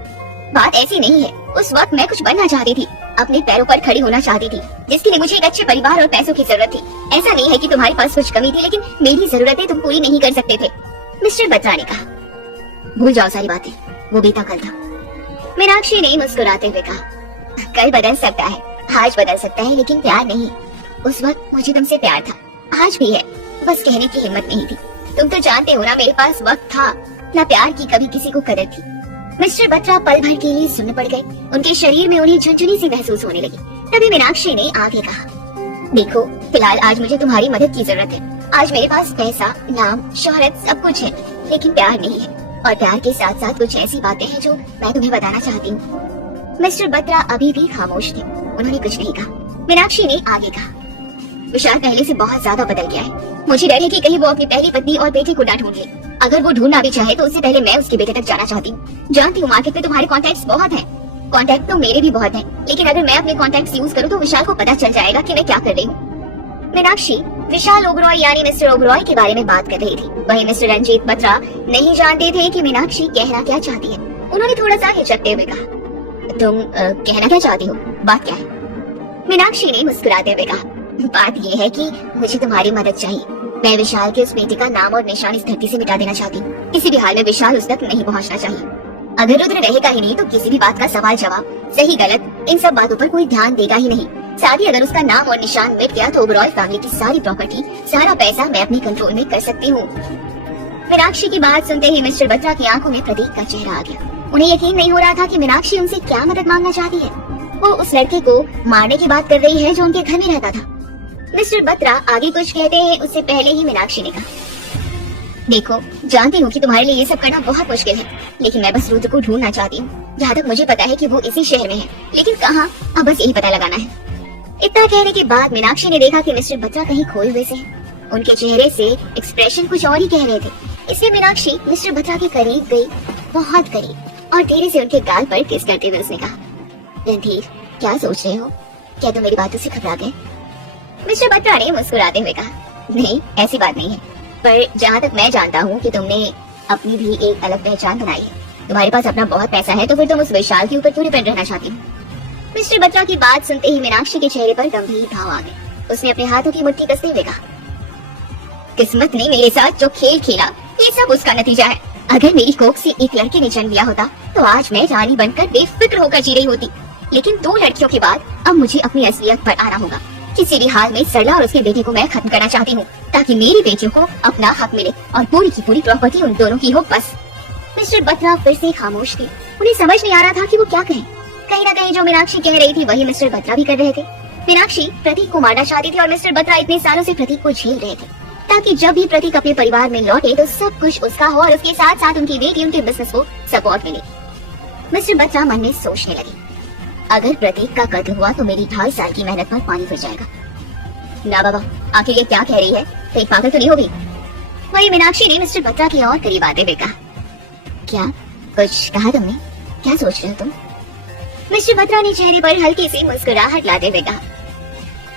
बात ऐसी नहीं है, उस वक्त मैं कुछ बनना चाहती थी, अपने पैरों पर खड़ी होना चाहती थी, जिसके लिए मुझे एक अच्छे परिवार और पैसों की जरूरत थी। ऐसा नहीं है कि तुम्हारे पास कुछ कमी थी, लेकिन मेरी जरूरतें तुम पूरी नहीं कर सकते थे। मिस्टर बत्रा ने कहा, भूल जाओ सारी बातें, वो बीता कल था। मीनाक्षी ने मुस्कुराते हुए कहा, कल बदल सकता है, आज बदल सकता है, लेकिन प्यार नहीं। उस वक्त मुझे तुमसे प्यार था, आज भी है, बस कहने की हिम्मत नहीं थी। तुम तो जानते हो ना, मेरे पास वक्त था ना, प्यार की कभी किसी को कदर थी। मिस्टर बत्रा पल भर के लिए सुन्न पड़ गए, उनके शरीर में उन्हें झुनझुनी सी महसूस होने लगी। तभी मीनाक्षी ने आगे कहा, देखो फिलहाल आज मुझे तुम्हारी मदद की जरूरत है। आज मेरे पास पैसा, नाम, शोहरत सब कुछ है, लेकिन प्यार नहीं है, और प्यार के साथ साथ कुछ ऐसी बातें हैं जो मैं तुम्हें बताना चाहती हूँ। मिस्टर बत्रा अभी भी खामोश थे, उन्होंने कुछ नहीं कहा। मीनाक्षी ने आगे कहा, विशाल पहले से बहुत ज्यादा बदल गया है, मुझे डर है कि कहीं वो अपनी पहली पत्नी और बेटे को ना ढूंढ ले। अगर वो ढूंढना भी चाहे तो उससे पहले मैं उसके बेटे तक जाना चाहती हूँ। जानती हूँ मार्केट में तुम्हारे कॉन्टैक्ट्स बहुत हैं, कॉन्टैक्ट तो मेरे भी बहुत हैं, लेकिन अगर मैं अपने कॉन्टैक्ट्स यूज करूँ तो विशाल को पता चल जाएगा कि मैं क्या कर रही हूँ। मीनाक्षी विशाल ओबरॉय यानी मिस्टर ओबरॉय के बारे में बात कर रही थी। वहीं मिस्टर रंजीत बत्रा नहीं जानते थे कि मीनाक्षी कहना क्या चाहती है। उन्होंने थोड़ा सा हिचकते हुए कहा, तुम कहना क्या चाहती हो, बात क्या है? मीनाक्षी ने मुस्कुराते हुए कहा, बात ये है कि मुझे तुम्हारी मदद चाहिए। मैं विशाल के उस बेटे का नाम और निशान इस धरती से मिटा देना चाहती हूँ। किसी भी हाल में विशाल उस तक नहीं पहुँचना चाहिए। अगर रुद्र रहेगा ही नहीं तो किसी भी बात का सवाल जवाब, सही गलत, इन सब बातों पर कोई ध्यान देगा ही नहीं। साथ ही अगर उसका नाम और निशान मिट गया तो ओबरॉय फैमिली की सारी प्रॉपर्टी, सारा पैसा मैं अपने कंट्रोल में कर सकती हूँ। मीनाक्षी की बात सुनते ही मिस्टर बत्रा की आंखों में प्रतीक का चेहरा आ गया। उन्हें यकीन नहीं हो रहा था कि मीनाक्षी उनसे क्या मदद मांगना चाहती है। वो उस लड़के को मारने की बात कर रही है जो उनके घर में रहता था। मिस्टर बत्रा आगे कुछ कहते हैं उससे पहले ही मीनाक्षी ने कहा, देखो जानती हूँ कि तुम्हारे लिए ये सब करना बहुत मुश्किल है, लेकिन मैं बस रुद्र को ढूंढना चाहती हूँ। जहाँ तक मुझे पता है कि वो इसी शहर में है, लेकिन कहाँ, अब बस यही पता लगाना है। इतना कहने के बाद मीनाक्षी ने देखा कि मिस्टर बत्रा कहीं खोए हुए से हैं। उनके चेहरे से एक्सप्रेशन कुछ और ही कह रहे थे। इसलिए मीनाक्षी मिस्टर बत्रा के करीब गई, बहुत करीब, और धीरे से उनके गाल पर किस करते हुए उसने कहा, रणधीर क्या सोच रहे हो? क्या तुम मेरी बातों से घबरा गए? मिस्टर बत्रा ने मुस्कुराते हुए कहा, नहीं ऐसी बात नहीं है, पर जहाँ तक मैं जानता हूँ कि तुमने अपनी भी एक अलग पहचान बनाई है। तुम्हारे पास अपना बहुत पैसा है, तो फिर तुम उस विशाल के ऊपर क्यों डिपेंड रहना चाहती हो? मिस्टर बत्रा की बात सुनते ही मीनाक्षी के चेहरे पर गंभीर भाव आ गए। उसने अपने हाथों की मुट्ठी कसते हुए कहा, किस्मत ने मेरे साथ जो खेल खेला, ये सब उसका नतीजा है। अगर मेरी कोख से एक लड़के ने जन्म लिया होता तो आज मैं रानी बनकर बेफिक्र होकर जी रही होती, लेकिन 2 लड़कियों के बाद अब मुझे अपनी असलियत पर आना होगा। किसी भी हाल में सरला और उसके बेटे को मैं खत्म करना चाहती हूँ, ताकि मेरी बेटियों को अपना हक मिले और पूरी की पूरी प्रॉपर्टी उन दोनों की हो, बस। मिस्टर बत्रा फिर से खामोश थे। उन्हें समझ नहीं आ रहा था कि वो क्या कहें। कहीं ना कहीं जो मीनाक्षी कह रही थी वही मिस्टर बत्रा भी कर रहे थे। मीनाक्षी प्रतीक को मारना चाहती थी और मिस्टर बत्रा इतने सालों से प्रतीक को झेल रहे थे, ताकि जब भी प्रतीक अपने परिवार में लौटे तो सब कुछ उसका हो और उसके साथ साथ उनकी बेटी उनके बिजनेस को सपोर्ट मिले। मिस्टर बत्रा मन में सोचने लगे, अगर प्रतीक का कत्ल हुआ तो मेरी 2.5 साल की मेहनत पर पानी फिर जाएगा। ना बाबा, आखिर ये क्या कह रही है? कहीं पागल तो नहीं होगी? वही मीनाक्षी ने मिस्टर बत्रा की और करीब आते हुए कहा, क्या कुछ कहा तुमने? क्या सोच रहे हो तुम? मिस्टर बत्रा ने चेहरे पर हल्की सी मुस्कुराहट लाते हुए कहा,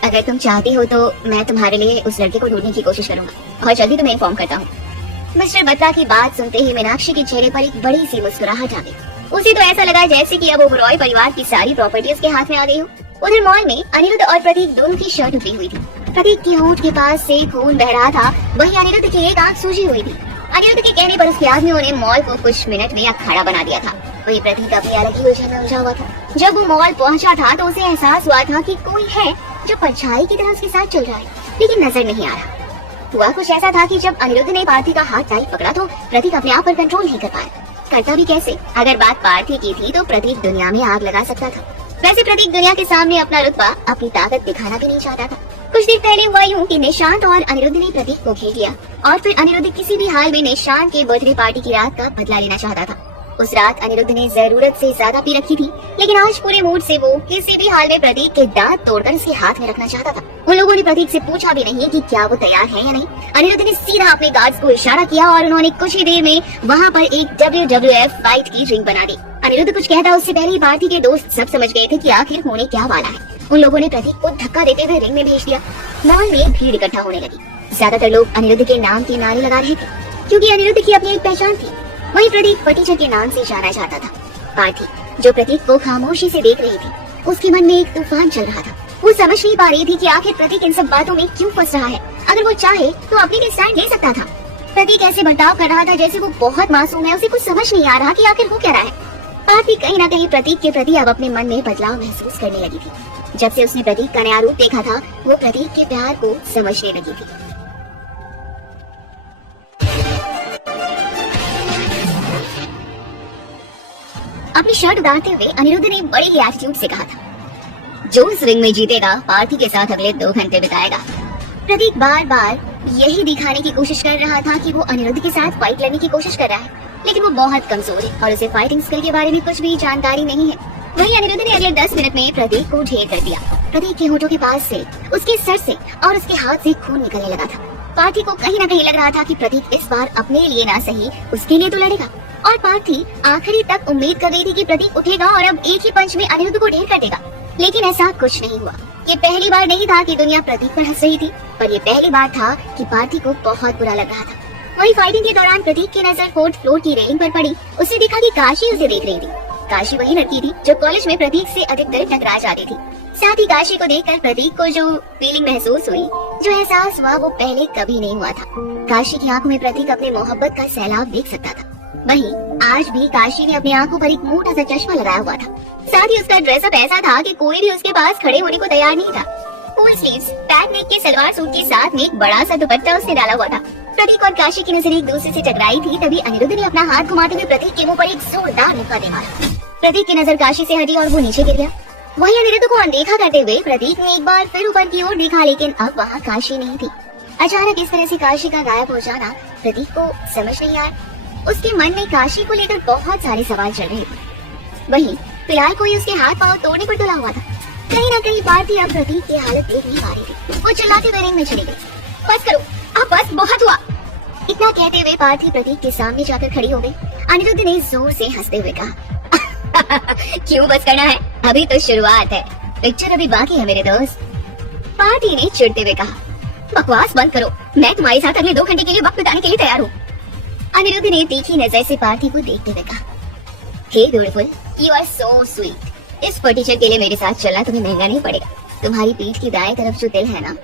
अगर तुम चाहती हो तो मैं तुम्हारे लिए उस लड़के को ढूंढने की कोशिश करूंगा और जल्दी तुम्हें इन्फॉर्म करता हूँ। मिस्टर बत्रा की बात सुनते ही मीनाक्षी के चेहरे पर एक बड़ी सी मुस्कुराहट आ गई। उसे तो ऐसा लगा जैसे कि अब ओबरॉय परिवार की सारी प्रॉपर्टी उसके हाथ में आ गई हो। उधर मॉल में अनिरुद्ध और प्रतीक दोनों की शर्ट उतरी हुई थी। प्रतीक के होंठ के पास से खून बह रहा था, वहीं अनिरुद्ध की एक आंख सूजी हुई थी। अनिरुद्ध के कहने पर उसके आदमियों ने मॉल को कुछ मिनट में अखाड़ा बना दिया था। वही प्रतीक अपनी अलग ही उलझन में उलझा हुआ था। जब वो मॉल पहुंचा था तो उसे एहसास हुआ था कि कोई है जो परछाई की तरह उसके साथ चल रहा है, लेकिन नजर नहीं आ रहा। हुआ कुछ ऐसा था कि जब अनिरुद्ध ने पार्थी का हाथ टाइट पकड़ा तो प्रतीक अपने आप पर कंट्रोल नहीं कर पाया। करता भी कैसे? अगर बात पार्थी की थी तो प्रतीक दुनिया में आग लगा सकता था। वैसे प्रतीक दुनिया के सामने अपना रुतबा, अपनी ताकत दिखाना भी नहीं चाहता था। कुछ देर पहले हुआ यूं कि निशांत और अनिरुद्ध ने प्रतीक को घेर लिया और फिर अनिरुद्ध किसी भी हाल में निशांत के बर्थडे पार्टी की रात का बदला लेना चाहता था। उस रात अनिरुद्ध ने जरूरत से ज्यादा पी रखी थी, लेकिन आज पूरे मूड से वो किसी भी हाल में प्रतीक के दांत तोड़कर उसके हाथ में रखना चाहता था। उन लोगों ने प्रतीक से पूछा भी नहीं कि क्या वो तैयार है या नहीं। अनिरुद्ध ने सीधा अपने गार्ड्स को इशारा किया और उन्होंने कुछ ही देर में वहाँ पर एक WWF फाइट की रिंग बना दी। अनिरुद्ध कुछ कहता उससे पहले ही पार्टी के दोस्त सब समझ गए थे कि आखिर होने क्या वाला है। उन लोगों ने प्रतीक को धक्का देते हुए रिंग में भेज दिया। मॉल में भीड़ इकट्ठा होने लगी। ज्यादातर लोग अनिरुद्ध के नाम के नारे लगा रहे थे, क्योंकि अनिरुद्ध की अपनी एक पहचान थी। वही प्रतीक फटीचर के नाम से जाना जाता था। पार्थी, जो प्रतीक को खामोशी से देख रही थी, उसके मन में एक तूफान चल रहा था। वो समझ नहीं पा रही थी कि आखिर प्रतीक इन सब बातों में क्यों फंस रहा है। अगर वो चाहे तो अपने लिए स्टैंड ले सकता था। प्रतीक ऐसे बर्ताव कर रहा था जैसे वो बहुत मासूम है। उसे कुछ समझ नहीं आ रहा कि आखिर वो क्या रहा है। पार्थी कहीं ना कहीं प्रतीक के प्रति अब अपने मन में बदलाव महसूस करने लगी थी। जब से उसने प्रतीक का नया रूप देखा था, वो प्रतीक के प्यार को समझने लगी थी। अपनी शर्ट उतारते हुए अनिरुद्ध ने बड़े ही एटीट्यूड से कहा था, जो इस रिंग में जीतेगा पार्थी के साथ अगले 2 घंटे बिताएगा। प्रतीक बार बार यही दिखाने की कोशिश कर रहा था कि वो अनिरुद्ध के साथ फाइट लड़ने की कोशिश कर रहा है, लेकिन वो बहुत कमजोर है और उसे फाइटिंग स्किल के बारे में कुछ भी जानकारी नहीं है। वहीं अनिरुद्ध ने अगले 10 मिनट में प्रतीक को ढेर कर दिया। प्रतीक के होठों के पास से, उसके सर से और उसके हाथ से खून निकलने लगा था। पार्थी को कहीं ना कहीं लग रहा था कि प्रतीक इस बार अपने लिए ना सही उसके लिए तो लड़ेगा, और पार्थी आखिरी तक उम्मीद कर रही थी कि प्रतीक उठेगा और अब एक ही पंच में अनिरुद्ध को ढेर कर देगा। लेकिन ऐसा कुछ नहीं हुआ। ये पहली बार नहीं था कि दुनिया प्रतीक पर हंस रही थी, पर ये पहली बार था कि पार्थी को बहुत बुरा लग रहा था। वही फाइटिंग के दौरान प्रतीक की नजर 4th फ्लोर की रेलिंग पर पड़ी। उसने देखा कि काशी उसे देख रही थी। काशी वही लड़की थी जो कॉलेज में प्रतीक से अधिकतर टकरा जाती थी। साथ ही काशी को देखकर प्रतीक को जो फीलिंग महसूस हुई, जो एहसास हुआ, वो पहले कभी नहीं हुआ था। काशी की आंखों में प्रतीक अपने मोहब्बत का सैलाब देख सकता था। वहीं आज भी काशी ने अपनी आंखों पर एक मोटा सा चश्मा लगाया हुआ था। साथ ही उसका ड्रेसअप ऐसा था कि कोई भी उसके पास खड़े होने को तैयार नहीं था। फुल स्लीव्स, पैक नेक के सलवार सूट के साथ में एक बड़ा सा दुपट्टा उसने डाला हुआ था। प्रतीक और काशी की नजर एक दूसरे से टकराई थी, तभी अनिरुद्ध ने अपना हाथ घुमाते हुए प्रतीक के मुंह पर एक जोरदार मुक्का दे मारा। प्रतीक की नजर काशी से हटी और वो नीचे गिर गया। वहीं अनिरुद्ध को अनदेखा करते हुए प्रतीक ने एक बार फिर ऊपर की ओर देखा, लेकिन अब वहाँ काशी नहीं थी। अचानक इस तरह से काशी का गायब हो जाना प्रतीक को समझ नहीं आया। उसके मन में काशी को लेकर बहुत सारे सवाल चल रहे थे। वहीं फिलहाल कोई उसके हाथ पांव तोड़ने पर तुला हुआ था। कहीं ना कहीं भारती अब प्रतीक की हालत देख नहीं पा रही थी। वो चिल्लाते हुए रिंग में चली गई। बस करो, अब बस बहुत हुआ। इतना कहते हुए पार्थी प्रतीक के सामने जाकर खड़ी हो गई। अनिरुद्ध ने जोर से हंसते हुए कहा, क्यों बस करना है, अभी तो शुरुआत है, पिक्चर अभी बाकी है मेरे दोस्त। पार्थी ने चिढ़ते हुए कहा, बकवास बंद करो, मैं तुम्हारे साथ अगले 2 घंटे के लिए वक्त बिताने के लिए तैयार हूँ। अनिरुद्ध ने तीखी नजर से पार्थी को देखते हुए कहा, hey beautiful, you are so sweet. इस फर्नीचर के लिए मेरे साथ चलना तुम्हें महंगा नहीं पड़ेगा। तुम्हारी पीठ की दाएं तरफ जो दिल है ना,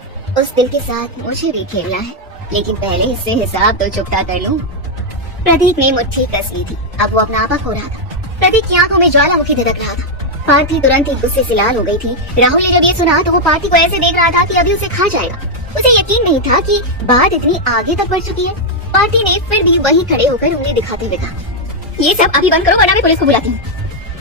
उस दिल के साथ मुझे भी खेलना है, लेकिन पहले इससे हिसाब तो चुकता कर लूं। प्रतीक ने मुट्ठी कस ली थी। अब वो अपना आपा खो रहा था। प्रतीक की आंखों में ज्वालामुखी धधक रहा था। पार्थी तुरंत ही गुस्से से लाल हो गई थी। राहुल ने जब ये सुना तो वो पार्थी को ऐसे देख रहा था कि अभी उसे खा जाएगा। उसे यकीन नहीं था कि बात इतनी आगे तक बढ़ चुकी है। पार्थी ने फिर भी वही खड़े होकर उंगली दिखाते हुए कहा, ये सब अभी बंद करो वरना मैं पुलिस को बुलाती हूँ।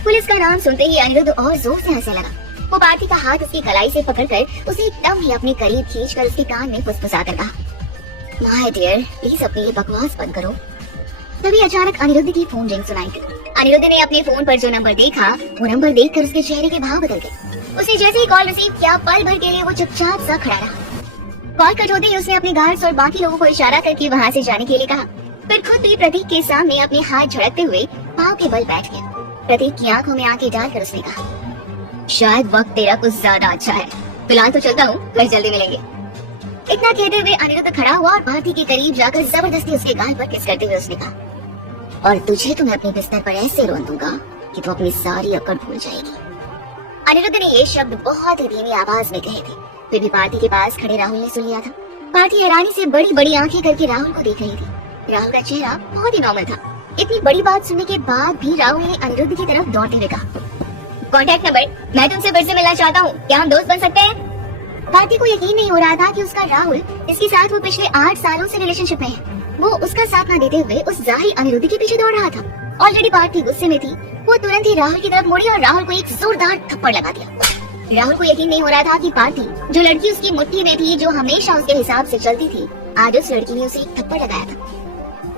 पुलिस का नाम सुनते ही अनिरुद्ध और जोर से हंसने लगा। वो पार्थी का हाथ उसकी कलाई से पकड़कर उसे एकदम ही अपने करीब खींचकर उसके कान में फुसफुसाकर कहा, माय डियर, प्लीज अपनी ये बकवास बंद करो। तभी अचानक अनिरुद्ध की फोन रिंग सुनाई दी। अनिरुद्ध ने अपने फोन पर जो नंबर देखा, वो नंबर देखकर उसके चेहरे के भाव बदल गए। उसने जैसे ही कॉल रिसीव किया, पल भर के लिए वो चुपचाप सा खड़ा रहा। कॉल कट होते ही उसने अपने गार्ड्स और बाकी लोगों को इशारा करके वहाँ से जाने के लिए कहा। फिर खुद भी प्रतीक के सामने अपने हाथ झड़कते हुए पाँव के बल बैठ गया। प्रतीक की आंखों में आंखें डालकर उसने कहा, शायद वक्त तेरा कुछ ज्यादा अच्छा है, फिलहाल तो चलता हूँ, फिर जल्दी मिलेंगे। इतना कहते हुए अनिरुद्ध खड़ा हुआ और भारती के करीब जाकर जबरदस्ती उसके गाल पर किस करते हुए उसने कहा, और तुझे तो मैं अपने बिस्तर पर ऐसे रोन दूंगा कि तू अपनी सारी अकड़ भूल जाएगी। अनिरुद्ध ने ये शब्द बहुत ही धीमी आवाज में कहे थे। फिर भी पार्थी के पास खड़े राहुल ने सुन लिया था। पार्थी हैरानी से बड़ी बड़ी आंखें करके राहुल को देख रही थी। राहुल का चेहरा बहुत ही नॉर्मल था। इतनी बड़ी बात सुनने के बाद भी राहुल ने अनिरुद्ध की तरफ दौड़ते हुए कहा, कॉन्टैक्ट नंबर, मैं तुमसे फिर से मिलना चाहता हूँ, क्या हम दोस्त बन सकते हैं? भारती को यकीन नहीं हो रहा था कि उसका राहुल, इसके साथ वो पिछले 8 सालों से रिलेशनशिप में है, वो उसका साथ न देते हुए उस जाहिर अनिरुद्ध के पीछे दौड़ रहा था। ऑलरेडी भारती गुस्से में थी। वो तुरंत ही राहुल की तरफ मुड़ी और राहुल को एक जोरदार थप्पड़ लगा दिया। राहुल को यकीन नहीं हो रहा था कि भारती, जो लड़की उसकी मुट्ठी में थी, जो हमेशा उसके हिसाब से चलती थी, आज उस लड़की ने उसे एक थप्पड़ लगाया था।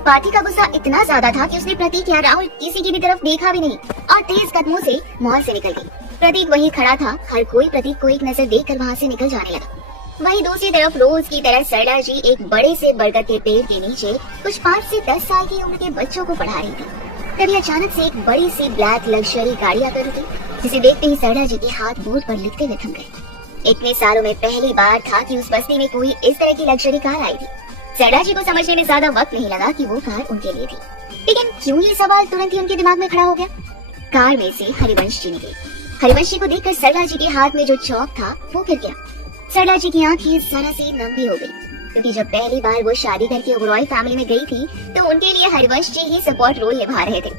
पार्थी का गुस्सा इतना ज्यादा था कि उसने प्रतीक या राहुल किसी की भी तरफ देखा भी नहीं और तेज कदमों से मॉल से निकल गई। प्रतीक वहीं खड़ा था। हर कोई प्रतीक को एक नजर देखकर वहाँ से निकल जाने लगा। वहीं दूसरी तरफ रोज की तरह सरला जी एक बड़े से बरगद के पेड़ के नीचे कुछ 5 से 10 साल की उम्र के बच्चों को पढ़ा रही थी। तभी अचानक से एक बड़ी सी ब्लैक लग्जरी गाड़ी आकर रुकी, जिसे देखते ही सरला जी के हाथ बोर्ड पर लिखते हुए थम गए। इतने सालों में पहली बार था कि उस बस्ती में कोई इस तरह की लग्जरी कार आई थी। सरला जी को समझने में ज्यादा वक्त नहीं लगा कि वो कार उनके लिए थी। लेकिन क्यों ये सवाल तुरंत ही उनके दिमाग में खड़ा हो गया। कार में से हरिवंश जी निकले। हरिवंश जी को देखकर सरला जी के हाथ में जो चौक था वो गिर गया। सरला जी की आंखें जरा सी लंबी हो गई, क्योंकि जब पहली बार वो शादी करके ओबरॉय फैमिली में गई थी तो उनके लिए हरिवंश जी ही सपोर्ट रोल निभा रहे थे।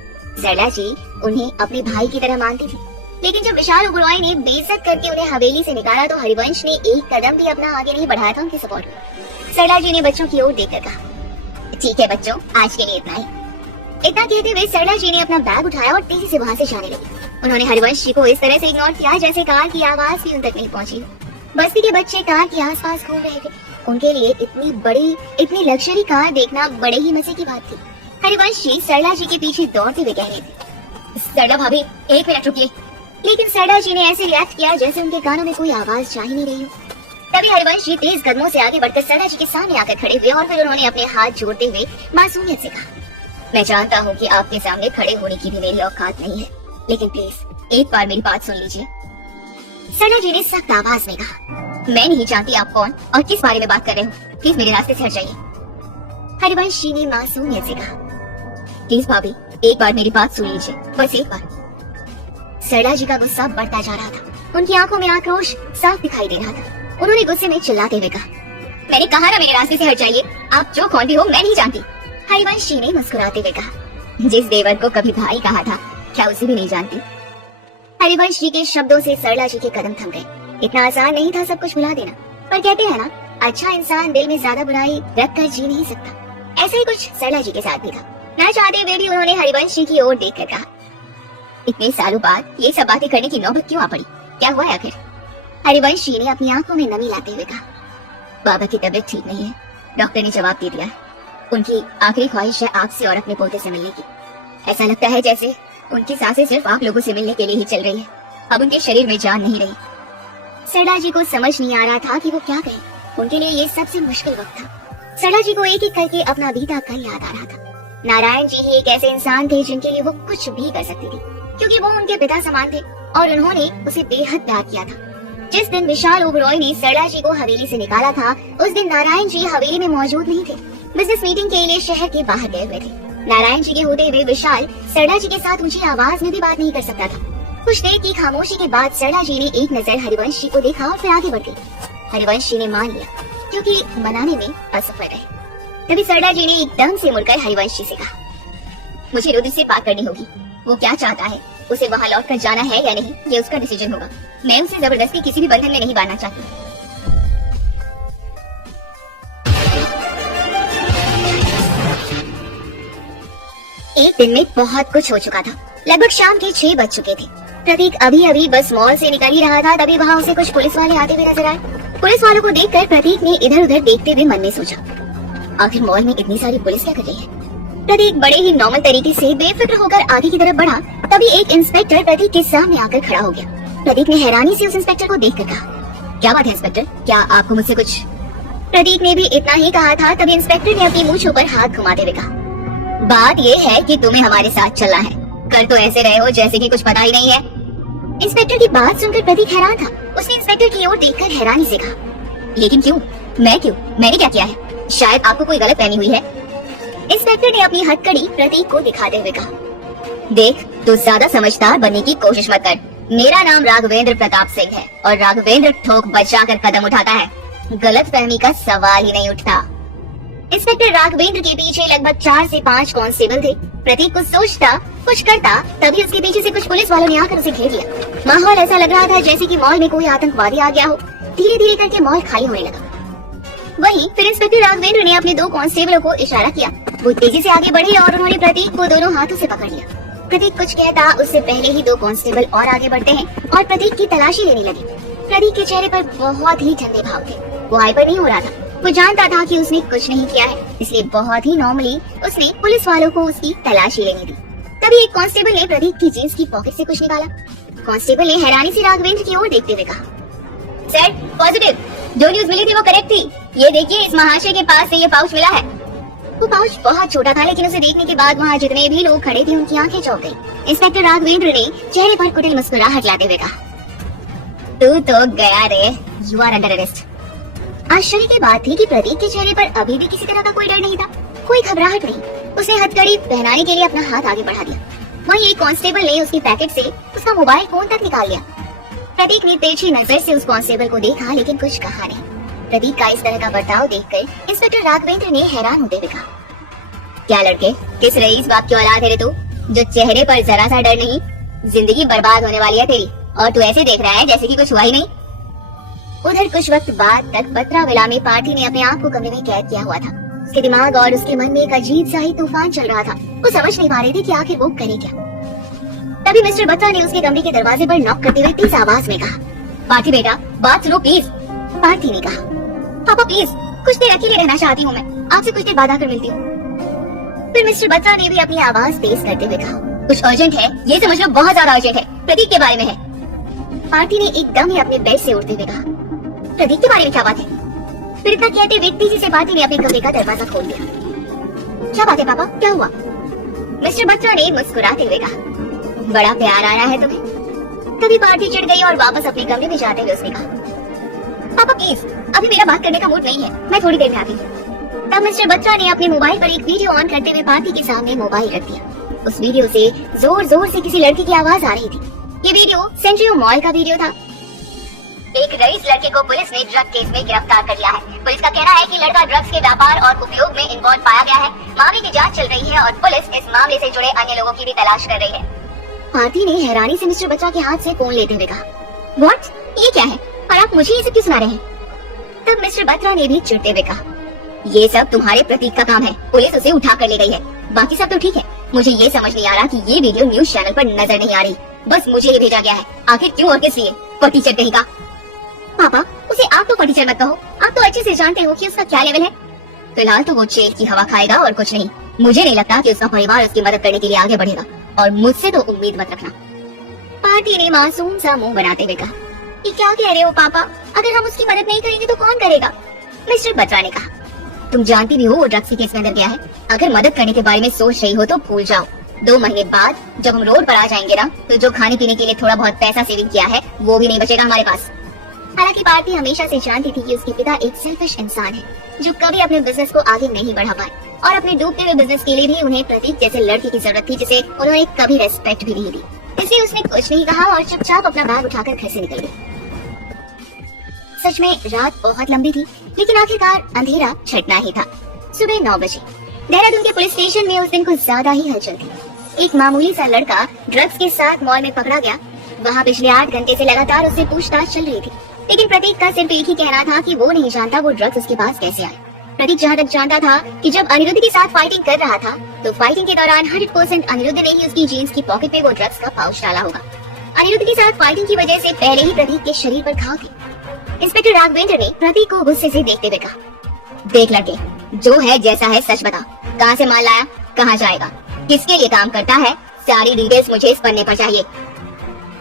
सरला जी उन्हें अपने भाई की तरह मानती थी। लेकिन जब विशाल ओबरॉय ने बेइज्जत करके उन्हें हवेली से निकाला तो हरिवंश ने एक कदम भी अपना आगे नहीं बढ़ाया था उनके सपोर्ट में। सरला जी ने बच्चों की ओर देखकर कहा, ठीक है बच्चों, आज के लिए इतना ही। इतना कहते हुए सरला जी ने अपना बैग उठाया और तेजी से वहाँ से जाने लगी। उन्होंने हरिवंश जी को इस तरह से इग्नोर किया जैसे कार की आवाज भी उन तक नहीं पहुँची। बस्ती के बच्चे कार के आसपास घूम रहे थे। उनके लिए इतनी लग्जरी कार देखना बड़े ही मजे की बात थी। हरिवंश जी सरला जी के पीछे दौड़ते हुए कह रहे थे, सरला भाभी 1 मिनट रुकिए। लेकिन सरला जी ने ऐसे रिएक्ट किया जैसे उनके कानों में कोई आवाज जा ही नहीं रही हो। तभी हरिवंश जी तेज कदमों से आगे बढ़कर सरला जी के सामने आकर खड़े हुए और फिर उन्होंने अपने हाथ जोड़ते हुए मासूमियत से कहा, मैं जानता हूँ कि आपके सामने खड़े होने की भी मेरी औकात नहीं है, लेकिन प्लीज एक बार मेरी बात सुन लीजिए। सरला जी ने सख्त आवाज में कहा, मैं नहीं जानती आप कौन और किस बारे में बात कर रहे हो, प्लीज मेरे रास्ते से हट जाइए। हरिवंश जी ने मासूमियत से कहा, प्लीज भाभी एक बार मेरी बात सुन लीजिए, बस एक बार। सरला जी का गुस्सा बढ़ता जा रहा था। उनकी आंखों में आक्रोश साफ दिखाई दे रहा था। उन्होंने गुस्से में चिल्लाते हुए कहा, मैंने कहा ना मेरे रास्ते से हट जाइए, आप जो कौन भी हो मैं नहीं जानती। हरिवंश जी ने मुस्कुराते हुए कहा, जिस देवर को कभी भाई कहा था क्या उसे भी नहीं जानती। हरिवंश जी के शब्दों से सरला जी के कदम थम गए। इतना आसान नहीं था सब कुछ भुला देना, पर कहते हैं ना, अच्छा इंसान दिल में ज्यादा बुराई रख कर जी नहीं सकता। ऐसा ही कुछ सरला जी के साथ भी था। ना चाहते हुए भी उन्होंने हरिवंश जी की ओर देखकर कहा, इतने सालों बाद ये सब बातें करने की नौबत क्यों आ पड़ी? क्या हुआ है आखिर? हरिवंश जी ने अपनी आंखों में नमी लाते हुए कहा, बाबा की तबीयत ठीक नहीं है। डॉक्टर ने जवाब दे दिया है। उनकी आखिरी ख्वाहिश है आपसे और अपने पोते से मिलने की। ऐसा लगता है जैसे उनकी सांसें सिर्फ आप लोगों से मिलने के लिए ही चल रही है। अब उनके शरीर में जान नहीं रही। सरला जी को समझ नहीं आ रहा था कि वो क्या कहे। उनके लिए ये सबसे मुश्किल वक्त था। सरला जी को एक एक करके अपना बीता कल याद आ रहा था। नारायण जी ही एक ऐसे इंसान थे जिनके लिए वो कुछ भी कर सकती थी, क्योंकि वो उनके पिता समान थे और उन्होंने उसे बेहद प्यार किया था। जिस दिन विशाल ओबरॉय ने सरला जी को हवेली से निकाला था, उस दिन नारायण जी हवेली में मौजूद नहीं थे। बिजनेस मीटिंग के लिए शहर के बाहर गए हुए थे। नारायण जी के होते हुए विशाल सरला जी के साथ ऊंची आवाज में भी बात नहीं कर सकता था। कुछ देर की खामोशी के बाद सरला जी ने एक नजर हरिवंश जी को देखा और फिर आगे बढ़ गई। हरिवंश जी ने मान लिया, क्योंकि मनाने में असफल रहे। तभी सरला जी ने एकदम से मुड़कर हरिवंश जी से कहा, मुझे रुद्र से बात करनी होगी। वो क्या चाहता है, उसे वहाँ लौट कर जाना है या नहीं, ये उसका डिसीजन होगा। मैं उसे जबरदस्ती किसी भी बंधन में नहीं बांधना चाहती। एक दिन में बहुत कुछ हो चुका था। लगभग शाम के 6 बज चुके थे। प्रतीक अभी अभी बस मॉल से निकल ही रहा था, तभी वहाँ उसे कुछ पुलिस वाले आते हुए नजर आए। पुलिस वालों को देखकर प्रतीक ने इधर उधर देखते हुए मन में सोचा, आखिर मॉल में इतनी सारी पुलिस क्या कर रही है। प्रतीक बड़े ही नॉर्मल तरीके से बेफिक्र होकर आगे की तरफ बढ़ा, तभी एक इंस्पेक्टर प्रतीक के सामने आकर खड़ा हो गया। प्रतीक ने हैरानी से उस इंस्पेक्टर को देखकर कहा, क्या बात है इंस्पेक्टर, क्या आपको मुझसे कुछ? प्रतीक ने भी इतना ही कहा था, तभी इंस्पेक्टर ने अपनी मूंछों पर हाथ घुमाते हुए कहा, बात ये है कि तुम्हें हमारे साथ चलना है। कर तो ऐसे रहे हो जैसे कि कुछ पता ही नहीं है। इंस्पेक्टर की बात सुनकर प्रतीक हैरान था। उसने इंस्पेक्टर की ओर देखकर हैरानी से कहा, लेकिन क्यों? मैं क्यों? मैंने क्या किया है? शायद आपको कोई गलत फहमी हुई है। इंस्पेक्टर ने अपनी हथकड़ी प्रतीक को दिखाते हुए कहा, देख, तू ज्यादा समझदार बनने की कोशिश मत कर। मेरा नाम राघवेंद्र प्रताप सिंह है और राघवेंद्र ठोक बचाकर कदम उठाता है। गलत फहमी का सवाल ही नहीं उठता। इंस्पेक्टर राघवेंद्र के पीछे लगभग 4 से 5 कांस्टेबल थे। प्रतीक कुछ सोचता, कुछ करता, तभी उसके पीछे से कुछ पुलिस वालों ने आकर उसे घेर लिया। माहौल ऐसा लग रहा था जैसे कि मॉल में कोई आतंकवादी आ गया हो। धीरे धीरे करके मॉल खाली होने लगा। वहीं फिर इंस्पेक्टर राघवेंद्र ने अपने 2 कांस्टेबलों को इशारा किया। वो तेजी से आगे बढ़े और उन्होंने प्रतीक को दोनों हाथों से पकड़ लिया। प्रतीक कुछ कहता, उससे पहले ही 2 कांस्टेबल और आगे बढ़ते हैं और प्रतीक की तलाशी लेने लगे। प्रतीक के चेहरे पर बहुत ही ठंडे भाव थे। वो हाइपर नहीं हो रहा था। वो जानता था कि उसने कुछ नहीं किया है, इसलिए बहुत ही नॉर्मली उसने पुलिस वालों को उसकी तलाशी लेने दी। तभी एक कांस्टेबल ने प्रतीक की जींस की पॉकेट से कुछ निकाला। कांस्टेबल ने हैरानी से राघवेंद्र की ओर देखते हुए कहा, सर, पॉजिटिव, जो न्यूज मिली थी वो करेक्ट थी। ये देखिए, इस महाशय के पास से ये पाउच मिला है। वो पाउच बहुत छोटा था, लेकिन उसे देखने के बाद वहाँ जितने भी लोग खड़े थे उनकी आंखें चौंक गई। इंस्पेक्टर राघवेंद्र ने चेहरे पर कुटिल मुस्कुराहट लाते हुए कहा, तू तो गया रे, यू आर अंडर अरेस्ट। आश्चर्य की बात थी कि प्रतीक के चेहरे पर अभी भी किसी तरह का कोई डर नहीं था, कोई घबराहट नहीं। उसने हथकड़ी पहनाने के लिए अपना हाथ आगे बढ़ा दिया। वहीं एक कांस्टेबल ने उसके पैकेट से उसका मोबाइल फोन तक निकाल लिया। प्रतीक ने तिरछी नजर से उस कांस्टेबल को देखा, लेकिन कुछ कहा नहीं। प्रतीक का इस तरह का बर्ताव देखकर इंस्पेक्टर राघवेंद्र ने हैरान होते हुए कहा, क्या लड़के, किस रईस बाप की औलाद है रे तू, जो चेहरे पर जरा सा डर नहीं? जिंदगी बर्बाद होने वाली है तेरी, और तू ऐसे देख रहा है जैसे कि कुछ हुआ ही नहीं। उधर कुछ वक्त बाद तक पत्राविला में पार्टी ने अपने आप को कमरे में कैद किया हुआ था। उसके दिमाग और उसके मन में एक अजीब सा ही तूफान चल रहा था। वो समझ नहीं पा रहे थे कि आखिर वो करे क्या। तभी मिस्टर बत्रा ने उसके कमरे के दरवाजे पर नॉक करते हुए तेज आवाज में कहा, पार्थी बेटा, बात सुनो प्लीज। पार्थी ने कहा, पापा प्लीज, कुछ देर अकेले रहना चाहती हूँ मैं, आपसे कुछ देर बाद आकर मिलती हूँ। फिर मिस्टर बत्रा ने भी अपनी आवाज तेज करते हुए कहा, कुछ अर्जेंट है, ये समझ लो बहुत ज्यादा अर्जेंट है, प्रतीक के बारे में है। पार्थी ने एकदम ही अपने बेड से उठते हुए कहा, प्रतीक के बारे में क्या बात है? फिर इतना कहते हुए तेजी से पार्थी ने अपने कमरे का दरवाजा खोल दिया। क्या बात है पापा, क्या हुआ? मिस्टर बत्रा ने मुस्कुराते हुए कहा, बड़ा प्यार आ रहा है तुम्हें। तभी पार्थी चिढ़ गई और वापस अपने कमरे में जाते हुए उसने कहा, पापा प्लीज, अभी मेरा बात करने का मूड नहीं है, मैं थोड़ी देर में आती हूँ। तब मिस्टर बत्रा ने अपने मोबाइल पर एक वीडियो ऑन करते हुए पार्थी के सामने मोबाइल रख दिया। उस वीडियो से जोर जोर से किसी लड़की की आवाज आ रही थी। ये वीडियो सेंट्रियो मॉल का वीडियो था। एक रईस लड़के को पुलिस ने ड्रग केस में गिरफ्तार कर लिया है। पुलिस का कहना है कि लड़का ड्रग्स के व्यापार और उपयोग में इन्वॉल्व पाया गया है। मामले की जांच चल रही है और पुलिस इस मामले से जुड़े अन्य लोगों की भी तलाश कर रही है। पार्थी ने हैरानी से मिस्टर बत्रा के हाथ से फोन लेते हुए कहा, व्हाट, ये क्या है और आप मुझे ये सब क्यों सुना रहे हैं? तब मिस्टर बत्रा ने भी चिढ़ते हुए कहा, ये सब तुम्हारे प्रतीक का काम है, पुलिस उसे उठा कर ले गई है। बाकी सब तो ठीक है, मुझे ये समझ नहीं आ रहा कि ये वीडियो न्यूज चैनल पर नजर नहीं आ रही। बस मुझे ये भेजा गया है, आखिर क्यों और किस लिए? फटीचर कहेगा। पापा, उसे आप तो फटीचर मत कहो, आप तो अच्छे से जानते हो कि उसका क्या लेवल है। फिलहाल तो वो जेल की हवा खाएगा और कुछ नहीं। मुझे नहीं लगता कि उसका परिवार उसकी मदद करने के लिए आगे बढ़ेगा, और मुझसे तो उम्मीद मत रखना। पार्टी ने मासूम सा मुंह बनाते हुए कहा, ये क्या कह रहे हो पापा? अगर हम उसकी मदद नहीं करेंगे तो कौन करेगा? मिस्टर बत्रा ने कहा, तुम जानती भी हो वो ड्रग्स के केस में अंदर गया है। अगर मदद करने के बारे में सोच रही हो तो भूल जाओ। 2 महीने बाद जब हम रोड पर आ जाएंगे ना, तो जो खाने पीने के लिए थोड़ा बहुत पैसा सेविंग किया है वो भी नहीं बचेगा हमारे पास। हालांकि पार्टी हमेशा से जानती थी कि उसके पिता एक सेल्फिश इंसान है, जो कभी अपने बिजनेस को आगे नहीं बढ़ा पाए, और अपने डूबते हुए बिजनेस के लिए भी उन्हें प्रतीक जैसे लड़के की जरूरत थी जिसे उन्होंने कभी रेस्पेक्ट भी नहीं दी। इसलिए उसने कुछ नहीं कहा और चुपचाप अपना बैग उठाकर घर से निकल गई। सच में रात बहुत लंबी थी, लेकिन आखिरकार अंधेरा छटना ही था। सुबह 9 बजे देहरादून के पुलिस स्टेशन में उस दिन कुछ ज्यादा ही हलचल थी। एक मामूली सा लड़का ड्रग्स के साथ मॉल में पकड़ा गया। वहाँ पिछले 8 घंटे से लगातार उससे पूछताछ चल रही थी, लेकिन प्रतीक का सिर्फ एक ही कहना था कि वो नहीं जानता वो ड्रग्स उसके पास कैसे आए। प्रतीक जहाँ तक जानता था कि जब अनिरुद्ध के साथ फाइटिंग कर रहा था, तो फाइटिंग के दौरान 100% अनिरुद्ध ने ही उसकी जीन्स की पॉकेट में वो ड्रग्स का पाउच डाला होगा। अनिरुद्ध के साथ फाइटिंग की वजह से पहले ही प्रतीक के शरीर पर घाव थे। इंस्पेक्टर राघवेंद्र ने प्रतीक को गुस्से से देखते हुए कहा, देख लड़के, जो है जैसा है सच बता। कहाँ से माल लाया, कहाँ जाएगा, किसके लिए काम करता है, सारी डिटेल्स मुझे इस पन्ने पर चाहिए।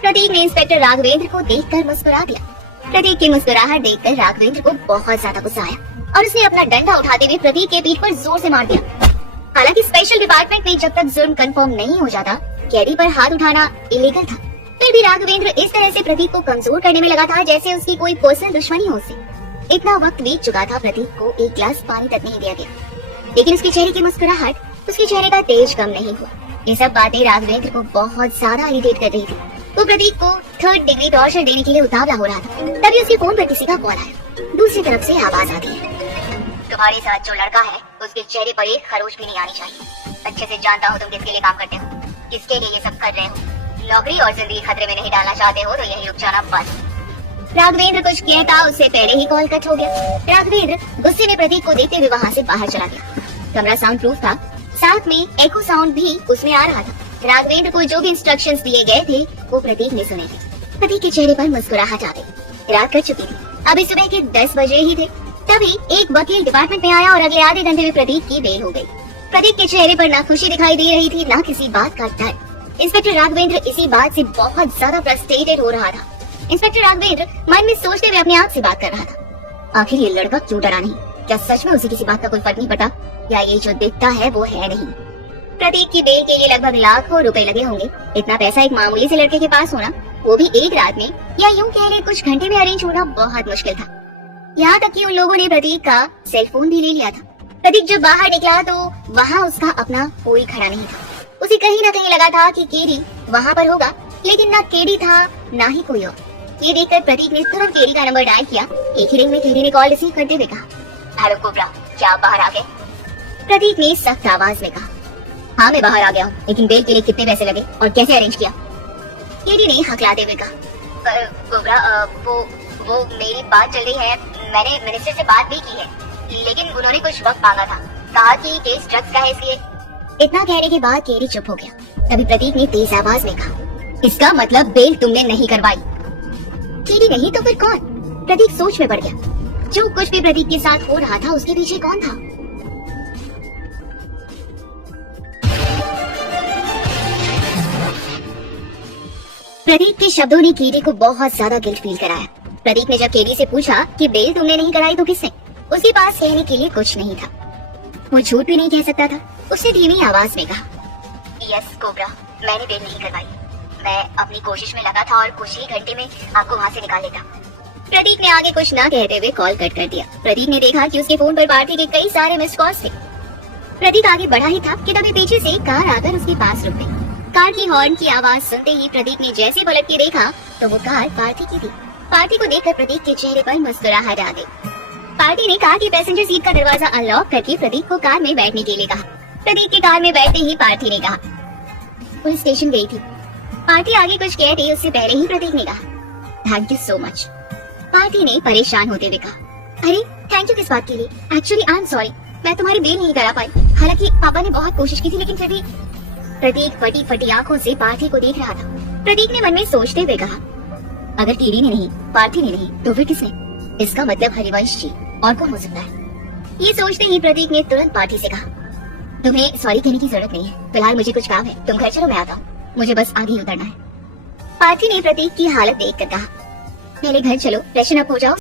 प्रतीक ने इंस्पेक्टर राघवेंद्र को देखकर मुस्कुरा दिया। प्रतीक की मुस्कुराहट देखकर राघवेंद्र को बहुत ज्यादा गुस्सा आया और उसने अपना डंडा उठाते हुए प्रतीक के पीठ पर जोर से मार दिया। हालांकि स्पेशल डिपार्टमेंट में जब तक जुर्म कंफर्म नहीं हो जाता, कैदी पर हाथ उठाना इलीगल था। फिर भी राघवेंद्र इस तरह से प्रतीक को कमजोर करने में लगा था जैसे उसकी कोई पर्सनल दुश्मनी हो उससे। इतना वक्त बीत चुका था, प्रतीक को एक गिलास पानी तक नहीं दिया गया, लेकिन उसके चेहरे की मुस्कुराहट, उसके चेहरे का तेज कम नहीं हुआ। ये सब बातें राघवेंद्र को बहुत ज्यादा इरिटेट कर रही थी। वो प्रतीक को 3rd डिग्री टॉर्चर देने के लिए उतावला हो रहा था। तभी उसके फोन पर किसी का कॉल आया। दूसरी तरफ से आवाज आती है, तुम्हारे साथ जो लड़का है उसके चेहरे पर एक खरोच भी नहीं आनी चाहिए। अच्छे से जानता हो तुम किसके लिए काम करते हो, किसके लिए ये सब कर रहे हो। नौकरी और जिंदगी खतरे में नहीं डालना चाहते हो तो यही रुक जाना बस। राघवेंद्र कुछ कहता उससे पहले ही कॉल कट हो गया। राघवेंद्र गुस्से में प्रतीक को देखते हुए वहाँ से बाहर चला गया। कमरा साउंड प्रूफ था, साथ में एको साउंड भी उसमें आ रहा था। राघवेंद्र को जो भी इंस्ट्रक्शंस दिए गए थे वो प्रतीक ने सुने थे। प्रतीक के चेहरे पर मुस्कुराहट आ गई। रात कट चुकी थी, अभी सुबह के 10 बजे ही थे। तभी एक वकील डिपार्टमेंट में आया और अगले आधे घंटे में प्रतीक की बेल हो गई। प्रतीक के चेहरे पर ना खुशी दिखाई दे रही थी, ना किसी बात का डर। इंस्पेक्टर राघवेंद्र इसी बात से बहुत ज्यादा फ्रस्ट्रेटेड हो रहा था। इंस्पेक्टर राघवेंद्र मन में सोचते हुए अपने आप से बात कर रहा था, आखिर ये लड़का क्यों डरा नहीं? क्या सच में उसे किसी बात का कोई फर्क नहीं पड़ता, या ये जो दिखता है वो है नहीं? प्रतीक की बेल के लिए लगभग लाखों रुपए लगे होंगे। इतना पैसा एक मामूली से लड़के के पास होना, वो भी एक रात में, या यूं कह ले कुछ घंटे में अरेंज होना बहुत मुश्किल था। यहाँ तक कि उन लोगों ने प्रतीक का सेल फोन भी ले लिया था। प्रतीक जब बाहर निकला तो वहाँ उसका अपना कोई खड़ा नहीं था। उसे कहीं न कहीं लगा था कि केडी वहाँ पर होगा, लेकिन ना केडी था ना ही कोई और। ये देखकर प्रतीक ने तुरंत केडी का नंबर डायल किया। एक ही रिंग में केडी ने कॉल रिसीव करते हुए कहा, हेलो कोबरा, क्या आप बाहर आ गए? प्रतीक ने सख्त आवाज में कहा, हाँ मैं बाहर आ गया हूँ, लेकिन बेल के लिए कितने पैसे लगे और कैसे अरेंज किया? केडी ने हकलाते हुए कहा, कोबरा वो मेरी बात चल रही है, मैंने मिनिस्टर से बात भी की है, लेकिन उन्होंने कुछ वक्त मांगा था, कहा कि केस ड्रग्स का है इसलिए। इतना कहने के बाद केडी चुप हो गया। तभी प्रतीक ने तेज आवाज में कहा, इसका मतलब बेल तुमने नहीं करवाई? केडी नहीं तो फिर कौन? प्रतीक सोच में पड़ गया। जो कुछ भी प्रतीक के साथ हो रहा था उसके पीछे कौन था? प्रतीक के शब्दों ने केडी को बहुत ज्यादा गिल्ट फील कराया। प्रतीक ने जब केडी से पूछा कि बेल तुमने नहीं कराई तो किसने, उसके पास कहने के लिए कुछ नहीं था। वो झूठ भी नहीं कह सकता था। उसने धीमी आवाज में कहा, यस कोबरा, मैंने बेल नहीं करवाई। मैं अपनी कोशिश में लगा था और कुछ ही घंटे में आपको वहाँ से निकाल लेता। प्रतीक ने आगे कुछ ना कहते हुए कॉल कट कर दिया। प्रतीक ने देखा कि उसके फोन पर पार्थी के कई सारे मिस्ड कॉल्स थे। प्रतीक आगे बढ़ा ही था कि तभी पीछे से कार आकर उसके पास रुक गई। कार की हॉर्न की आवाज सुनते ही प्रतीक ने जैसे पलट के देखा तो वो कार पार्थी की थी। पार्थी को देखकर प्रतीक के चेहरे पर मुस्कुराहट आ गई। पार्थी ने कार की पैसेंजर सीट का दरवाजा अनलॉक करके प्रतीक को कार में बैठने के लिए कहा। प्रतीक की कार में बैठते ही पार्थी ने कहा, पुलिस स्टेशन गई थी। पार्थी आगे कुछ कहते उससे पहले ही प्रतीक ने कहा, thank you so much. Parthi ने परेशान होते हुए कहा, अरे थैंक यू किस बात के लिए? एक्चुअली आई एम सॉरी, मैं तुम्हारी बेल नहीं करा पाई। हालांकि पापा ने बहुत कोशिश की थी, लेकिन फिर भी। प्रतीक फटी फटी आंखों से पार्थी को देख रहा था। प्रतीक ने मन में सोचते हुए कहा, अगर टीडी ने नहीं, पार्थी ने नहीं, तो फिर किसने? इसका मतलब हरिवंश जी, और कौन हो सकता है? ये सोचते ही प्रतीक ने तुरंत पार्थी से कहा, तुम्हें सॉरी कहने की जरूरत नहीं है, फिलहाल मुझे कुछ काम है, तुम घर चलो, मैं आता हूँ, मुझे बस आगे ही उतरना है। पार्थी ने प्रतीक की हालत देखकर कहा, पहले घर चलो, फ्रेशन अप हो जाओ।